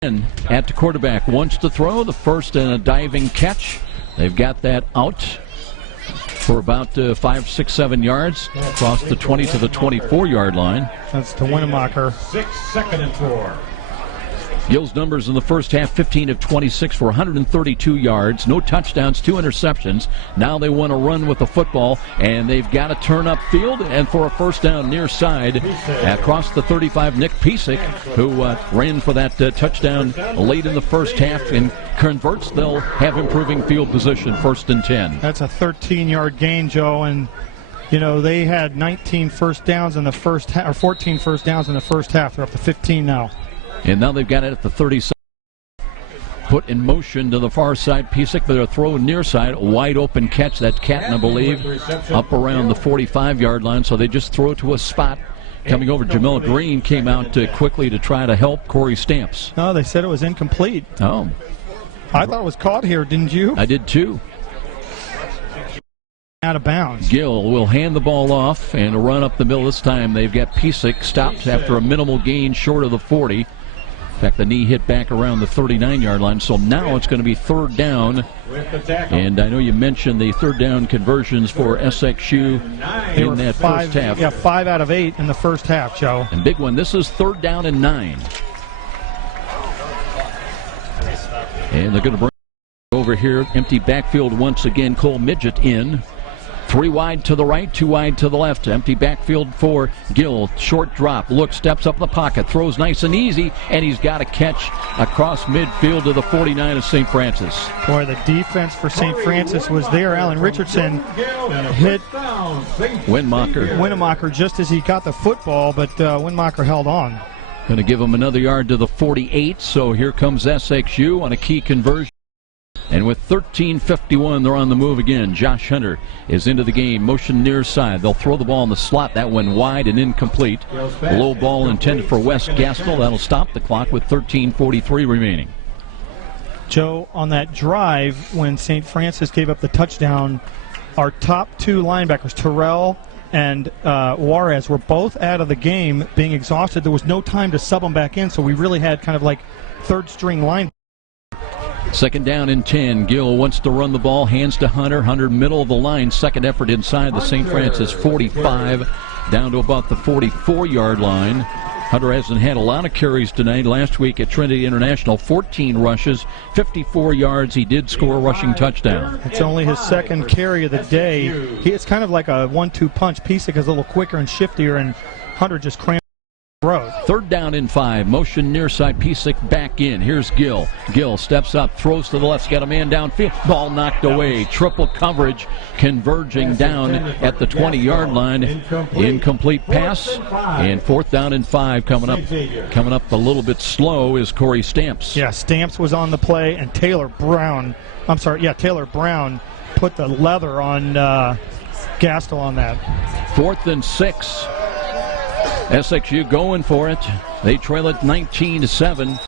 in at the quarterback. Wants to throw the first and a diving catch. They've got that out for about 5, 6, 7 yards across the 20 to the 24-yard line. That's to Winnemacher. 2nd and 4. Gill's numbers in the first half, 15 of 26 for 132 yards, no touchdowns, 2 interceptions. Now they want to run with the football, and they've got to turn up field and for a first down near side across the 35, Nick Pisak, who ran for that touchdown late in the first half and converts. They'll have improving field position, 1st and 10. That's a 13-yard gain, Joe, and you know, they had 19 first downs in the first half, or 14 first downs in the first half. They're up to 15 now. And now they've got it at the 37. Put in motion to the far side. Pisak, but a throw near side. Wide open catch. That Catton, I believe, up around the 45-yard line. So they just throw to a spot. Coming over, Jamel Green came out quickly to try to help Corey Stamps. No, they said it was incomplete. Oh. I thought it was caught here, didn't you? I did too. Out of bounds. Gill will hand the ball off and run up the middle. This time they've got Pisak stopped after a minimal gain short of the 40. In fact, the knee hit back around the 39-yard line, so now it's going to be 3rd down. And I know you mentioned the 3rd down conversions for SXU in that first half. Yeah, 5 out of 8 in the first half, Joe. And big one, this is 3rd down and 9. And they're going to bring over here, empty backfield once again. Cole Midget in. 3 wide to the right, 2 wide to the left. Empty backfield for Gill. Short drop. Looks, steps up the pocket. Throws nice and easy, and he's got a catch across midfield to the 49 of St. Francis. Boy, the defense for St. Francis was there. Alan Richardson hit Winnemacher just as he got the football, but Winnemacher held on. Going to give him another yard to the 48, so here comes SXU on a key conversion. And with 13:51, they're on the move again. Josh Hunter is into the game. Motion near side. They'll throw the ball in the slot. That went wide and incomplete. Low ball intended for Wes Gaskell. That'll stop the clock with 13:43 remaining. Joe, on that drive, when St. Francis gave up the touchdown, our top 2 linebackers, Terrell and Juarez, were both out of the game, being exhausted. There was no time to sub them back in, so we really had kind of like third-string linebackers. Second down and 10. Gill wants to run the ball. Hands to Hunter. Hunter middle of the line. Second effort inside the St. Francis 45. Down to about the 44-yard line. Hunter hasn't had a lot of carries tonight. Last week at Trinity International, 14 rushes, 54 yards. He did score a rushing touchdown. It's only his second carry of the day. It's kind of like a 1-2 punch. Pisak is a little quicker and shiftier, and Hunter just crammed. Road. Third down and 5. Motion near side. Pisak back in. Here's Gill. Gill steps up, throws to the left. Got a man downfield. Ball knocked away. Triple coverage, converging down at the 20-yard line. Incomplete pass. And 4th down and 5 coming up. Coming up a little bit slow is Corey Stamps. Yeah, Stamps was on the play, and Taylor Brown put the leather on Gaskell on that. 4th and 6. SXU going for it. They trail it 19-7.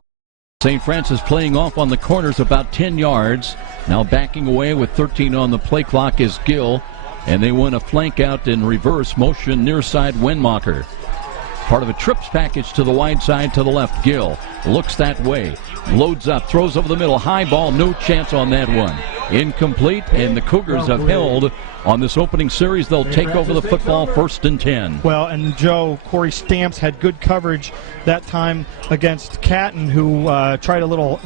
St. Francis playing off on the corners about 10 yards. Now backing away with 13 on the play clock is Gill. And they want a flank out in reverse. Motion near side Winnemacher. Part of a trips package to the wide side to the left. Gill looks that way. Loads up. Throws over the middle. High ball. No chance on that one. Incomplete. And the Cougars have held on this opening series. They'll take over the football 1st and 10. Well, and Joe, Corey Stamps had good coverage that time against Catton, who tried a little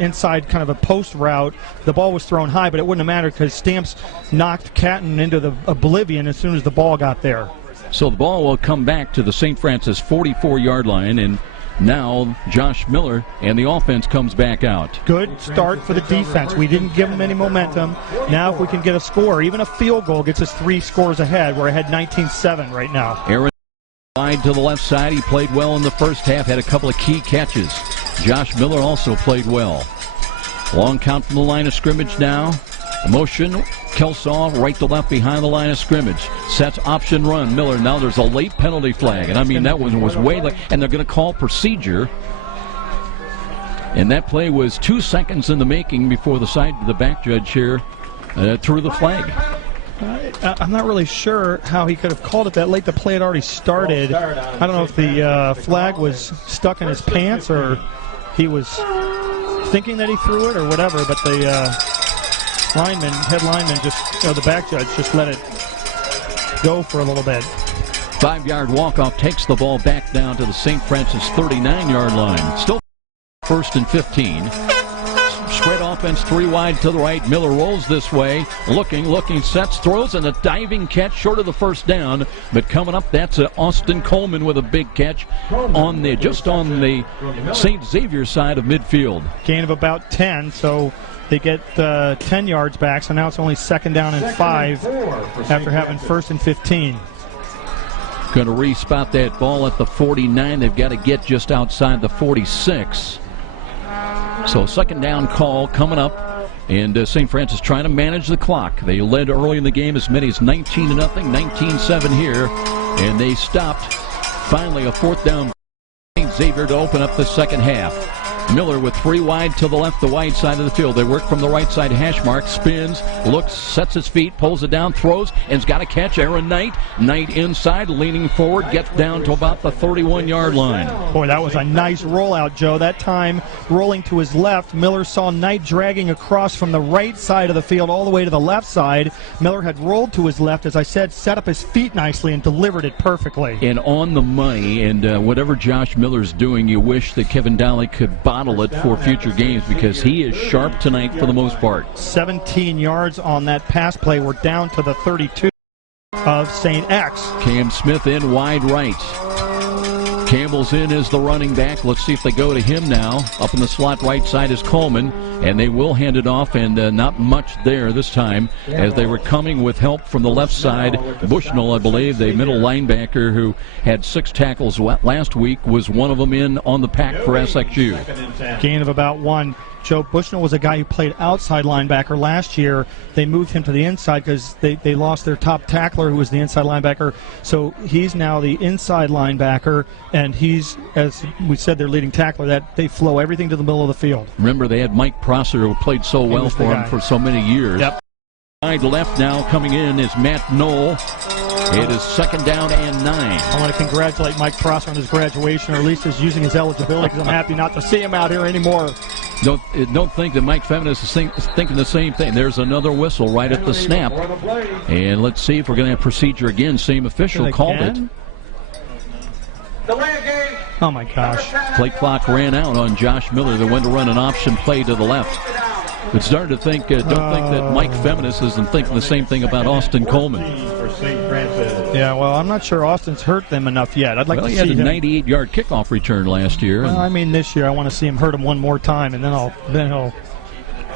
inside kind of a post route. The ball was thrown high, but it wouldn't have mattered because Stamps knocked Catton into the oblivion as soon as the ball got there. So the ball will come back to the St. Francis 44-yard line, and now Josh Miller and the offense comes back out. Good start for the defense. We didn't give them any momentum. Now if we can get a score, even a field goal gets us 3 scores ahead. We're ahead 19-7 right now. Aaron wide to the left side. He played well in the first half, had a couple of key catches. Josh Miller also played well. Long count from the line of scrimmage now. Motion, Kelsaw right to left behind the line of scrimmage. Sets option run. Miller, now there's a late penalty flag. And I mean, that one was way late. And they're going to call procedure. And that play was 2 seconds in the making before the back judge here threw the flag. I'm not really sure how he could have called it that late. The play had already started. I don't know if the flag was stuck in his pants or he was thinking that he threw it or whatever, but the head lineman, the back judge just let it go for a little bit. 5-yard walk-off takes the ball back down to the St. Francis 39-yard line. Still 1st and 15. Spread offense 3 wide to the right. Miller rolls this way. Looking, sets, throws, and a diving catch short of the 1st down. But coming up, that's Austin Coleman with a big catch on the St. Xavier side of midfield. Gain of about 10, so they get 10 yards back. So now it's only 2nd down and 5 after having 1st and 15. Going to re-spot that ball at the 49. They've got to get just outside the 46. So 2nd down call coming up, and St. Francis trying to manage the clock. They led early in the game as many as 19-0, 19-7 here, and they stopped. Finally, a 4th down St. Xavier to open up the second half. Miller with 3 wide to the left, the wide side of the field. They work from the right side hash mark, spins, looks, sets his feet, pulls it down, throws, and's got a catch. Aaron Knight inside, leaning forward, gets down to about the 31-yard line. Boy, that was a nice rollout, Joe. That time, rolling to his left, Miller saw Knight dragging across from the right side of the field all the way to the left side. Miller had rolled to his left, as I said, set up his feet nicely and delivered it perfectly. And on the money, and whatever Josh Miller's doing, you wish that Kevin Dowley could bottle it for future games because he is sharp tonight for the most part. 17 yards on that pass play. We're down to the 32. of St. X. Cam Smith in wide right. Campbell's in as the running back. Let's see if they go to him now. Up in the slot right side is Coleman, and they will hand it off, and not much there this time as they were coming with help from the left side. Bushnell, I believe, the middle linebacker who had 6 tackles last week, was one of them in on the pack for SXU. Gain of about 1. Joe Bushnell was a guy who played outside linebacker last year. They moved him to the inside because they lost their top tackler, who was the inside linebacker. So he's now the inside linebacker, and he's, as we said, their leading tackler. That they flow everything to the middle of the field. Remember, they had Mike Prosser, who played so well for him for so many years. Yep. Side left now coming in is Matt Knoll. It is 2nd down and 9. I want to congratulate Mike Prosser on his graduation, or at least his using his eligibility, because I'm happy not to see him out here anymore. Don't think that Mike Feminist is thinking the same thing. There's another whistle right at the snap. And let's see if we're going to have procedure again. Same official called it. Oh, my gosh. Play clock ran out on Josh Miller. They went to run an option play to the left. But starting to think, don't think that Mike Feminist isn't thinking the same thing about Austin Coleman. Yeah, well, I'm not sure Austin's hurt them enough yet. I'd like to see him. He had a 98-yard kickoff return last year. Well, I mean, this year I want to see him hurt him one more time, and then he'll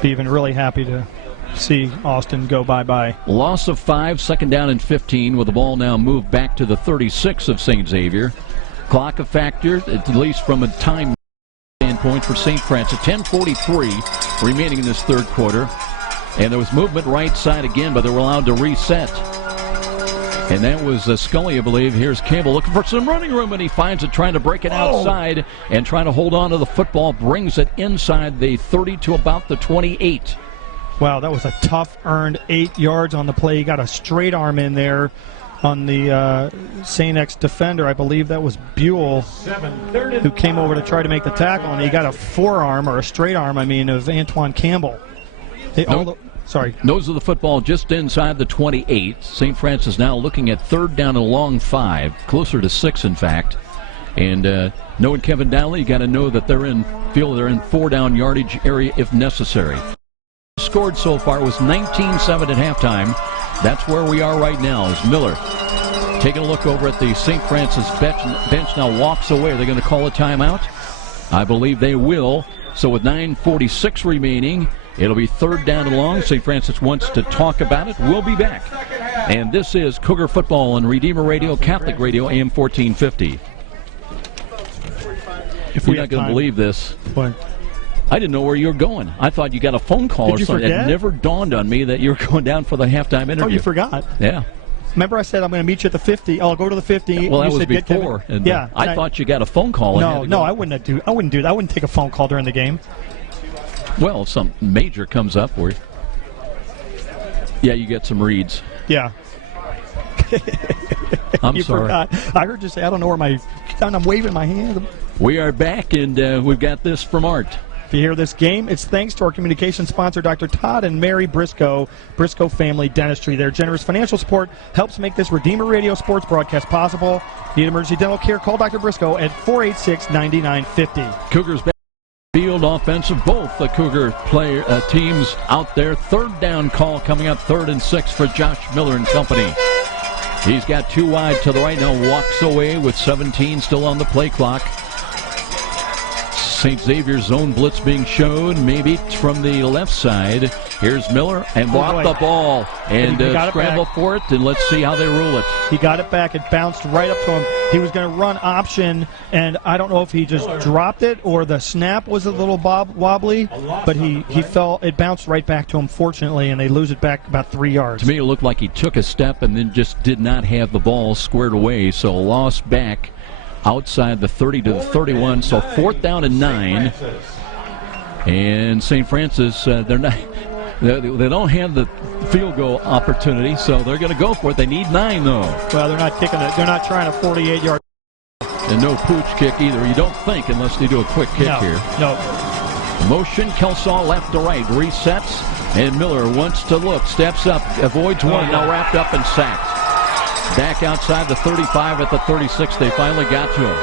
be even really happy to see Austin go bye-bye. Loss of 5, 2nd down and 15, with the ball now moved back to the 36 of St. Xavier. Clock a factor, at least from a time standpoint for St. Francis. 10:43 remaining in this third quarter. And there was movement right side again, but they were allowed to reset. And that was Scully, I believe. Here's Campbell looking for some running room, and he finds it, trying to break it outside and trying to hold on to the football. Brings it inside the 30 to about the 28. Wow, that was a tough earned 8 yards on the play. He got a straight arm in there on the St. X defender. I believe that was Buell, who came over to try to make the tackle, and he got a forearm, or a straight arm, I mean, of Antoine Campbell. Nose of the football just inside the 28. St. Francis now looking at 3rd down and long 5, closer to 6, in fact. And knowing Kevin Dowley, you got to know that they're in 4-down yardage area if necessary. Scored so far was 19-7 at halftime. That's where we are right now, as Miller taking a look over at the St. Francis bench now, walks away. Are they going to call a timeout? I believe they will. So with 9:46 remaining, it'll be 3rd down and long. St. Francis wants to talk about it. We'll be back. And this is Cougar Football on Redeemer Radio, Catholic Radio, AM 1450. You're not going to believe this. What? I didn't know where you were going. I thought you got a phone call or something. It never dawned on me that you were going down for the halftime interview. Oh, you forgot? Yeah. Remember I said I'm going to meet you at the 50. I'll go to the 50. Well, that was before. And yeah. I thought you got a phone call. No, I wouldn't do that. I wouldn't take a phone call during the game. Well, if something major comes up, you get some reads. Yeah. I'm you sorry. Forgot. I heard you say, I don't know where I'm waving my hand. We are back, and we've got this from Art. If you hear this game, it's thanks to our communication sponsor, Dr. Todd and Mary Briscoe, Briscoe Family Dentistry. Their generous financial support helps make this Redeemer Radio sports broadcast possible. Need emergency dental care? Call Dr. Briscoe at 486-9950. Cougars back field offensive. Both the Cougar teams out there. 3rd down call coming up, 3rd and 6 for Josh Miller and company. He's got 2 wide to the right now, walks away with 17 still on the play clock. St. Xavier's zone blitz being shown, maybe from the left side. Here's Miller, and blocked the ball, and scramble for it, and let's see how they rule it. He got it back. It bounced right up to him. He was going to run option, and I don't know if he just dropped it or the snap was a little wobbly, but he fell. It bounced right back to him, fortunately, and they lose it back about 3 yards. To me, it looked like he took a step and then just did not have the ball squared away, so lost back outside the 30 to the 31, so 4th down and 9. And St. Francis, they don't have the field goal opportunity, so they're going to go for it. They need 9, though. Well, they're not kicking it. They're not trying a 48-yard. And no pooch kick either. You don't think unless they do a quick kick here. No. Motion, Kelsaw left to right, resets, and Miller wants to look, steps up, avoids one, now wrapped up and sacked. Back outside the 35 at the 36, they finally got to him.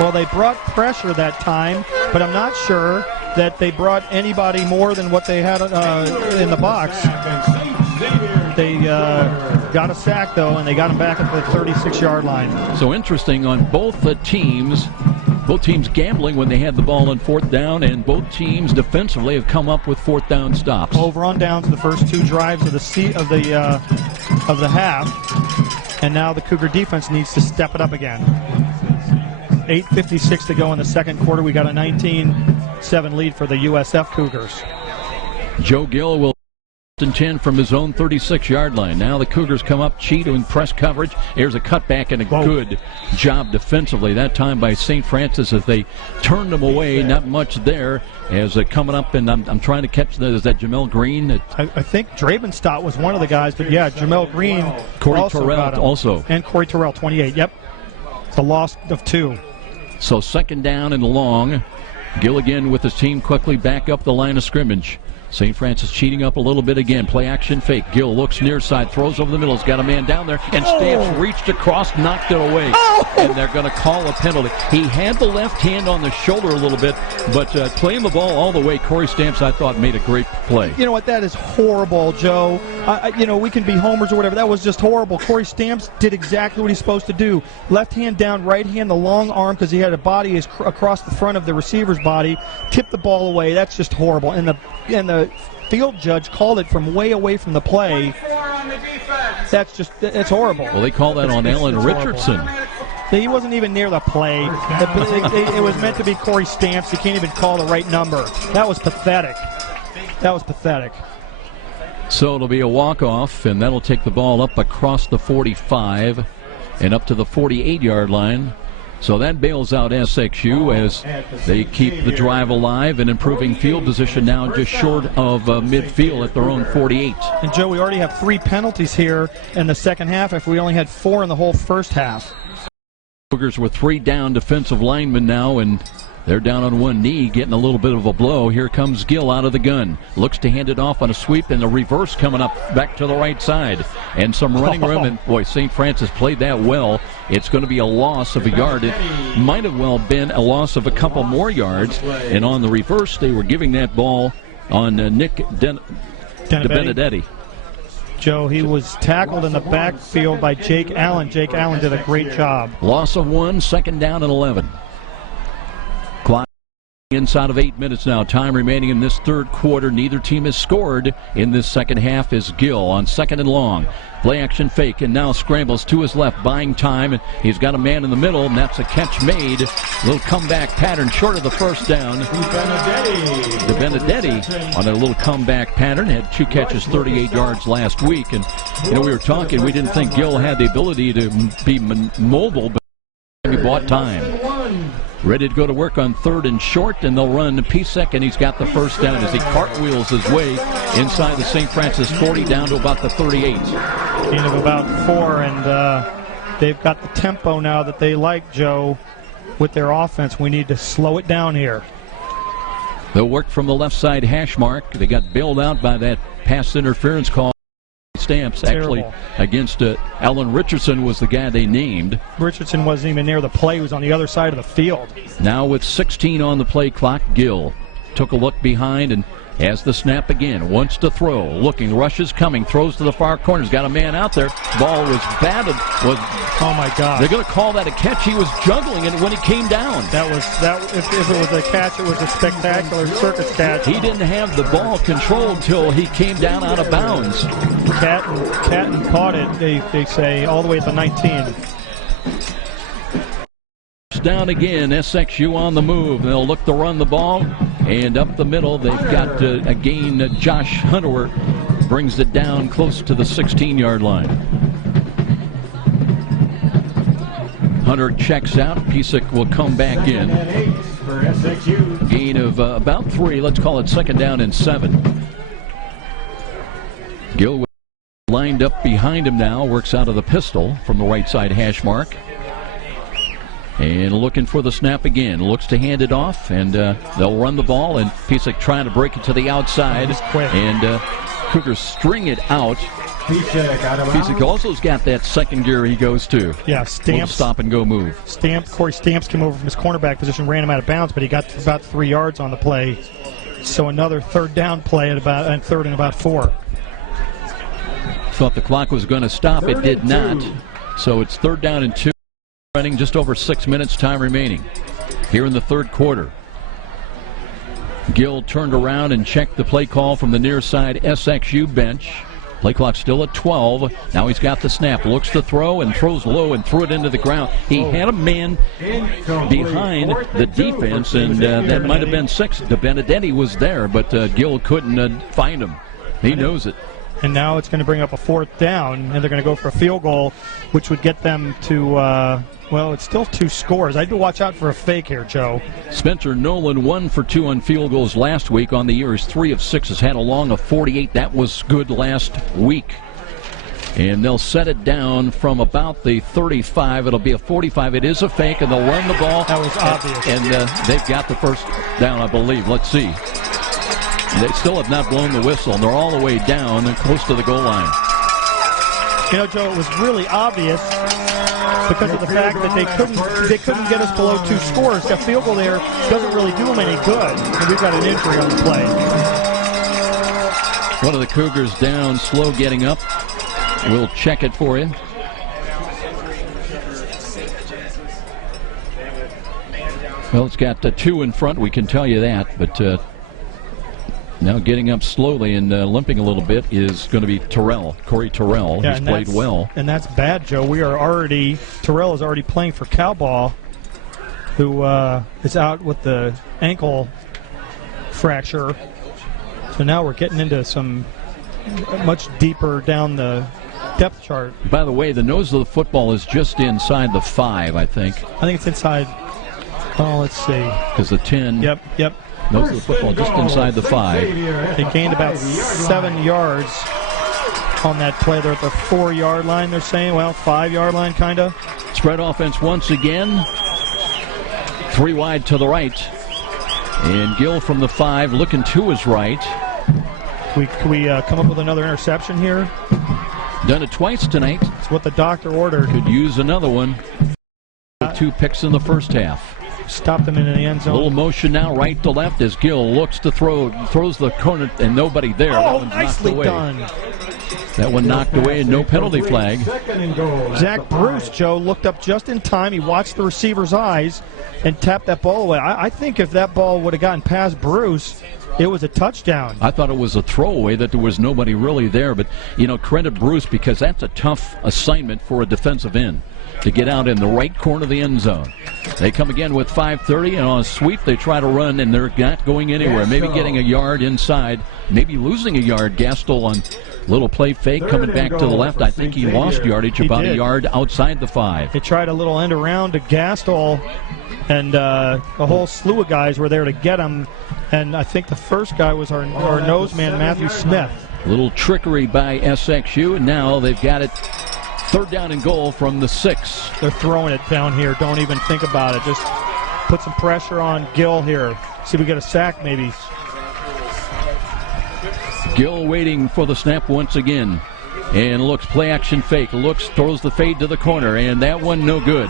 Well, they brought pressure that time, but I'm not sure that they brought anybody more than what they had in the box. got a sack, though, and they got him back at the 36-yard line. So interesting on both teams. Both teams gambling when they had the ball on fourth down, and both teams defensively have come up with fourth down stops. Over on downs the first two drives of the half, and now the Cougar defense needs to step it up again. 8:56 to go in the second quarter. We got a 19-7 lead for the USF Cougars. Joe Gill will 10 from his own 36-yard line. Now the Cougars come up, cheating press coverage. Here's a cutback and a good job defensively that time by St. Francis as they turned them away. Not much there as coming up, and I'm trying to catch that. Is that Jamel Green? I think Drabenstadt was one of the guys, but yeah, Jamel Green. Corey Terrell also. And Corey Terrell, 28. Yep. It's a loss of 2. So second down and long. Gill again with his team quickly back up the line of scrimmage. St. Francis cheating up a little bit again. Play action fake. Gill looks near side, throws over the middle. He's got a man down there, and Stamps reached across, knocked it away. And they're going to call a penalty. He had the left hand on the shoulder a little bit, but playing the ball all the way, Corey Stamps, I thought, made a great play. You know what? That is horrible, Joe. We can be homers or whatever. That was just horrible. Corey Stamps did exactly what he's supposed to do. Left hand down, right hand, the long arm, because he had a body across the front of the receiver's body. Tipped the ball away. That's just horrible. And the field judge called it from way away from the play. That's horrible. Well, they call that on Alan Richardson. He wasn't even near the play. It was meant to be Corey Stamps. He can't even call the right number. That was pathetic. So it'll be a walk-off, and that'll take the ball up across the 45 and up to the 48-yard line. So that bails out SXU as they keep the drive alive and improving field position now just short of midfield at their own 48. And, Joe, we already have 3 penalties here in the second half if we only had 4 in the whole first half. Cougars with 3 down defensive linemen now, and they're down on one knee, getting a little bit of a blow. Here comes Gill out of the gun. Looks to hand it off on a sweep, and the reverse coming up back to the right side. And some running room, and boy, St. Francis played that well. It's going to be a loss of a yard. It might have well been a loss of a couple more yards. And on the reverse, they were giving that ball on Nick DeBenedetti. Joe, he was tackled in the backfield by Jake Allen. Jake Allen did a great job. Loss of 1, second down and 11. Clock inside of 8 minutes now. Time remaining in this third quarter. Neither team has scored in this second half as Gill on second and long. Play action fake, and now scrambles to his left, buying time. And he's got a man in the middle, and that's a catch made. Little comeback pattern short of the first down. The Benedetti on a little comeback pattern had 2 catches, 38 yards last week. And we were talking, we didn't think Gill had the ability to be mobile, but he bought time. Ready to go to work on third and short, and they'll run Pisek, and he's got the first down as he cartwheels his way inside the St. Francis 40 down to about the 38. Gain of about 4, and they've got the tempo now that they like, Joe, with their offense. We need to slow it down here. They'll work from the left side hash mark. They got bailed out by that pass interference call. Stamps actually against Alan Richardson was the guy they named. Richardson wasn't even near the play. He was on the other side of the field. Now with 16 on the play clock, Gill took a look behind and has the snap again. Wants to throw. Looking. Rushes coming. Throws to the far corner. He's got a man out there. Ball was batted. Oh, my God. They're going to call that a catch. He was juggling it when he came down. If it was a catch, it was a spectacular circus catch. He didn't have the ball controlled till he came down out of bounds. Catton caught it, they say, all the way at the 19. Down again, SXU on the move. They'll look to run the ball, and up the middle they've got again Josh Hunter brings it down close to the 16-yard line. Hunter checks out. Pisek will come back in. Gain of about 3. Let's call it second down and 7. Gill lined up behind him now. Works out of the pistol from the right side hash mark. And looking for the snap again. Looks to hand it off, and they'll run the ball. And Pisek trying to break it to the outside. And Cougars string it out. Pisek also's got that second gear he goes to. Yeah, Stamps. Stop and go move. Corey Stamps came over from his cornerback position, ran him out of bounds, but he got about 3 yards on the play. So another third down play at third and about 4. Thought the clock was going to stop. It did not. So it's 3rd down and 2. Running just over 6 minutes time remaining here in the 3rd quarter. Gill turned around and checked the play call from the near side SXU bench. Play clock still at 12. Now he's got the snap. Looks to throw and throws low and threw it into the ground. He had a man behind the defense, and that might have been 6. DeBenedetti was there, but Gill couldn't find him. He knows it. And now it's going to bring up a 4th down, and they're going to go for a field goal, which would get them to, well, it's still 2 scores. I do watch out for a fake here, Joe. Spencer Nolan 1 for 2 on field goals last week. On the year, he's 3 of 6. Has had a long of 48. That was good last week. And they'll set it down from about the 35. It'll be a 45. It is a fake, and they'll run the ball. That was obvious. And they've got the first down, I believe. Let's see. They still have not blown the whistle, and they're all the way down and close to the goal line. You know, Joe, it was really obvious because of the fact that they couldn't get us below 2 scores. That field goal there doesn't really do them any good. And we've got an injury on the play. One of the Cougars down, slow getting up. We'll check it for you. Well, it's got 2 in front, we can tell you that, but now getting up slowly and limping a little bit is going to be Corey Terrell. Yeah, He's played well. And that's bad, Joe. Terrell is already playing for Cowball, who is out with the ankle fracture. So now we're getting into some much deeper down the depth chart. By the way, the nose of the football is just inside the 5, I think. I think it's inside. Oh, let's see. Because the 10. Yep. Nose of the football just inside the 5. They gained about 7 yards on that play. They're at the 4-yard line, they're saying. Well, 5-yard line, kind of. Spread offense once again. 3 wide to the right. And Gill from the 5 looking to his right. Can we come up with another interception here? Done it twice tonight. It's what the doctor ordered. Could use another one. 2 picks in the first half. Stopped them in the end zone. A little motion now, right to left as Gill looks to throw, throws the corner, and nobody there. Oh, nicely done. That one knocked away, and no penalty flag. Zach Bruce, Joe, looked up just in time. He watched the receiver's eyes and tapped that ball away. I think if that ball would have gotten past Bruce, it was a touchdown. I thought it was a throwaway, that there was nobody really there. But, credit Bruce, because that's a tough assignment for a defensive end to get out in the right corner of the end zone. They come again with 5:30, and on a sweep they try to run, and they're not going anywhere. Maybe getting a yard inside, maybe losing a yard. Gastel on little play fake, coming back to the left. I think he lost yardage about a yard outside the 5. They tried a little end around to Gastel, and a whole slew of guys were there to get him. And I think the first guy was our nose man, Matthew Smith. A little trickery by SXU, and now they've got it 3rd down and goal from the 6. They're throwing it down here. Don't even think about it. Just put some pressure on Gill here. See if we get a sack maybe. Gill waiting for the snap once again. And looks, play action fake. Looks, throws the fade to the corner, and that one no good.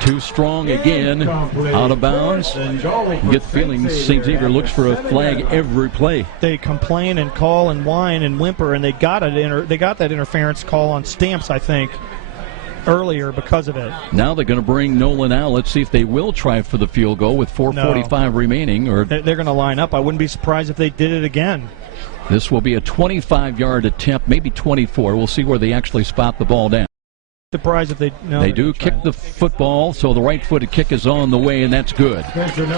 Too strong again, out of bounds. You get the feeling St. Xavier looks for a flag every play. They complain and call and whine and whimper, and they got that interference call on Stamps, I think, earlier because of it. Now they're going to bring Nolan out. Let's see if they will try for the field goal with 4:45 remaining. Or they're going to line up. I wouldn't be surprised if they did it again. This will be a 25-yard attempt, maybe 24. We'll see where they actually spot the ball down. Surprised if they do kick the football, so the right-footed kick is on the way, and that's good.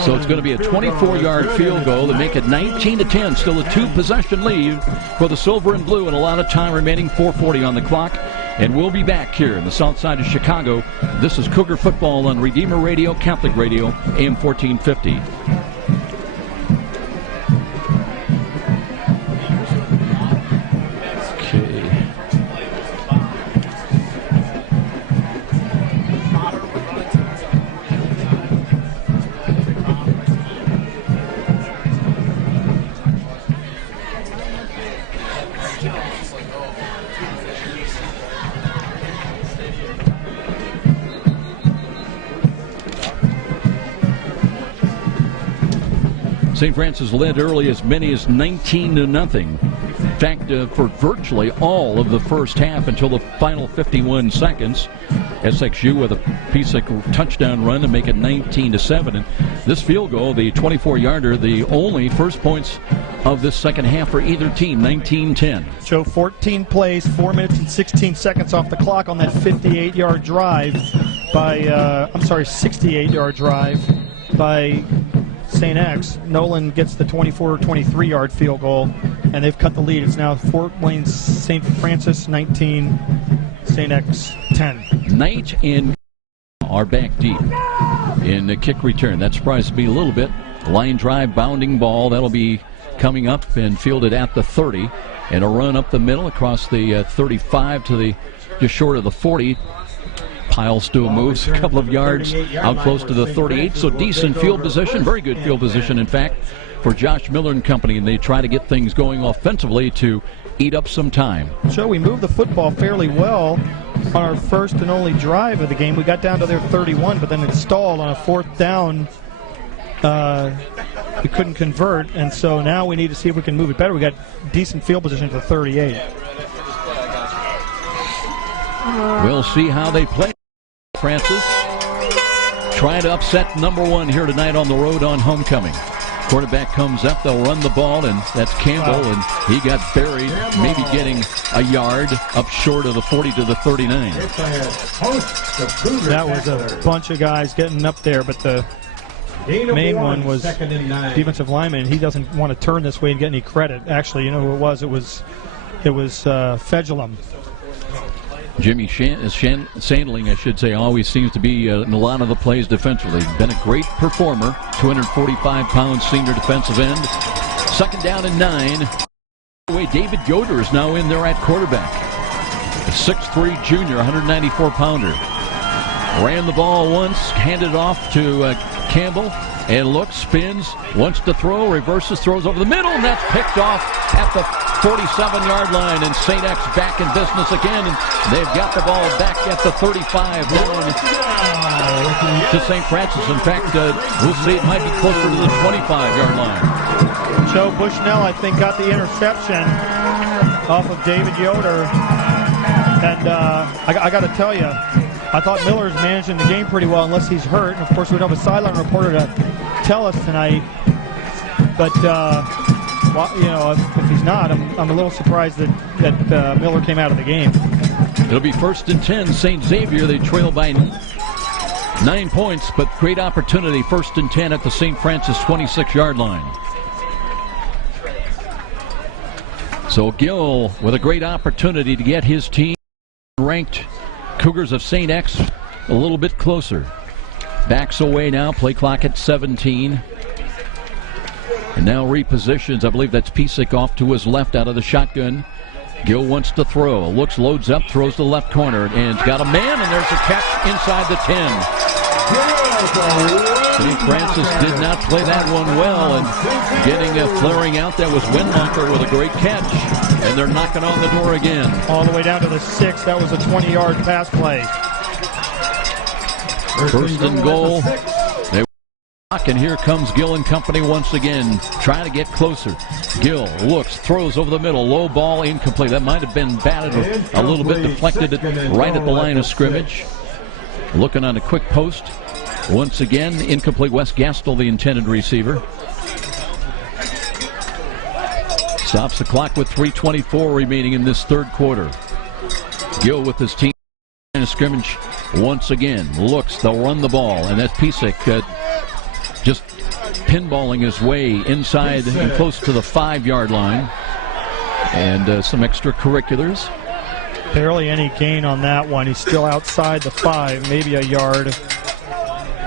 So it's going to be a 24-yard field goal to make it 19-10. Still a 2-possession lead for the silver and blue, and a lot of time remaining. 4:40 on the clock, and we'll be back here in the south side of Chicago. This is Cougar football on Redeemer Radio, Catholic Radio, AM 1450. St. Francis led early as many as 19-0. fact, for virtually all of the first half until the final 51 seconds. SXU with a Pisak touchdown run to make it 19-7. And this field goal, the 24-yarder, the only first points of this second half for either team, 19-10. Joe, 14 plays, 4 minutes and 16 seconds off the clock on that 58-yard drive by, 68-yard drive by St. X. Nolan gets the 23-yard field goal, and they've cut the lead. It's now Fort Wayne St. Francis 19, St. X 10. Knight and are back deep in the kick return. That surprised me a little bit. Line drive, bounding ball. That'll be coming up and fielded at the 30. And a run up the middle across the 35 to the just short of the 40. Pile still moves a couple of yards out close to the 38. So decent field position, very good field position, in fact, for Josh Miller and company. And they try to get things going offensively to eat up some time. So we moved the football fairly well on our first and only drive of the game. We got down to their 31, but then it stalled on a fourth down. We couldn't convert, and so now we need to see if we can move it better. We got decent field position to the 38. We'll see how they play. Francis trying to upset number one here tonight on the road on homecoming. Quarterback comes up, they'll run the ball, and that's Campbell, and he got buried, maybe getting a yard up short of the 40 to the 39. That was a bunch of guys getting up there, but the main one was defensive lineman. He doesn't want to turn this way and get any credit. Actually, you know who it was? It was Fedulum. Jimmy Sandling, I should say, always seems to be in a lot of the plays defensively. Been a great performer, 245-pound senior defensive end. Second down and 9. David Yoder is now in there at quarterback. A 6'3 junior, 194-pounder. Ran the ball once, handed it off to Campbell, and looks, spins, wants to throw, reverses, throws over the middle, and that's picked off at the 47-yard line, and St. X back in business again, and they've got the ball back at the 35 down to St. Francis. In fact, we'll see, it might be closer to the 25-yard line. Joe Bushnell, I think, got the interception off of David Yoder, and I got to tell you, I thought Miller's managing the game pretty well, unless he's hurt. And of course, we don't have a sideline reporter to tell us tonight. But you know, if he's not, I'm a little surprised that Miller came out of the game. It'll be 1st and 10. St. Xavier, they trail by 9 points, but great opportunity. 1st and 10 at the St. Francis 26-yard line. So Gill with a great opportunity to get his team ranked. Cougars of St. X a little bit closer. Backs away now, play clock at 17. And now repositions. I believe that's Pisak off to his left out of the shotgun. Gill wants to throw. Looks, loads up, throws to the left corner, and he's got a man, and there's a catch inside the 10. St. Francis did not play that one well, and getting flaring out, that was Wenmacher with a great catch. And they're knocking on the door again. All the way down to the 6. That was a 20-yard pass play. 1st and goal. They block, and here comes Gill and company once again, trying to get closer. Gill looks, throws over the middle, low ball, incomplete. That might have been batted a little bit, deflected it right at the line of scrimmage. Looking on a quick post. Once again, incomplete. Wes Gastel, the intended receiver. Stops the clock with 3:24 remaining in this third quarter. Gill with his team in a scrimmage once again. Looks, they'll run the ball, and that's Pisak just pinballing his way inside and close to the 5-yard line. And some extracurriculars. Barely any gain on that one. He's still outside the 5, maybe a yard.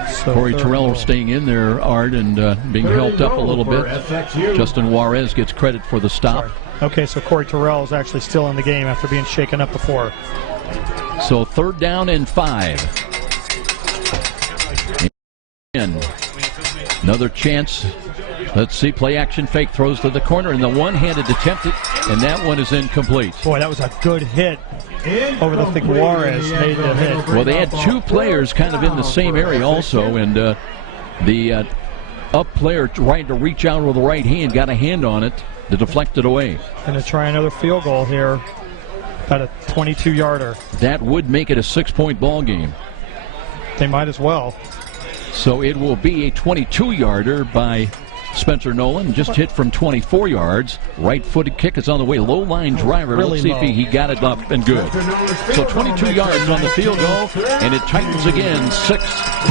So Corey Terrell staying in there, Art, and being helped up a little bit. Justin Juarez gets credit for the stop. Okay, so Corey Terrell is actually still in the game after being shaken up before. So 3rd down and 5. And another chance. Let's see, play action fake, throws to the corner, and the one-handed attempt, and that one is incomplete. Boy, that was a good hit over the thick. Juarez made the hit. Well, they had 2 players kind of in the same area also, and the up player trying to reach out with the right hand, got a hand on it, to deflect it away. Going to try another field goal here at a 22-yarder. That would make it a 6-point ball game. They might as well. So it will be a 22-yarder by Spencer Nolan. Just hit from 24 yards. Right-footed kick is on the way. Low-line driver. Really Let's see if he got it up and good. So 22 yards on the field goal, and it tightens again. 6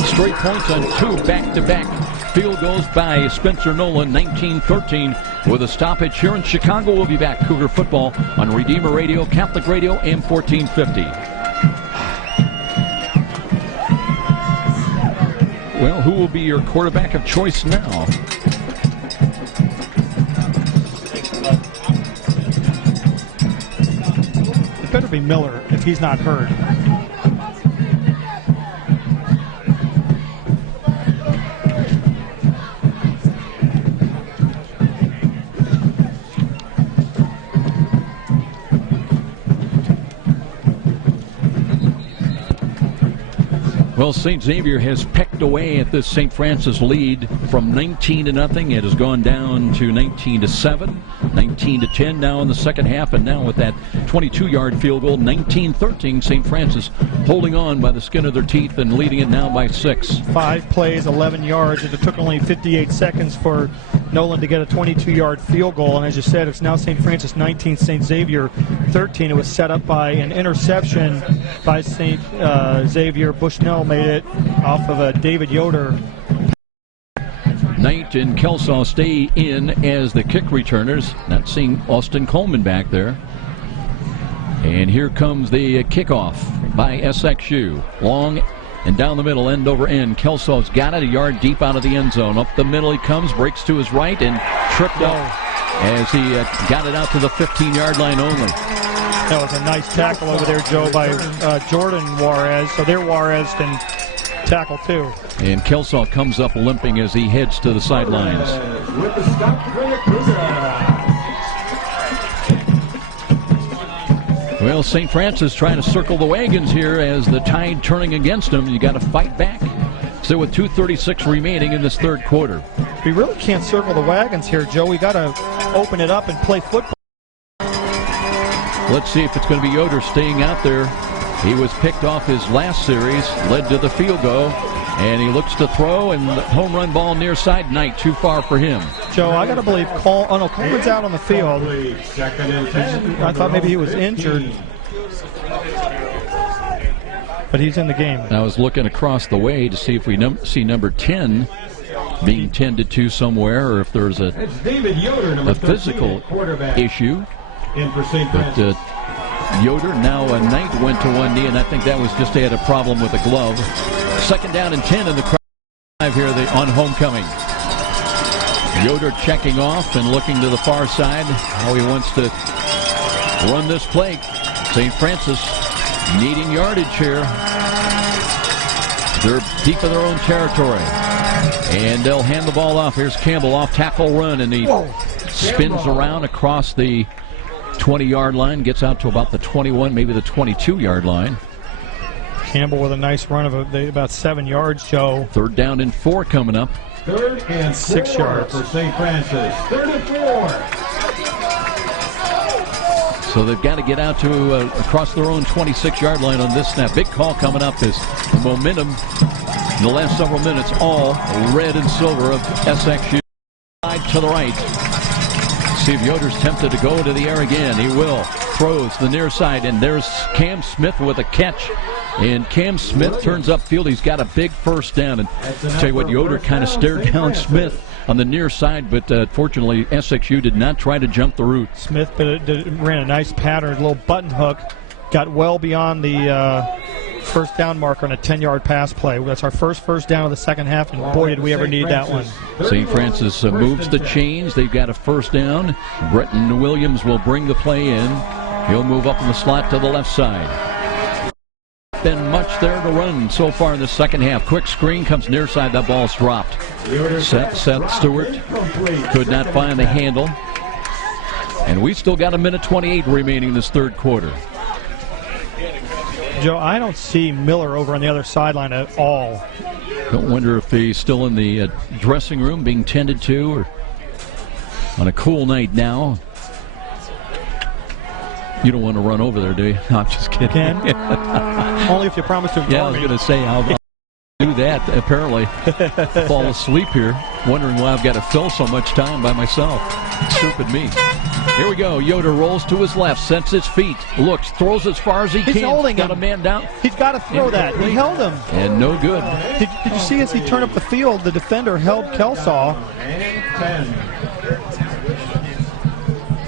straight points on 2 back-to-back field goals by Spencer Nolan. 19-13 with a stoppage here in Chicago. We'll be back. Cougar football on Redeemer Radio, Catholic Radio, AM 1450. Well, who will be your quarterback of choice now? It better be Miller if he's not hurt. Well, St. Xavier has pecked away at this St. Francis lead from 19-0. It has gone down to 19-7, 19-10 now in the second half, and now with that 22-yard field goal, 19-13. St. Francis holding on by the skin of their teeth and leading it now by 6. 5 plays, 11 yards, and it took only 58 seconds for Nolan to get a 22-yard field goal. And as you said, it's now St. Francis 19, St. Xavier 13. It was set up by an interception by St. Xavier. Bushnell made it off of a David Yoder. Knight and Kelsaw stay in as the kick returners. Not seeing Austin Coleman back there. And here comes the kickoff by SXU. Long and down the middle, end over end. Kelsaw's got it a yard deep out of the end zone. Up the middle he comes, breaks to his right, and tripped up as he got it out to the 15-yard line only. That was a nice tackle over there, Joe, by Jordan Juarez. So there Juarez can tackle too. And Kelsaw comes up limping as he heads to the sidelines. With the stop for the Cougar. Well, St. Francis trying to circle the wagons here as the tide turning against them. You got to fight back. So with 2:36 remaining in this third quarter. We really can't circle the wagons here, Joe. We got to open it up and play football. Let's see if it's going to be Yoder staying out there. He was picked off his last series, led to the field goal, and he looks to throw, and the home run ball near side. Knight too far for him. Joe, I got to believe Coleman's out on the field. Second and 10. I thought maybe he was injured, but he's in the game. I was looking across the way to see if we see number 10 being tended to somewhere, or if there's a David Yoder, number 13, physical quarterback. issue. In for St. But Francis. Yoder, now a Knight went to one knee, and I think that was just they had a problem with a glove. Second down and 10 in the crowd here on homecoming. Yoder checking off and looking to the far side, how he wants to run this play. St. Francis needing yardage here. They're deep in their own territory. And they'll hand the ball off. Here's Campbell off tackle run, and he spins around across the 20-yard line, gets out to about the 21, maybe the 22-yard line. Campbell with a nice run of about 7 yards, Joe. Third down and 4 coming up. Third and 6 yards for St. Francis. Third and 4. So they've got to get out to across their own 26-yard line on this snap. Big call coming up. This momentum in the last several minutes, all red and silver of SXU. Side to the right. See if Yoder's tempted to go to the air again. He will. Throws the near side, and there's Cam Smith with a catch. And Cam Smith turns upfield. He's got a big first down. And I'll tell you what, Yoder kind of stared down Smith on the near side, but fortunately SXU did not try to jump the route. Smith ran a nice pattern, a little button hook, got well beyond the first down marker on a 10-yard pass play. That's our first down of the second half, and boy, did we ever need that one. St. Francis moves the chains. They've got a first down. Bretton Williams will bring the play in. He'll move up in the slot to the left side. Been much there to run so far in the second half. Quick screen comes near side. That ball's dropped. Seth Stewart could not find the handle. And we still got a minute 28 remaining in this third quarter. Joe, I don't see Miller over on the other sideline at all. Don't wonder if he's still in the dressing room being tended to. Or On a cool night now. You don't want to run over there, do you? No, I'm just kidding. Only if you promise to ignore Yeah, I was me. going to say, I'll do that, apparently. Fall asleep here, wondering why I've got to fill so much time by myself. Stupid me. Here we go. Yoder rolls to his left, sets his feet, looks, throws as far as he He's can. holding got him. a man down. He's got to throw that. He held him. And no good. Did you see as he turned up the field, the defender held Kelsaw.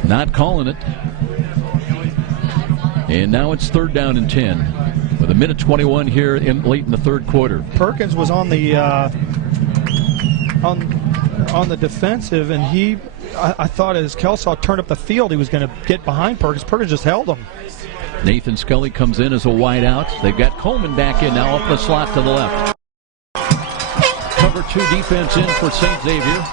Not calling it. And now it's 3rd down and 10 with 1:21 here late in the 3rd quarter. Perkins was on the on the defensive, and I thought as Kelsaw turned up the field, he was going to get behind Perkins. Perkins just held him. Nathan Scully comes in as a wideout. They've got Coleman back in now up the slot to the left. Cover 2 defense in for St. Xavier.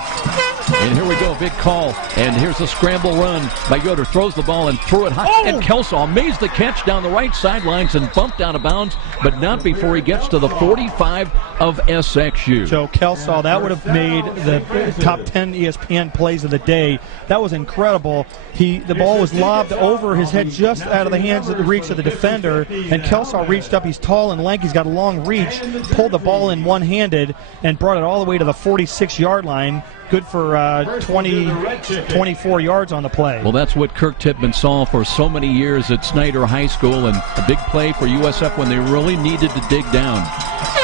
And here we go, big call. And here's a scramble run by Yoder. Throws the ball and threw it high. Oh! And Kelsaw amazed the catch down the right sidelines and bumped out of bounds, but not before he gets to the 45 of SXU. Joe Kelsaw, that would have made the top 10 ESPN plays of the day. That was incredible. The ball was lobbed over his head just out of the hands of the reach of the defender, and Kelsaw reached up. He's tall and lanky. He's got a long reach, pulled the ball in one-handed, and brought it all the way to the 46-yard line. Good for 24 yards on the play. Well, that's what Kirk Tippmann saw for so many years at Snyder High School, and a big play for USF when they really needed to dig down.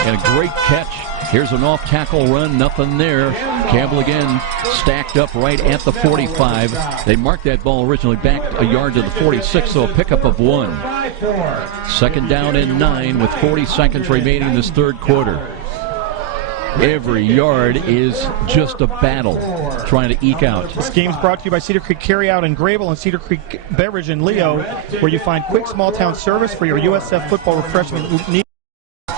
And a great catch. Here's an off-tackle run, nothing there. Campbell again stacked up right at the 45. They marked that ball originally back a yard to the 46, so a pickup of 1. 2nd down and 9 with 40 seconds remaining in this 3rd quarter. Every yard is just a battle trying to eke out. This game's brought to you by Cedar Creek Carryout in Grable and Cedar Creek Beverage in Leo, where you find quick small-town service for your USF football refreshment needs.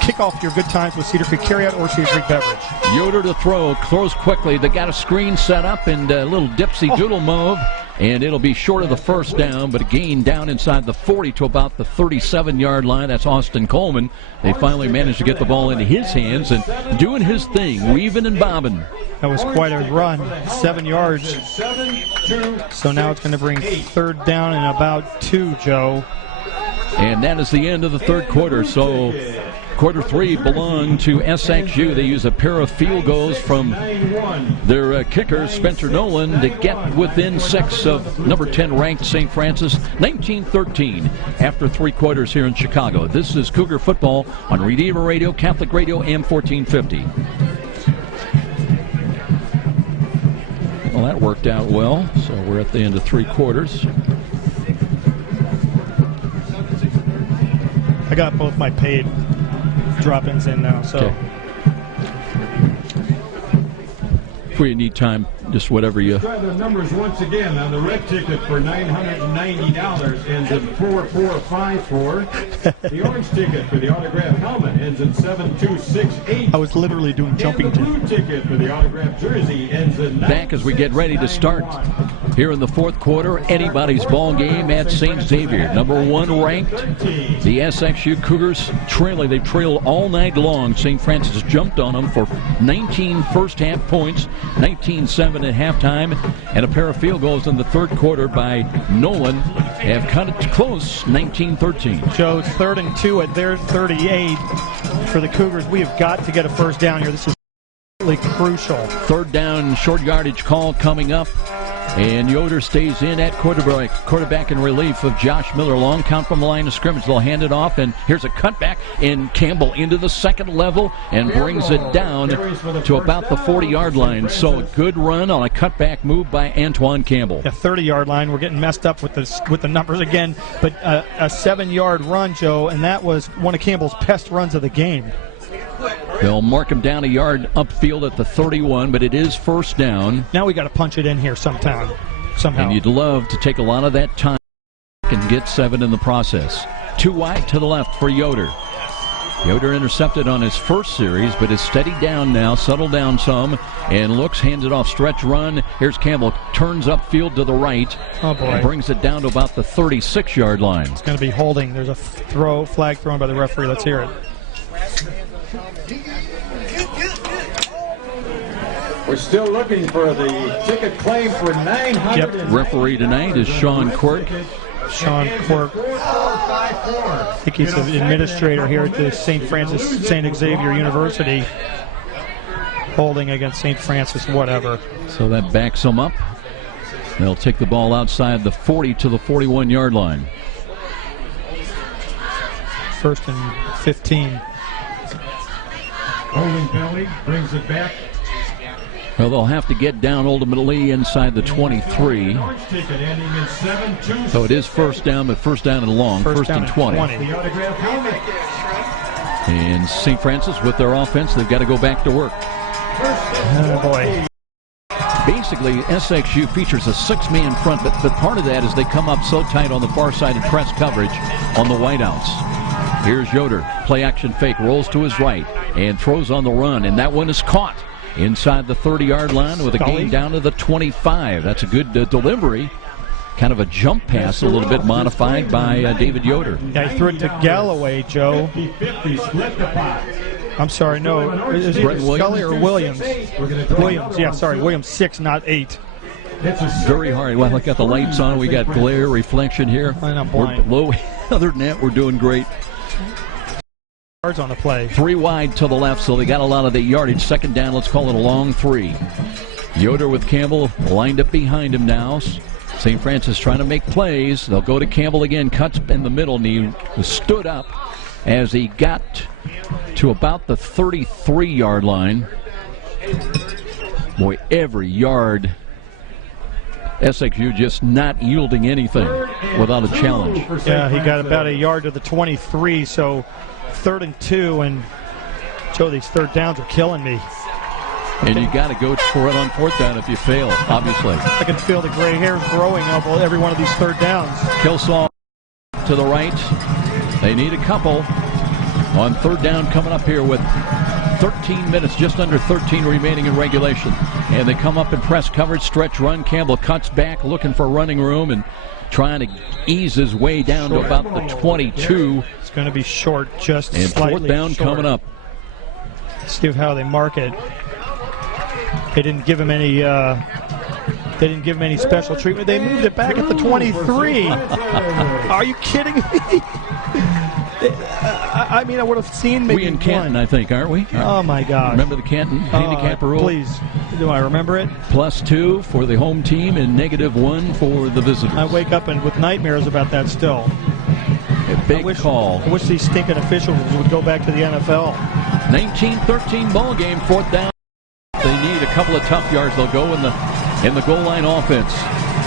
Kick off your good times with Cedar Creek Carryout or Cedar Creek Beverage. Yoder to throw, throws quickly. They got a screen set up and a little dipsy doodle move, and it'll be short of the 1st down, but a gain down inside the 40 to about the 37-yard line. That's Austin Coleman. They finally managed to get the ball into his hands and doing his thing, weaving and bobbing. That was quite a run, 7 yards. So now it's going to bring 3rd down and about 2, Joe. And that is the end of the 3rd quarter. So quarter 3 belonged to SXU. They use a pair of field goals from their kicker, Spencer Nolan, to get within 6 of number 10 ranked St. Francis, 19-13 after 3 quarters here in Chicago. This is Cougar Football on Redeemer Radio, Catholic Radio, AM 1450. Well, that worked out well. So we're at the end of 3 quarters. I got both my paid drop-ins in now, so. Okay. If we need time, just whatever you. Try the numbers once again on the red ticket for $990 ends in 4454. The orange ticket for the autographed helmet ends in 7268. I was literally doing jumping. And the blue ticket for the autographed jersey ends in Back as we get ready to start here in the 4th quarter. Anybody's ball game at St. Xavier. Number 1 ranked. The SXU Cougars trailing. They trailed all night long. St. Francis jumped on them for 19 first-half points, 19-7 at halftime, and a pair of field goals in the 3rd quarter by Nolan have cut it close, 19-13. Joe, 3rd and 2 at their 38 for the Cougars. We have got to get a 1st down here. This is really crucial. 3rd down short yardage call coming up. And Yoder stays in at quarterback in relief of Josh Miller. Long count from the line of scrimmage. They'll hand it off, and here's a cutback, and Campbell into the 2nd level and brings it down to about the 40-yard line. So a good run on a cutback move by Antoine Campbell. A 30-yard line. We're getting messed up with the numbers again, but a 7-yard run, Joe, and that was one of Campbell's best runs of the game. They'll mark him down a yard upfield at the 31, but it is 1st down. Now we got to punch it in here somehow. And you'd love to take a lot of that time and get 7 in the process. 2 wide to the left for Yoder. Yoder intercepted on his first series, but is steadied down now, settled down some, and looks, hands it off, stretch run. Here's Campbell, turns upfield to the right. Oh, boy. And brings it down to about the 36-yard line. It's going to be holding. There's a flag thrown by the referee. Let's hear it. We're still looking for the ticket claim for 900. Yep. Referee tonight is Sean Quirk. Sean Quirk. I think he's an administrator here at the St. Xavier University, holding against St. Francis whatever. So that backs them up. They'll take the ball outside the 40 to the 41-yard line. 1st and 15. Holding penalty brings it back. Well, they'll have to get down ultimately inside the 23. So it is first down, but first down and long. First and 20. And St. Francis with their offense, they've got to go back to work. Oh, boy. Basically, SXU features a 6-man front, but part of that is they come up so tight on the far side in press coverage on the wideouts. Here's Yoder. Play action fake. Rolls to his right and throws on the run, and that one is caught inside the 30-yard line with a gain down to the 25. That's a good delivery. Kind of a jump pass, a little bit modified by David Yoder. Yeah, he threw it to Galloway, Joe. I'm sorry, no. Is it Scully or Williams? Williams, yeah, sorry. Williams 6, not 8. Very hard. Well, I got the lights on. We got glare, reflection here. I'm blind. We're low. Other than that, we're doing great. Yards on the play. 3 wide to the left, so they got a lot of the yardage. Second down, let's call it a long 3. Yoder with Campbell lined up behind him now. St. Francis trying to make plays. They'll go to Campbell again, cuts in the middle, and he stood up as he got to about the 33-yard line. Boy, every yard, SXU just not yielding anything without a challenge. Yeah, he got about a yard to the 23, so 3rd and 2, and Joe, these third downs are killing me. And you got to go for it on 4th down if you fail, obviously. I can feel the gray hairs growing up every one of these third downs. Kilsaw to the right. They need a couple on 3rd down coming up here with 13 minutes, just under 13 remaining in regulation. And they come up in press coverage, stretch run. Campbell cuts back, looking for running room and trying to ease his way down to about the 22. It's going to be short, just and slightly 4th down short. coming up. Let's see how they mark it. They didn't give him any. They didn't give him any special treatment. They moved it back at the 23. Are you kidding me? I mean, I would have seen maybe We in Canton, I think, aren't we? Oh my God! Remember the Canton handicap rule? Please, do I remember it? +2 for the home team and -1 for the visitors. I wake up with nightmares about that still. A big call. I wish these stinking officials would go back to the NFL. 19-13 ball game, 4th down. They need a couple of tough yards. They'll go in the goal line offense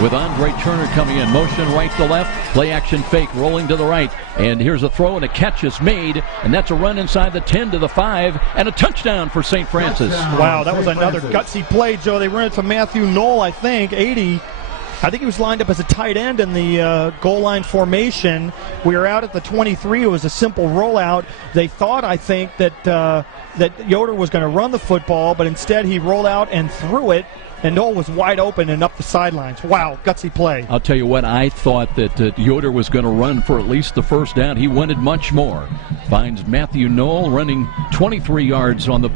with Andre Turner coming in. Motion right to left. Play action fake. Rolling to the right. And here's a throw and a catch is made. And that's a run inside the 10 to the 5. And a touchdown for St. Francis. Wow, that was another gutsy play, Joe. They ran it to Matthew Knoll, I think, 80. I think he was lined up as a tight end in the goal line formation. We were out at the 23. It was a simple rollout. They thought, I think, that Yoder was going to run the football, but instead he rolled out and threw it, and Knoll was wide open and up the sidelines. Wow, gutsy play. I'll tell you what, I thought that Yoder was going to run for at least the 1st down. He wanted much more. Finds Matthew Knoll running 23 yards on the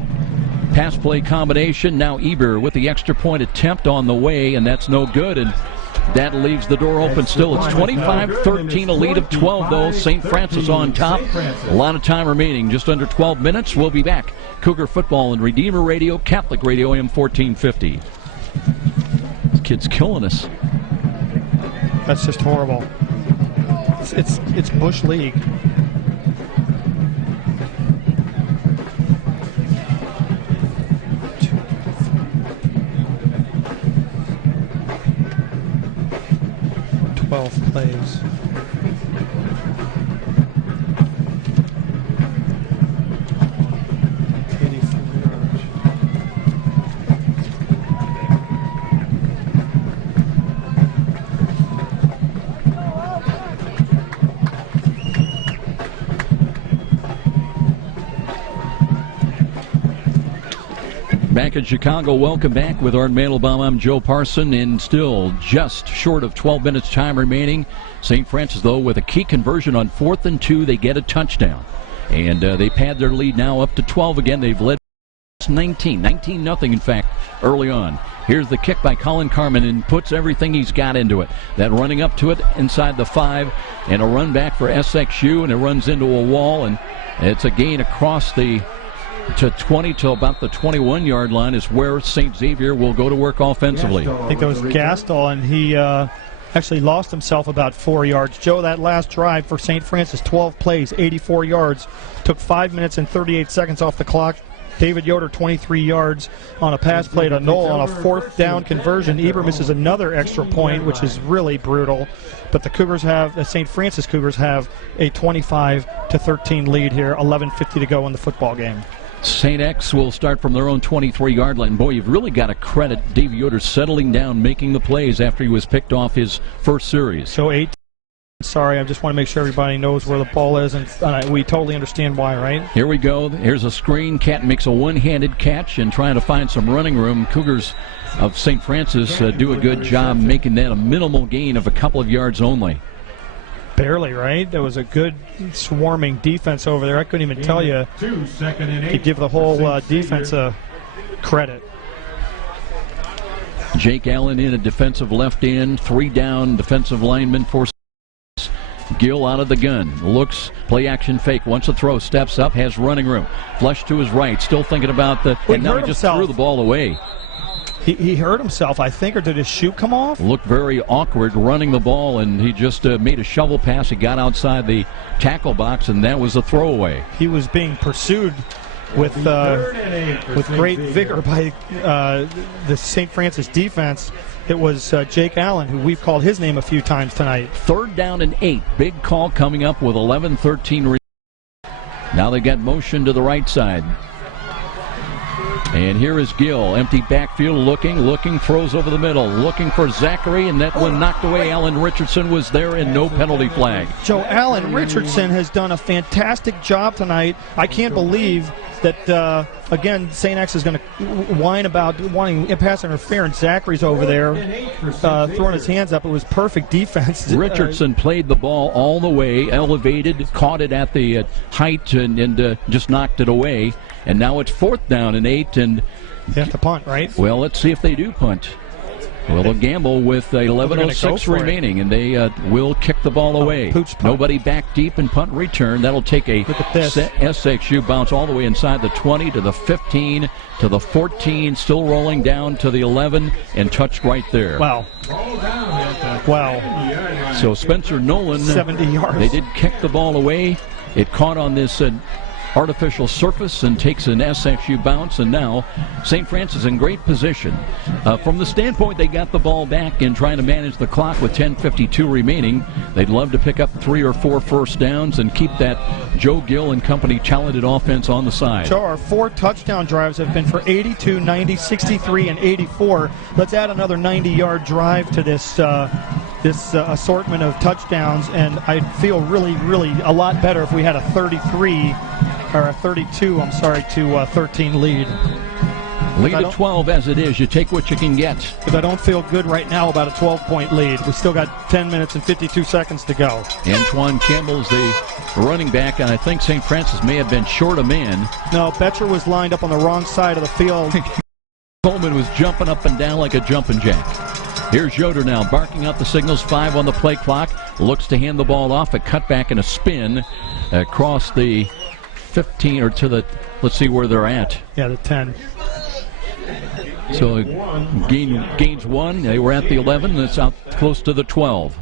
pass play combination. Now Eber with the extra point attempt on the way, and that's no good. And that leaves the door open still. It's 25-13, a lead of 12, though. St. Francis on top. A lot of time remaining, just under 12 minutes. We'll be back. Cougar Football and Redeemer Radio, Catholic Radio, AM 1450. This kid's killing us. That's just horrible. It's Bush League. Plays. Back in Chicago, welcome back with Art Mandelbaum. I'm Joe Parson, and still just short of 12 minutes time remaining. St. Francis, though, with a key conversion on 4th and 2, they get a touchdown. And they pad their lead now up to 12 again. They've led It's 19-0 in fact early on. Here's the kick by Colin Carmen and puts everything he's got into it. That running up to it inside the 5 and a run back for SXU, and it runs into a wall, and it's a gain across the to 20 to about the 21-yard line is where St. Xavier will go to work offensively. I think that was Gastel, and he actually lost himself about 4 yards. Joe, that last drive for St. Francis, 12 plays, 84 yards, took 5 minutes and 38 seconds off the clock. David Yoder, 23 yards on a pass play to Knoll on a 4th down conversion. Eber misses another extra point, which is really brutal. But the Cougars have, the St. Francis Cougars have a 25-13 lead here, 11:50 to go in the football game. St. X will start from their own 23-yard line. Boy, you've really got to credit Dave Yoder settling down, making the plays after he was picked off his first series. So 8. Sorry, I just want to make sure everybody knows where the ball is, and we totally understand why, right? Here we go. Here's a screen. Cat makes a one-handed catch and trying to find some running room. Cougars of St. Francis do a good job making that a minimal gain of a couple of yards only. Barely, right? There was a good swarming defense over there. I couldn't even tell you to give the whole defense a credit. Jake Allen in a defensive left end, 3 down defensive lineman for Gill out of the gun, looks, play action fake, wants to throw, steps up, has running room, flush to his right, still thinking about the, and now he just threw the ball away. He hurt himself, I think, or did his shoe come off? Looked very awkward running the ball, and he just made a shovel pass. He got outside the tackle box, and that was a throwaway. He was being pursued with great vigor by the St. Francis defense. It was Jake Allen, who we've called his name a few times tonight. 3rd down and 8. Big call coming up with 11-13. Now they got motion to the right side. And here is Gill, empty backfield, looking, throws over the middle, looking for Zachary, and that one knocked away. Alan Richardson was there, and no penalty flag. Joe, Alan Richardson has done a fantastic job tonight. I can't believe that, again, St. X is going to whine about wanting pass interference. Zachary's over there throwing his hands up. It was perfect defense. Richardson played the ball all the way, elevated, caught it at the height, and just knocked it away. And now it's 4th down and 8. And they have to punt, right? Well, let's see if they do punt. Well, they'll gamble with 11:06 remaining, and they will kick the ball away. Nobody back deep and punt return. That'll take a SXU bounce all the way inside the 20 to the 15 to the 14, still rolling down to the 11, and touched right there. Wow. So Spencer Nolan, 70 yards. They did kick the ball away. It caught on this artificial surface and takes an SXU bounce, and now St. Francis in great position. From the standpoint they got the ball back and trying to manage the clock with 10:52 remaining, they'd love to pick up 3 or 4 first downs and keep that Joe Gill and company talented offense on the side. So our 4 touchdown drives have been for 82, 90, 63, and 84. Let's add another 90-yard drive to this assortment of touchdowns, and I'd feel really a lot better if we had a 32 to 13 lead. Lead at 12 as it is. You take what you can get. Because I don't feel good right now about a 12-point lead. We still got 10 minutes and 52 seconds to go. Antoine Campbell's the running back, and I think St. Francis may have been short a man. No, Betcher was lined up on the wrong side of the field. Coleman was jumping up and down like a jumping jack. Here's Yoder now, barking out the signals. 5 on the play clock. Looks to hand the ball off. A cutback and a spin across the 15 or to the, let's see where they're at. Yeah, the 10. So gains 1. They were at the 11. It's out close to the 12.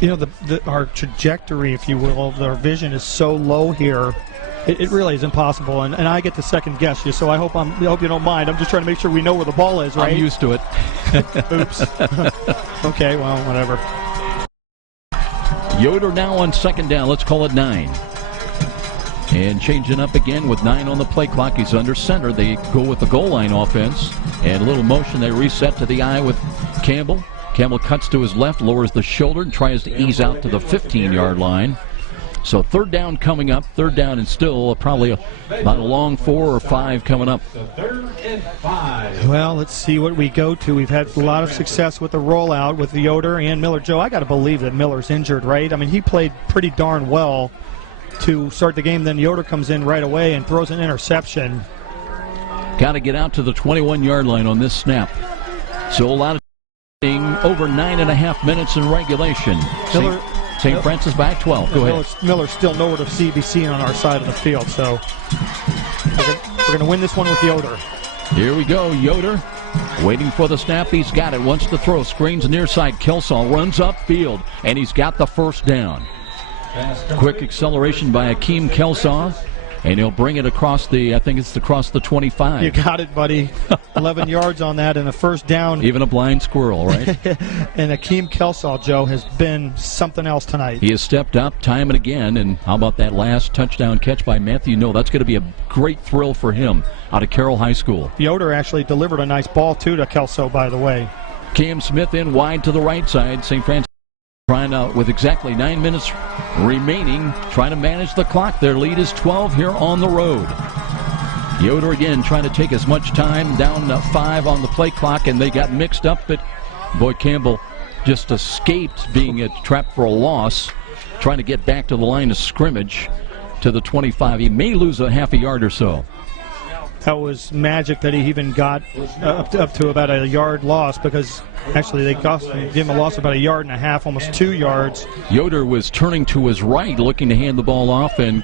You know, our trajectory, if you will, our vision is so low here. It really is impossible, and I get to second guess you, so I hope you don't mind. I'm just trying to make sure we know where the ball is, right? I'm used to it. Oops. Okay, well, whatever. Yoder now on 2nd down. Let's call it 9. And changing up again with 9 on the play clock. He's under center. They go with the goal line offense. And a little motion. They reset to the eye with Campbell. Campbell cuts to his left, lowers the shoulder, and tries to ease out to the 15-yard line. So 3rd down coming up. 3rd down and still probably about a long 4 or 5 coming up. 3rd and 5. Well, let's see what we go to. We've had a lot of success with the rollout with Yoder and Miller. Joe, I got to believe that Miller's injured, right? I mean, he played pretty darn well to start the game. Then Yoder comes in right away and throws an interception. Got to get out to the 21-yard line on this snap. So a lot of over 9.5 minutes in regulation. St. Francis back 12. Go ahead. Miller's still nowhere to be seen on our side of the field, so we're going to win this one with Yoder. Here we go. Yoder waiting for the snap. He's got it. Wants to throw. Screens near side. Kelsall runs upfield, and he's got the first down. Quick acceleration by Akeem Kelsall. And he'll bring it across the, I think it's across the 25. You got it, buddy. 11 yards on that and a first down. Even a blind squirrel, right? And Akeem Kelsall, Joe, has been something else tonight. He has stepped up time and again. And how about that last touchdown catch by Matthew? No, that's going to be a great thrill for him out of Carroll High School. Yoder actually delivered a nice ball, too, to Kelsall, by the way. Cam Smith in wide to the right side. St. Francis trying out with exactly 9 minutes remaining, trying to manage the clock. Their lead is 12 here on the road. Yoder again trying to take as much time, down 5 on the play clock, and they got mixed up, but Boyd Campbell just escaped being trapped for a loss, trying to get back to the line of scrimmage to the 25. He may lose a half a yard or so. That was magic that he even got up to about a yard loss, because actually they gave him a loss of about a yard and a half, almost 2 yards. Yoder was turning to his right, looking to hand the ball off, and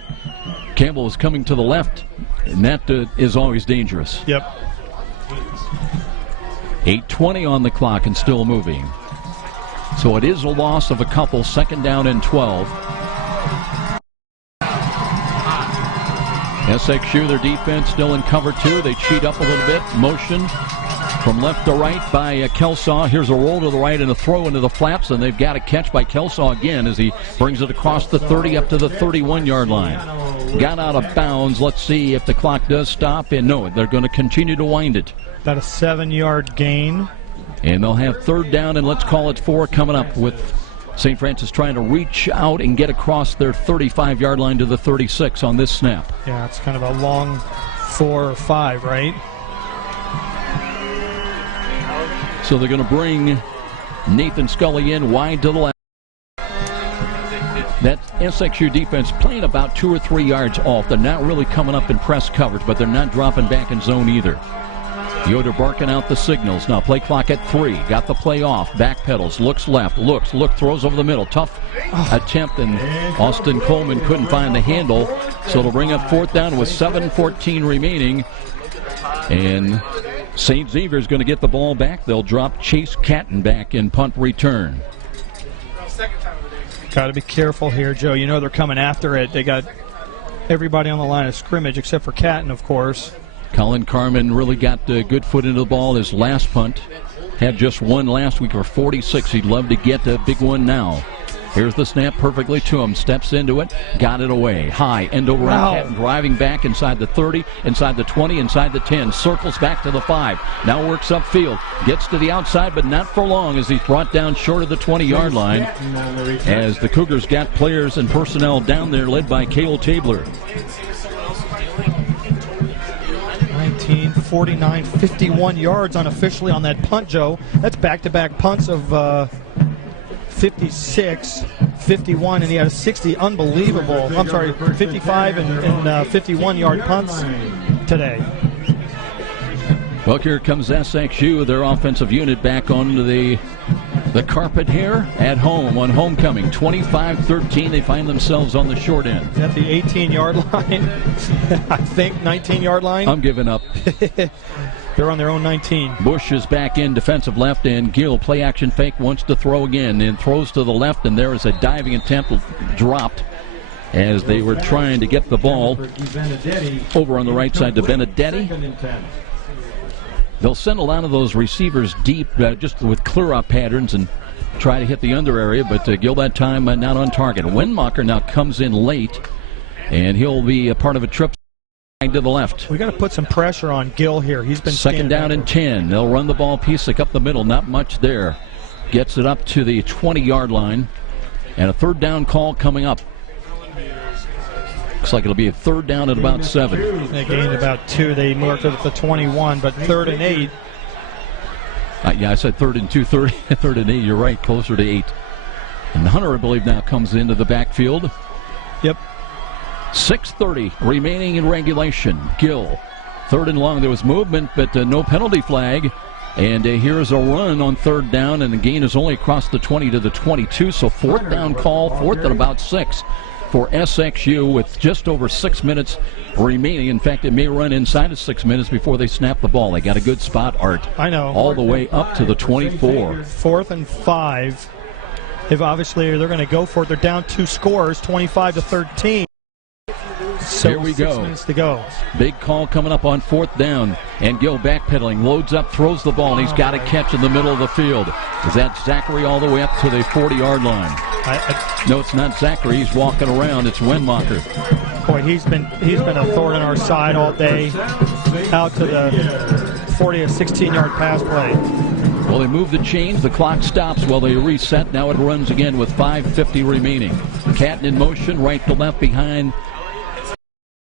Campbell was coming to the left, and that is always dangerous. Yep. 8:20 on the clock and still moving. So it is a loss of a couple, 2nd down and 12. SXU, their defense still in cover 2. They cheat up a little bit. Motion from left to right by Kelsall. Here's a roll to the right and a throw into the flats, and they've got a catch by Kelsall again as he brings it across the 30 up to the 31-yard line. Got out of bounds. Let's see if the clock does stop. And no, they're going to continue to wind it. About a 7-yard gain. And they'll have 3rd down, and let's call it 4 coming up, with St. Francis trying to reach out and get across their 35-yard line to the 36 on this snap. Yeah, it's kind of a long 4 or 5, right? So they're going to bring Nathan Scully in wide to the left. That SXU defense playing about 2 or 3 yards off. They're not really coming up in press coverage, but they're not dropping back in zone either. Yoder barking out the signals. Now play clock at 3. Got the play off. Backpedals. Looks left. Look. Throws over the middle. Tough attempt, and Austin Coleman couldn't find the handle. So it'll bring up 4th down with 7:14 remaining. And St. Xavier's going to get the ball back. They'll drop Chase Catton back in punt return. Got to be careful here, Joe. You know they're coming after it. They got everybody on the line of scrimmage except for Catton, of course. Colin Carmen really got a good foot into the ball. His last punt had just one last week for 46. He'd love to get a big one now. Here's the snap perfectly to him. Steps into it. Got it away. High. End over end. Driving back inside the 30, inside the 20, inside the 10. Circles back to the 5. Now works upfield. Gets to the outside, but not for long as he's brought down short of the 20-yard line. As the Cougars got players and personnel down there led by Cale Tabler. 49, 51 yards unofficially on that punt, Joe. That's back-to-back punts of 56, 51, and he had a 60. Unbelievable. I'm sorry, 55 and 51-yard punts today. Well, here comes SXU, their offensive unit, back onto the carpet here at home on homecoming. 25-13, they find themselves on the short end. Is that the 18-yard line? I think 19-yard line. I'm giving up. They're on their own 19. Bush is back in defensive left, and Gill, play action fake, wants to throw again, and throws to the left, and there is a diving attempt dropped as they were trying to get the ball over on the right side to Benedetti. They'll send a lot of those receivers deep just with clear-up patterns and try to hit the under area, but Gill that time not on target. Wenmacher now comes in late, and he'll be a part of a trip to the left. We got to put some pressure on Gill here. He's been 2nd down and 10. They'll run the ball Piesic up the middle. Not much there. Gets it up to the 20-yard line, and a 3rd down call coming up. Looks like it'll be a 3rd down at about 7. They gained about 2. They marked it at the 21, but 3rd and 8. Yeah, I said 3rd and 2, 3rd and 8. You're right, closer to 8. And Hunter, I believe, now comes into the backfield. Yep. 6:30 remaining in regulation. Gill, third and long. There was movement, but no penalty flag. And here's a run on third down, and the gain is only across the 20 to the 22. So fourth down call, fourth and about 6 for SXU with just over 6 minutes remaining. In fact, it may run inside of 6 minutes before they snap the ball. They got a good spot, Art. I know. All the way up to the 24. 4th and 5. If obviously they're going to go for it. They're down 2 scores, 25 to 13. So here we 6 go. minutes to go. Big call coming up on fourth down. And Gill backpedaling, loads up, throws the ball, and he's got a catch in the middle of the field. Is that Zachary all the way up to the 40-yard line? No, it's not Zachary. He's walking around. It's Wenmacher. Boy, he's been a thorn in our side all day. Out to the 40 or 16-yard pass play. Well, they move the chains. The clock stops while they reset. Now it runs again with 5:50 remaining. Catton in motion, right to left behind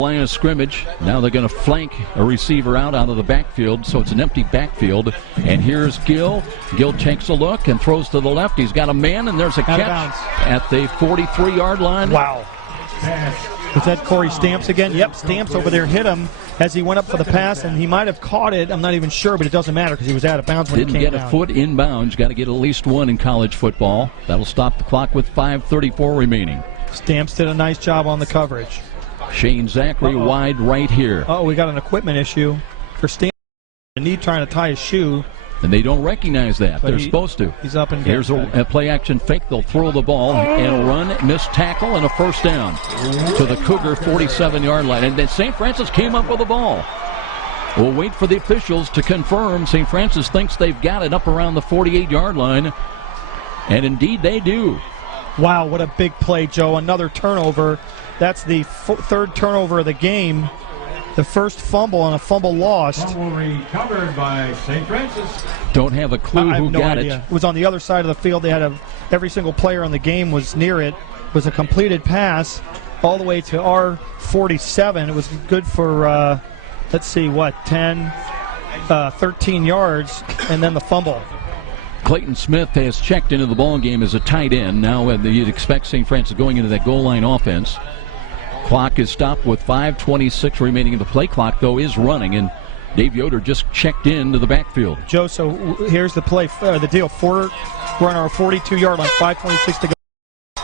line of scrimmage. Now they're going to flank a receiver out of the backfield, so it's an empty backfield. And here's Gill. Gill takes a look and throws to the left. He's got a man, and there's a catch at the 43-yard line. Wow. Was that Corey Stamps again? Yep, Stamps over there hit him as he went up for the pass, and he might have caught it. I'm not even sure, but it doesn't matter because he was out of bounds when he came down. Didn't get a foot in bounds. Got to get at least one in college football. That'll stop the clock with 5:34 remaining. Stamps did a nice job on the coverage. Shane Zachary wide right here. Oh, we got an equipment issue for Stamps. A knee trying to tie his shoe. And they don't recognize that. They're supposed to. He's up and here's a play-action fake. They'll throw the ball and run, missed tackle, and a first down to the Cougar 47-yard line. And then St. Francis came up with the ball. We'll wait for the officials to confirm. St. Francis thinks they've got it up around the 48-yard line. And indeed they do. Wow, what a big play, Joe. Another turnover. That's the third turnover of the game. The first fumble and a fumble lost. Fumble recovered by St. Francis. Don't have a clue who got it. It was on the other side of the field. They had every single player in the game was near it. It was a completed pass all the way to our 47. It was good for, let's see, 13 yards, and then the fumble. Clayton Smith has checked into the ball game as a tight end. Now you'd expect St. Francis going into that goal line offense. Clock is stopped with 5:26 remaining. The play clock, though, is running, and Dave Yoder just checked into the backfield. Joe, so here's the play, the deal. We're on our 42-yard line, 5:26 to go.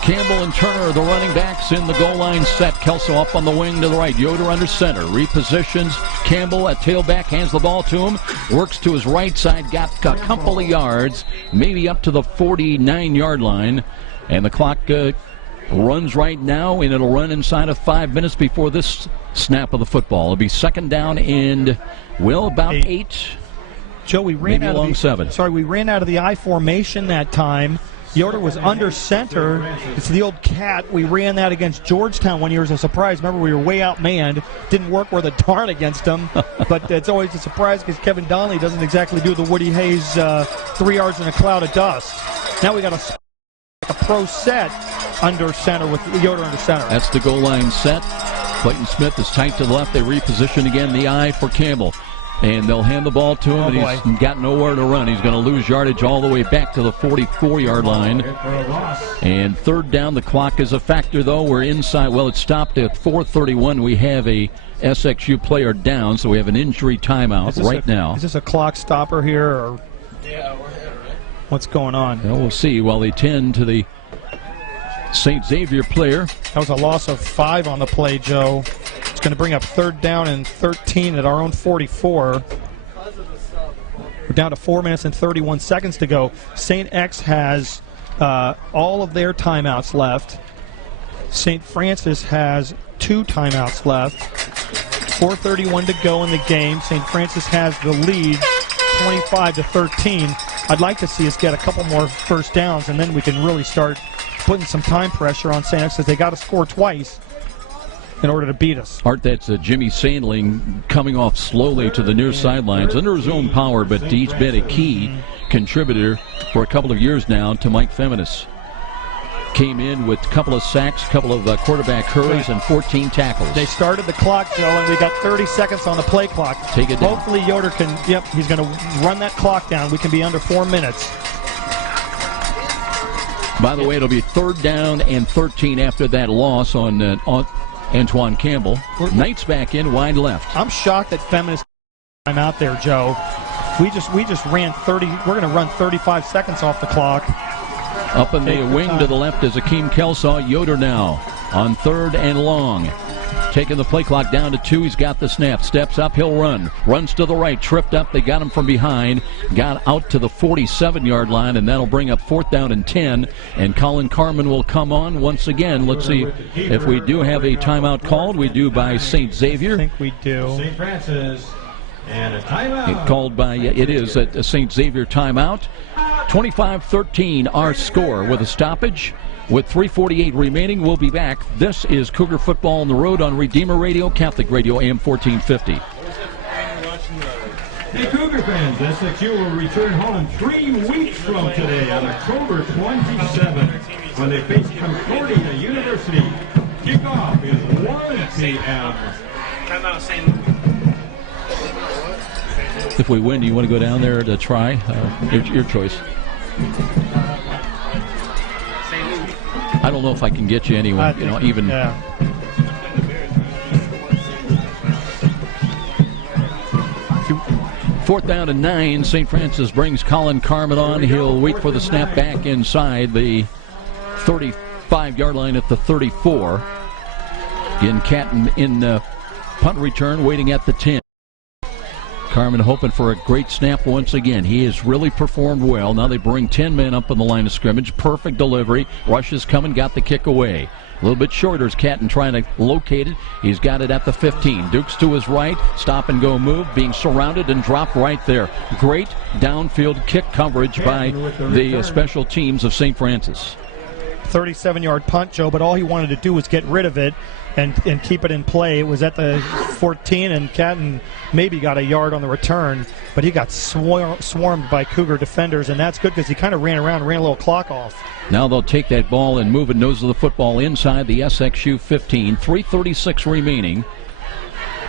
Campbell and Turner, the running backs, in the goal line set. Kelso up on the wing to the right. Yoder under center. Repositions Campbell at tailback, hands the ball to him. Works to his right side, got a couple of yards, maybe up to the 49-yard line. And the clock runs right now, and it'll run inside of 5 minutes before this snap of the football. It'll be second down and, about 8. Joe, we ran out of 7. Sorry, we ran out of the I formation that time. Yoder was under center. It's the old cat. We ran that against Georgetown one year as a surprise. Remember, we were way outmanned. Didn't work worth a darn against them. But it's always a surprise because Kevin Donnelly doesn't exactly do the Woody Hayes 3 yards in a cloud of dust. Now we got a pro set under center with Yoder under center. That's the goal line set. Clayton Smith is tight to the left. They reposition again the eye for Campbell. And they'll hand the ball to him, and he's got nowhere to run. He's going to lose yardage all the way back to the 44-yard line. And third down, the clock is a factor, though. We're inside. Well, it stopped at 4:31. We have a SXU player down, so we have an injury timeout now. Is this a clock stopper here? Or what's going on? Well, we'll see while they tend to the St. Xavier player. That was a loss of 5 on the play, Joe. It's going to bring up third down and 13 at our own 44. We're down to 4 minutes and 31 seconds to go. St. X has all of their timeouts left. St. Francis has 2 timeouts left. 4:31 to go in the game. St. Francis has the lead, 25-13. I'd like to see us get a couple more first downs, and then we can really start putting some time pressure on St. X because they got to score twice in order to beat us. Art, that's Jimmy Sandling coming off slowly to the near sidelines under his own power, but he's been a key contributor for a couple of years now to Mike Feminis. Came in with a couple of sacks, a couple of quarterback hurries, and 14 tackles. They started the clock, Joe, and we got 30 seconds on the play clock. Take it down. Hopefully Yoder can, he's going to run that clock down. We can be under 4 minutes. By the way, it'll be third down and 13 after that loss on Antoine Campbell. Knight's back in wide left. I'm shocked that Feminist time out there, Joe. We just ran 30. We're going to run 35 seconds off the clock. Up in the wing to the left is Akeem Kelsaw. Yoder now on 3rd and long. Taking the play clock down to 2. He's got the snap. Steps up. He'll run. Runs to the right. Tripped up. They got him from behind. Got out to the 47-yard line, and that'll bring up 4th down and 10. And Colin Carmen will come on once again. Let's see if we do have a timeout called. We do by St. Xavier. I think we do. St. Francis. And a timeout. Called by, it is a St. Xavier timeout. 25-13 our score with a stoppage. With 3:48 remaining, we'll be back. This is Cougar Football on the Road on Redeemer Radio, Catholic Radio, AM 1450. Hey, Cougar fans, SXU will return home 3 weeks from today on October 27th when they face Concordia University. Kickoff is 1 p.m. If we win, do you want to go down there to try? Your choice. I don't know if I can get you anyway. Even. Yeah. Fourth down and 9. St. Francis brings Colin Carmen on. He'll wait for the snap back inside the 35-yard line at the 34. Again, Catton in punt return, waiting at the 10. Carmen hoping for a great snap once again. He has really performed well. Now they bring 10 men up on the line of scrimmage. Perfect delivery. Rush is coming, got the kick away. A little bit shorter is Catton trying to locate it. He's got it at the 15. Dukes to his right. Stop and go move. Being surrounded and dropped right there. Great downfield kick coverage by the special teams of St. Francis. 37-yard punt, Joe, but all he wanted to do was get rid of it and keep it in play. It was at the 14, and Catton maybe got a yard on the return, but he got swarmed by Cougar defenders, and that's good because he kind of ran around, ran a little clock off. Now they'll take that ball and move it nose of the football inside the SXU 15. 3:36 remaining.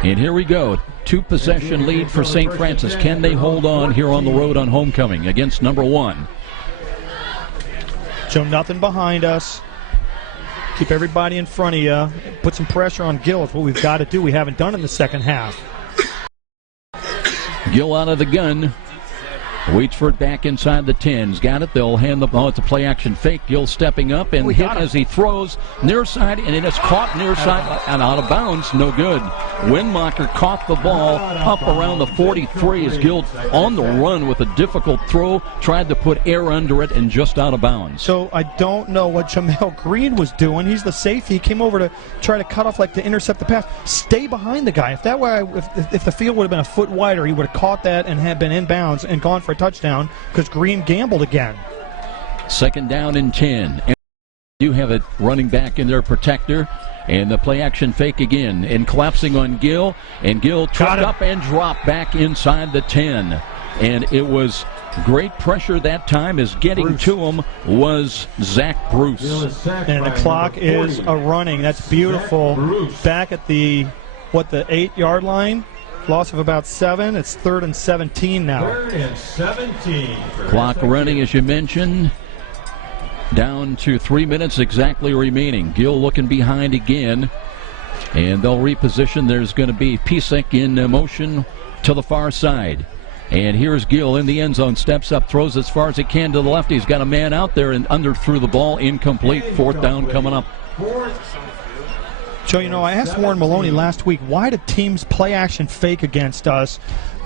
And here we go. 2-possession lead for St. Francis. Can they hold on here on the road on homecoming against number 1? Joe, nothing behind us. Keep everybody in front of you. Put some pressure on Gill is what we've got to do. We haven't done in the second half. Gill out of the gun. Waits for it back inside the 10s. Got it. They'll hand the ball. It's a play action fake. Gill stepping up and hit as he throws near side, and it is caught near side and out of bounds. No good. Windmacher caught the ball up around the 43 as Gill on the run with a difficult throw. Tried to put air under it and just out of bounds. So I don't know what Jamel Green was doing. He's the safety. He came over to try to cut off, like to intercept the pass. Stay behind the guy. If that were, if the field would have been a foot wider, he would have caught that and had been in bounds and gone for a touchdown because Green gambled again. Second down and 10. And you have a running back in their protector. And the play action fake again. And collapsing on Gill. And Gill tripped up and dropped back inside the 10. And it was great pressure that time as getting to him was Zach Bruce. And the clock is a-running. That's beautiful. Back at the 8-yard line. Loss of about 7. It's 3rd and 17 now. 3rd and 17. Clock running, as you mentioned. Down to 3 minutes exactly remaining. Gill looking behind again. And they'll reposition. There's going to be Pisek in motion to the far side. And here's Gill in the end zone. Steps up, throws as far as he can to the left. He's got a man out there and underthrew the ball. Incomplete. 4th down coming up. Joe, I asked Warren Maloney last week, why do teams play action fake against us?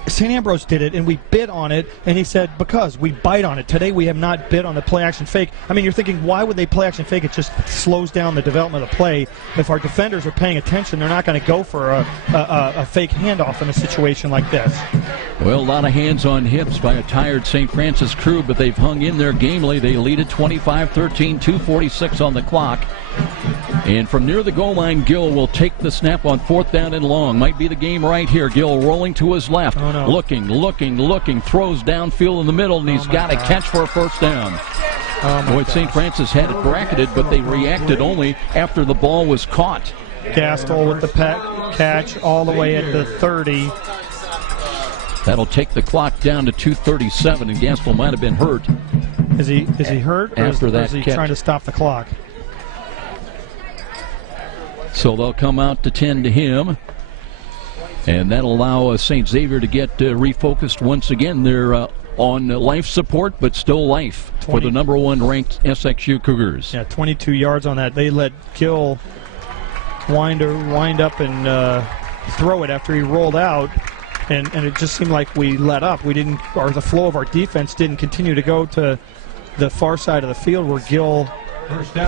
St. Ambrose did it, and we bid on it, and he said, because we bite on it. Today we have not bid on the play action fake. I mean, you're thinking, why would they play action fake? It just slows down the development of the play. If our defenders are paying attention, they're not going to go for a fake handoff in a situation like this. Well, a lot of hands on hips by a tired St. Francis crew, but they've hung in there gamely. They lead at 25-13, 2:46 on the clock. And from near the goal line, Gill will take the snap on 4th down and long. Might be the game right here. Gill rolling to his left. Oh, no. Looking. Throws downfield in the middle, and he's got a catch for a first down. Boy, St. Francis had it bracketed, but they reacted only after the ball was caught. Gastel with the catch all the way at the 30. That'll take the clock down to 2:37, and Gastel might have been hurt. Is he hurt, or after is that he catch. trying to stop the clock? So they'll come out to 10 to him. And that'll allow St. Xavier to get refocused once again. They're on life support, but still life for the number 1 ranked SXU Cougars. Yeah, 22 yards on that. They let Gill wind up and throw it after he rolled out. And it just seemed like we let up. We didn't, or the flow of our defense didn't continue to go to the far side of the field where Gill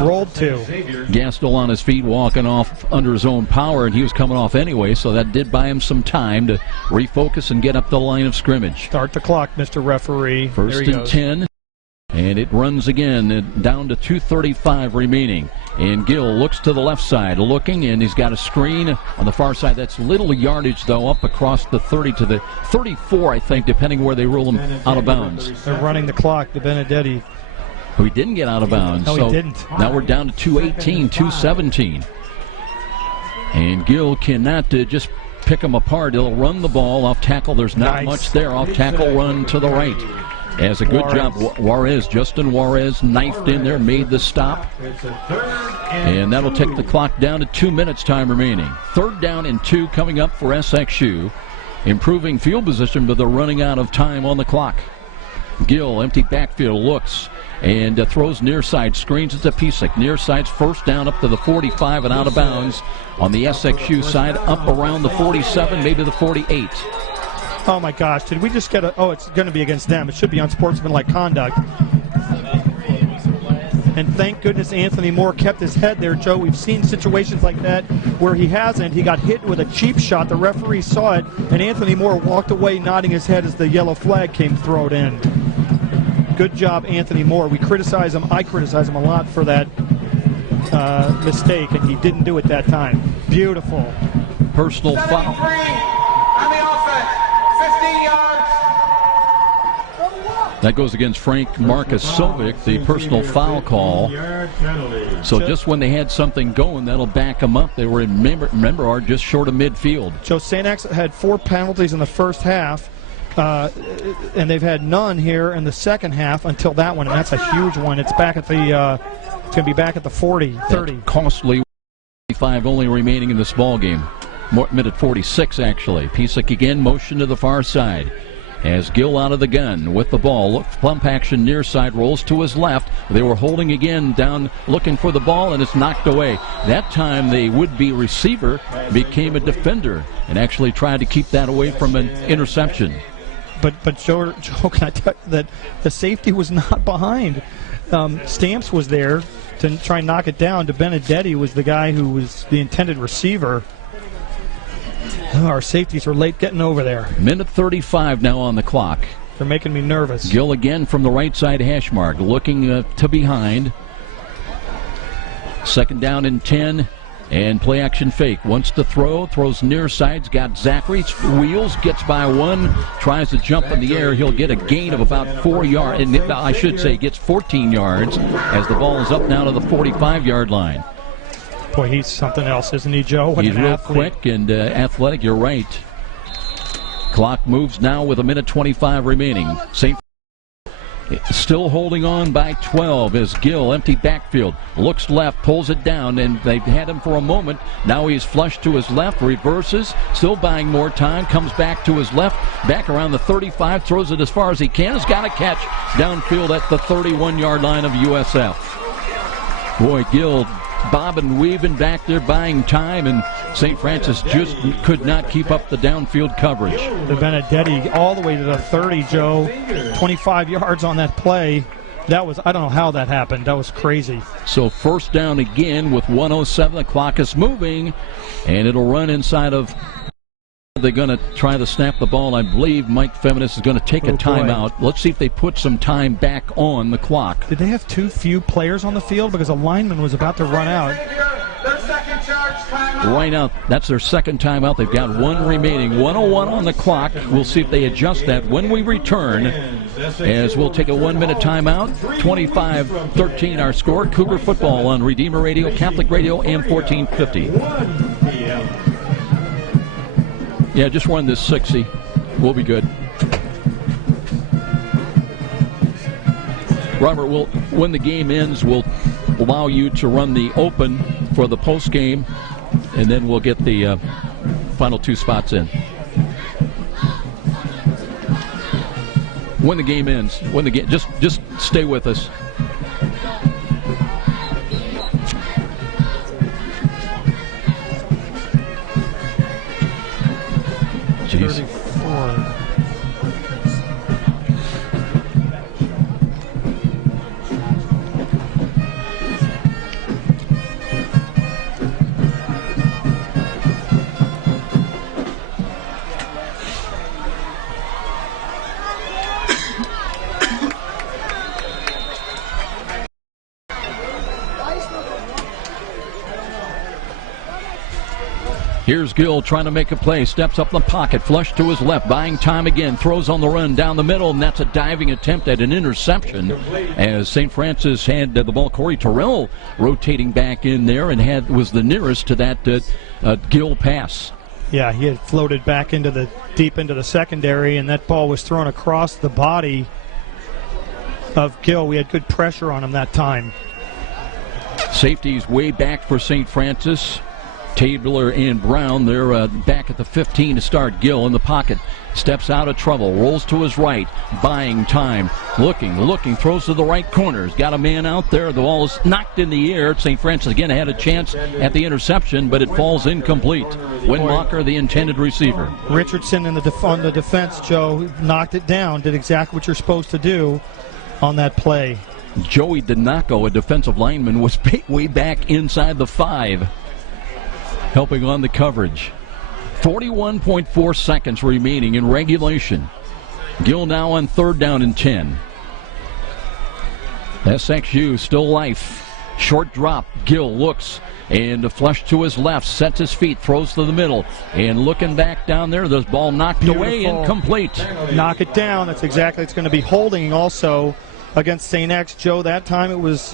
rolled to. Gastel on his feet, walking off under his own power, and he was coming off anyway, so that did buy him some time to refocus and get up the line of scrimmage. Start the clock, Mr. Referee. First and 10, and it runs again, down to 2:35 remaining. And Gill looks to the left side, looking, and he's got a screen on the far side. That's little yardage, though, up across the 30 to the 34, I think, depending where they rule him out of bounds. They're running the clock, the Benedetti. We didn't get out of bounds. No, so he didn't. Now we're down to 2:18, 2:17. And Gill cannot just pick them apart. He'll run the ball off tackle. There's not much there. Off tackle run to the right. Has a good job. Justin Juarez knifed in there, made the stop. And that'll take the clock down to 2 minutes time remaining. 3rd down and 2 coming up for SXU. Improving field position, but they're running out of time on the clock. Gill, empty backfield, looks and throws near side, screens it to Pisak. Near side's first down up to the 45 and out of bounds on the SXU side, up around the 47, maybe the 48. Oh my gosh, did we just get a, oh, it's going to be against them. It should be unsportsmanlike conduct. And thank goodness Anthony Moore kept his head there, Joe. We've seen situations like that where he hasn't. He got hit with a cheap shot. The referee saw it, and Anthony Moore walked away nodding his head as the yellow flag came thrown in. Good job, Anthony Moore. We criticize him. I criticize him a lot for that mistake, and he didn't do it that time. Beautiful. Personal foul. On the offense, 15 yards. That goes against Frank Markusovic, the personal foul call. So just when they had something going, that'll back them up. They were in member just short of midfield. Joe, St. X had 4 penalties in the first half. And they've had none here in the second half until that one, and that's a huge one. It's back at the it's going to be back at the 40, 30. That costly 45 only remaining in this ball game. Minute 46 actually. Pisak again, motion to the far side. As Gill out of the gun with the ball, look, plump action near side, rolls to his left. They were holding again down, looking for the ball, and it's knocked away. That time the would-be receiver became a defender and actually tried to keep that away from an interception. But Joe, can I tell you that the safety was not behind? Stamps was there to try and knock it down. Benedetti was the guy who was the intended receiver. Our safeties were late getting over there. Minute 35 now on the clock. They're making me nervous. Gill again from the right side hash mark, looking to behind. 2nd down and 10. And play action fake. Wants to throw, throws near sides, got Zachary, wheels, gets by one, tries to jump in the air. He'll get a gain of about 4 yards. And I should say gets 14 yards as the ball is up now to the 45-yard line. Boy, he's something else, isn't he, Joe? What he's an real athlete. quick and athletic, you're right. Clock moves now with a minute 25 remaining. St. Still holding on by 12 as Gill, empty backfield, looks left, pulls it down, and they've had him for a moment. Now he's flushed to his left, reverses, still buying more time, comes back to his left, back around the 35, throws it as far as he can, has got a catch downfield at the 31-yard line of USF. Boy, Gill bobbing, weaving back there, buying time, and St. Francis just could not keep up the downfield coverage. The Benedetti all the way to the 30, Joe. 25 yards on that play. That was, I don't know how that happened. That was crazy. So 1st down again with 1:07. The clock is moving, and it'll run inside of. They're going to try to snap the ball. I believe Mike Feminis is going to take a timeout. Let's see if they put some time back on the clock. Did they have too few players on the field? Because a lineman was about to run out. Right now, that's their 2nd timeout. They've got 1 remaining. 1:01 on the clock. We'll see if they adjust that when we return, as we'll take a 1-minute timeout. 25-13 our score. Cougar football on Redeemer Radio, Catholic Radio, AM 1450. Yeah, just run this 60. We'll be good. Robert, when the game ends, we'll allow you to run the open for the post game and then we'll get the final 2 spots in. When the game ends, just stay with us. Jeez. 34. Here's Gill trying to make a play. Steps up the pocket. Flush to his left. Buying time again. Throws on the run down the middle. And that's a diving attempt at an interception. As St. Francis had the ball. Corey Terrell rotating back in there and was the nearest to that Gill pass. Yeah, he had floated back deep into the secondary, and that ball was thrown across the body of Gill. We had good pressure on him that time. Safeties way back for St. Francis. Tabler and Brown, they're back at the 15 to start. Gill in the pocket, steps out of trouble, rolls to his right, buying time, looking, throws to the right corner. He's got a man out there. The ball is knocked in the air. St. Francis again had a chance at the interception, but it falls incomplete. Winmacher, the intended receiver. Richardson on the defense, Joe, knocked it down, did exactly what you're supposed to do on that play. Joey Dinaco, a defensive lineman, was way back inside the 5. Helping on the coverage. 41.4 seconds remaining in regulation. Gill now on 3rd down and 10. SXU still life. Short drop. Gill looks and a flush to his left. Sets his feet. Throws to the middle. And looking back down there, this ball knocked away, incomplete. Knock it down. That's exactly. It's going to be holding also against St. X. Joe, that time it was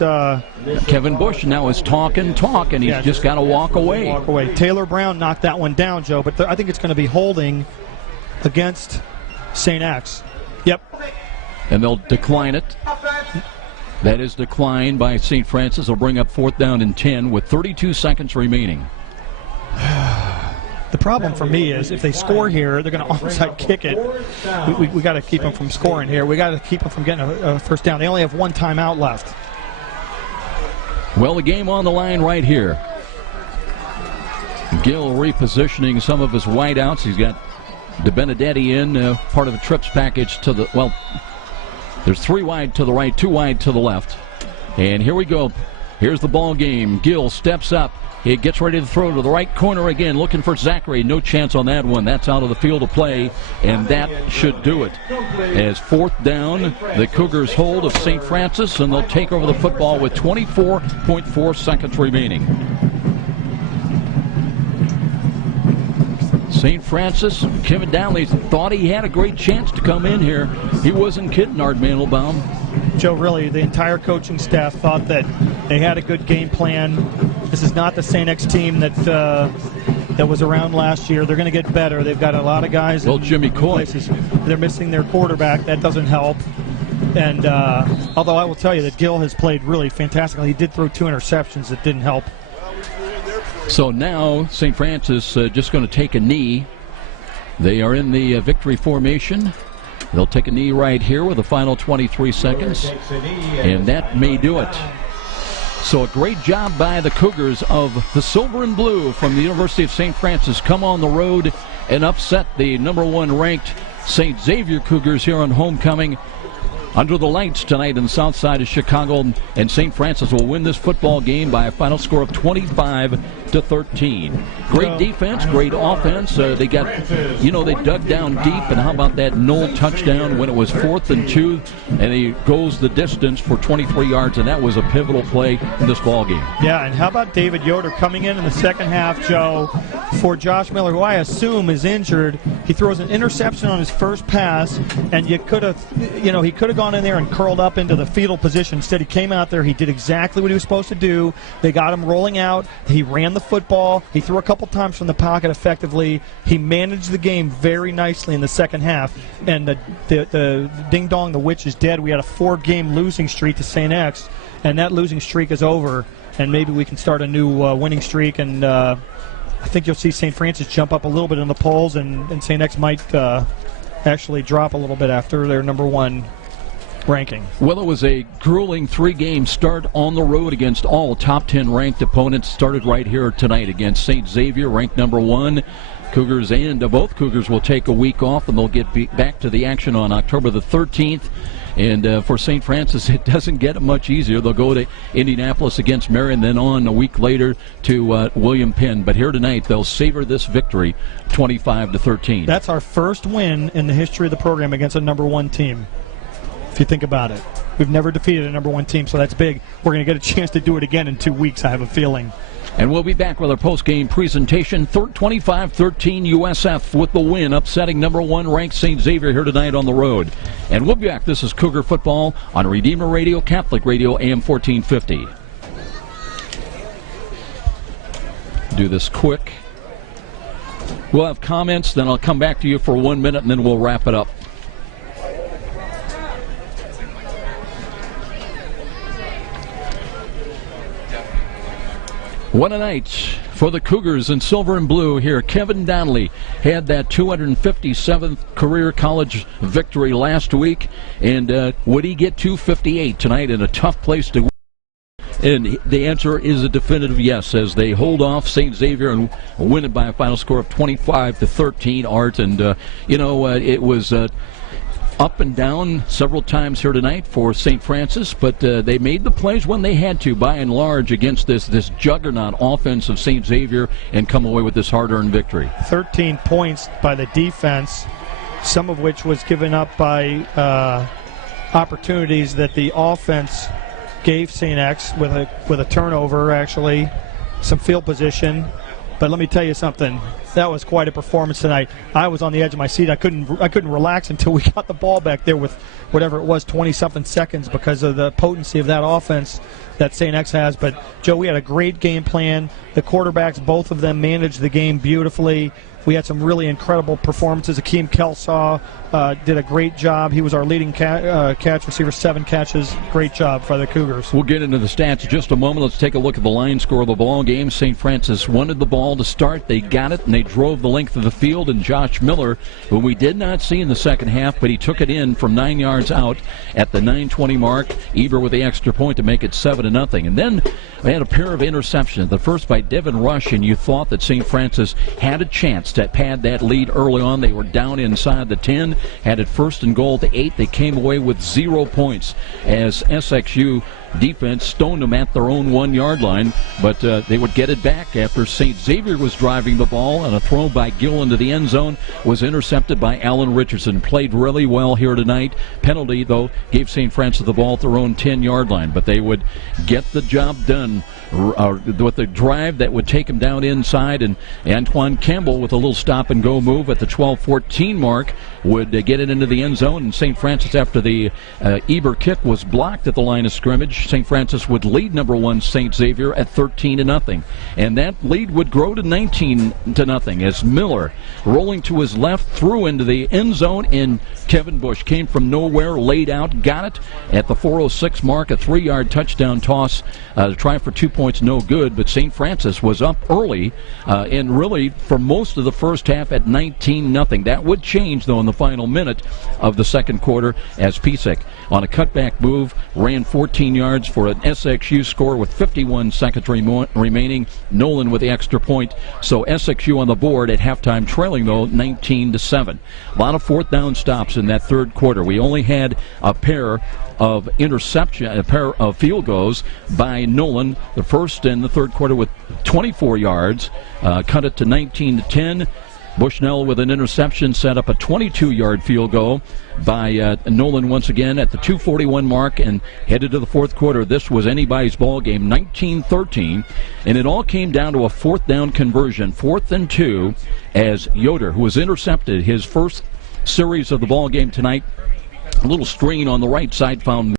Kevin Bush now is talk, and he's just got to walk away. Taylor Brown knocked that one down, Joe, but I think it's going to be holding against St. X. Yep. And they'll decline it. That is declined by St. Francis. They'll bring up 4th down and 10 with 32 seconds remaining. The problem for me is if they score here, they're going to onside kick it. We got to keep them from scoring here. We got to keep them from getting a first down. They only have 1 timeout left. Well, the game on the line right here. Gill repositioning some of his wideouts. He's got DeBenedetti in, part of the trips package to the, well, there's 3 wide to the right, 2 wide to the left. And here we go. Here's the ball game. Gill steps up. He gets ready to throw to the right corner again, looking for Zachary. No chance on that one. That's out of the field of play, and that should do it. As 4th down, the Cougars hold of St. Francis, and they'll take over the football with 24.4 seconds remaining. St. Francis, Kevin Downley thought he had a great chance to come in here. He wasn't kidding, Art Mandelbaum. Joe, really, the entire coaching staff thought that they had a good game plan. This is not the St. X team that was around last year. They're going to get better. They've got a lot of guys. Well, Jimmy Coy. They're missing their quarterback. That doesn't help. And although I will tell you that Gill has played really fantastically. He did throw 2 interceptions that didn't help. So now St. Francis just going to take a knee. They are in the victory formation. They'll take a knee right here with the final 23 seconds. And that may do it. So a great job by the Cougars of the Silver and Blue from the University of St. Francis. Come on the road and upset the #1 ranked St. Xavier Cougars here on homecoming. Under the lights tonight in the south side of Chicago, and St. Francis will win this football game by a final score of 25-13. Great defense, great offense. They got, they dug down deep, and how about that Knoll touchdown when it was 4th and 2, and he goes the distance for 23 yards, and that was a pivotal play in this ball game. Yeah, and how about David Yoder coming in the second half, Joe, for Josh Miller, who I assume is injured. He throws an interception on his first pass, and he could have gone in there and curled up into the fetal position. Instead, he came out there. He did exactly what he was supposed to do. They got him rolling out. He ran the football. He threw a couple times from the pocket effectively. He managed the game very nicely in the second half. And the ding-dong, the witch is dead. We had a 4-game losing streak to St. X, and that losing streak is over. And maybe we can start a new winning streak and I think you'll see St. Francis jump up a little bit in the polls, and St. X might actually drop a little bit after their number 1 ranking. Well, it was a grueling 3-game start on the road against all top 10 ranked opponents. Started right here tonight against St. Xavier, ranked number 1. Cougars and both Cougars will take a week off, and they'll get back to the action on October the 13th. And for St. Francis, it doesn't get much easier. They'll go to Indianapolis against Marion, then on a week later to William Penn. But here tonight, they'll savor this victory, 25-13. That's our first win in the history of the program against a number 1 team, if you think about it. We've never defeated a number 1 team, so that's big. We're going to get a chance to do it again in 2 weeks, I have a feeling. And we'll be back with our post-game presentation. 25-13 USF with the win, upsetting number 1 ranked St. Xavier here tonight on the road. And we'll be back. This is Cougar Football on Redeemer Radio, Catholic Radio, AM 1450. Do this quick. We'll have comments, then I'll come back to you for 1 minute, and then we'll wrap it up. What a night for the Cougars in silver and blue here. Kevin Donnelly had that 257th career college victory last week, and would he get 258 tonight in a tough place to win? And the answer is a definitive yes, as they hold off St. Xavier and win it by a final score of 25-13, Art. And, it was up and down several times here tonight for St. Francis, but they made the plays when they had to, by and large, against this juggernaut offense of St. Xavier, and come away with this hard-earned victory. 13 points by the defense, some of which was given up by opportunities that the offense gave St. X with a turnover, actually, some field position. But let me tell you something. That was quite a performance tonight. I was on the edge of my seat. I couldn't relax until we got the ball back there with whatever it was, 20-something seconds, because of the potency of that offense that St. X has. But, Joe, we had a great game plan. The quarterbacks, both of them, managed the game beautifully. We had some really incredible performances. Akeem Kelsaw did a great job. He was our leading catch receiver, 7 catches. Great job for the Cougars. We'll get into the stats in just a moment. Let's take a look at the line score of the ball game. St. Francis wanted the ball to start. They got it, and they drove the length of the field. And Josh Miller, who we did not see in the second half, but he took it in from 9 yards out at the 9:20 mark. Eber with the extra point to make it 7-0. And then they had a pair of interceptions. The first by Devin Rush, and you thought that St. Francis had a chance to pad that lead early on. They were down inside the 10, had it 1st and goal to 8. They came away with 0 points as SXU defense stoned them at their own 1-yard line, but they would get it back after St. Xavier was driving the ball, and a throw by Gill into the end zone was intercepted by Alan Richardson. Played really well here tonight. Penalty, though, gave St. Francis the ball at their own 10-yard line, but they would get the job done with a drive that would take them down inside, and Antoine Campbell with a little stop-and-go move at the 12-14 mark would get it into the end zone, and St. Francis, after the Eber kick was blocked at the line of scrimmage, St. Francis would lead number 1 St. Xavier at 13-0, and that lead would grow to 19-0 as Miller, rolling to his left, threw into the end zone, and Kevin Bush came from nowhere, laid out, got it at the 4:06 mark, a 3-yard touchdown toss to try for 2 points, no good, but St. Francis was up early and really for most of the first half at 19-0. That would change, though, in the final minute of the second quarter as Pisek, on a cutback move, ran 14 yards for an SXU score with 51 seconds remaining. Nolan with the extra point. So SXU on the board at halftime, trailing, though, 19-7. A lot of 4th down stops in that third quarter. We only had a pair of field goals by Nolan, the first and the third quarter with 24 yards, cut it to 19-10. Bushnell with an interception set up a 22-yard field goal by Nolan once again at the 2:41 mark, and headed to the fourth quarter. This was anybody's ball game, 19-13, and it all came down to a 4th down conversion, 4th and 2, as Yoder, who was intercepted his first series of the ball game tonight, a little screen on the right side, found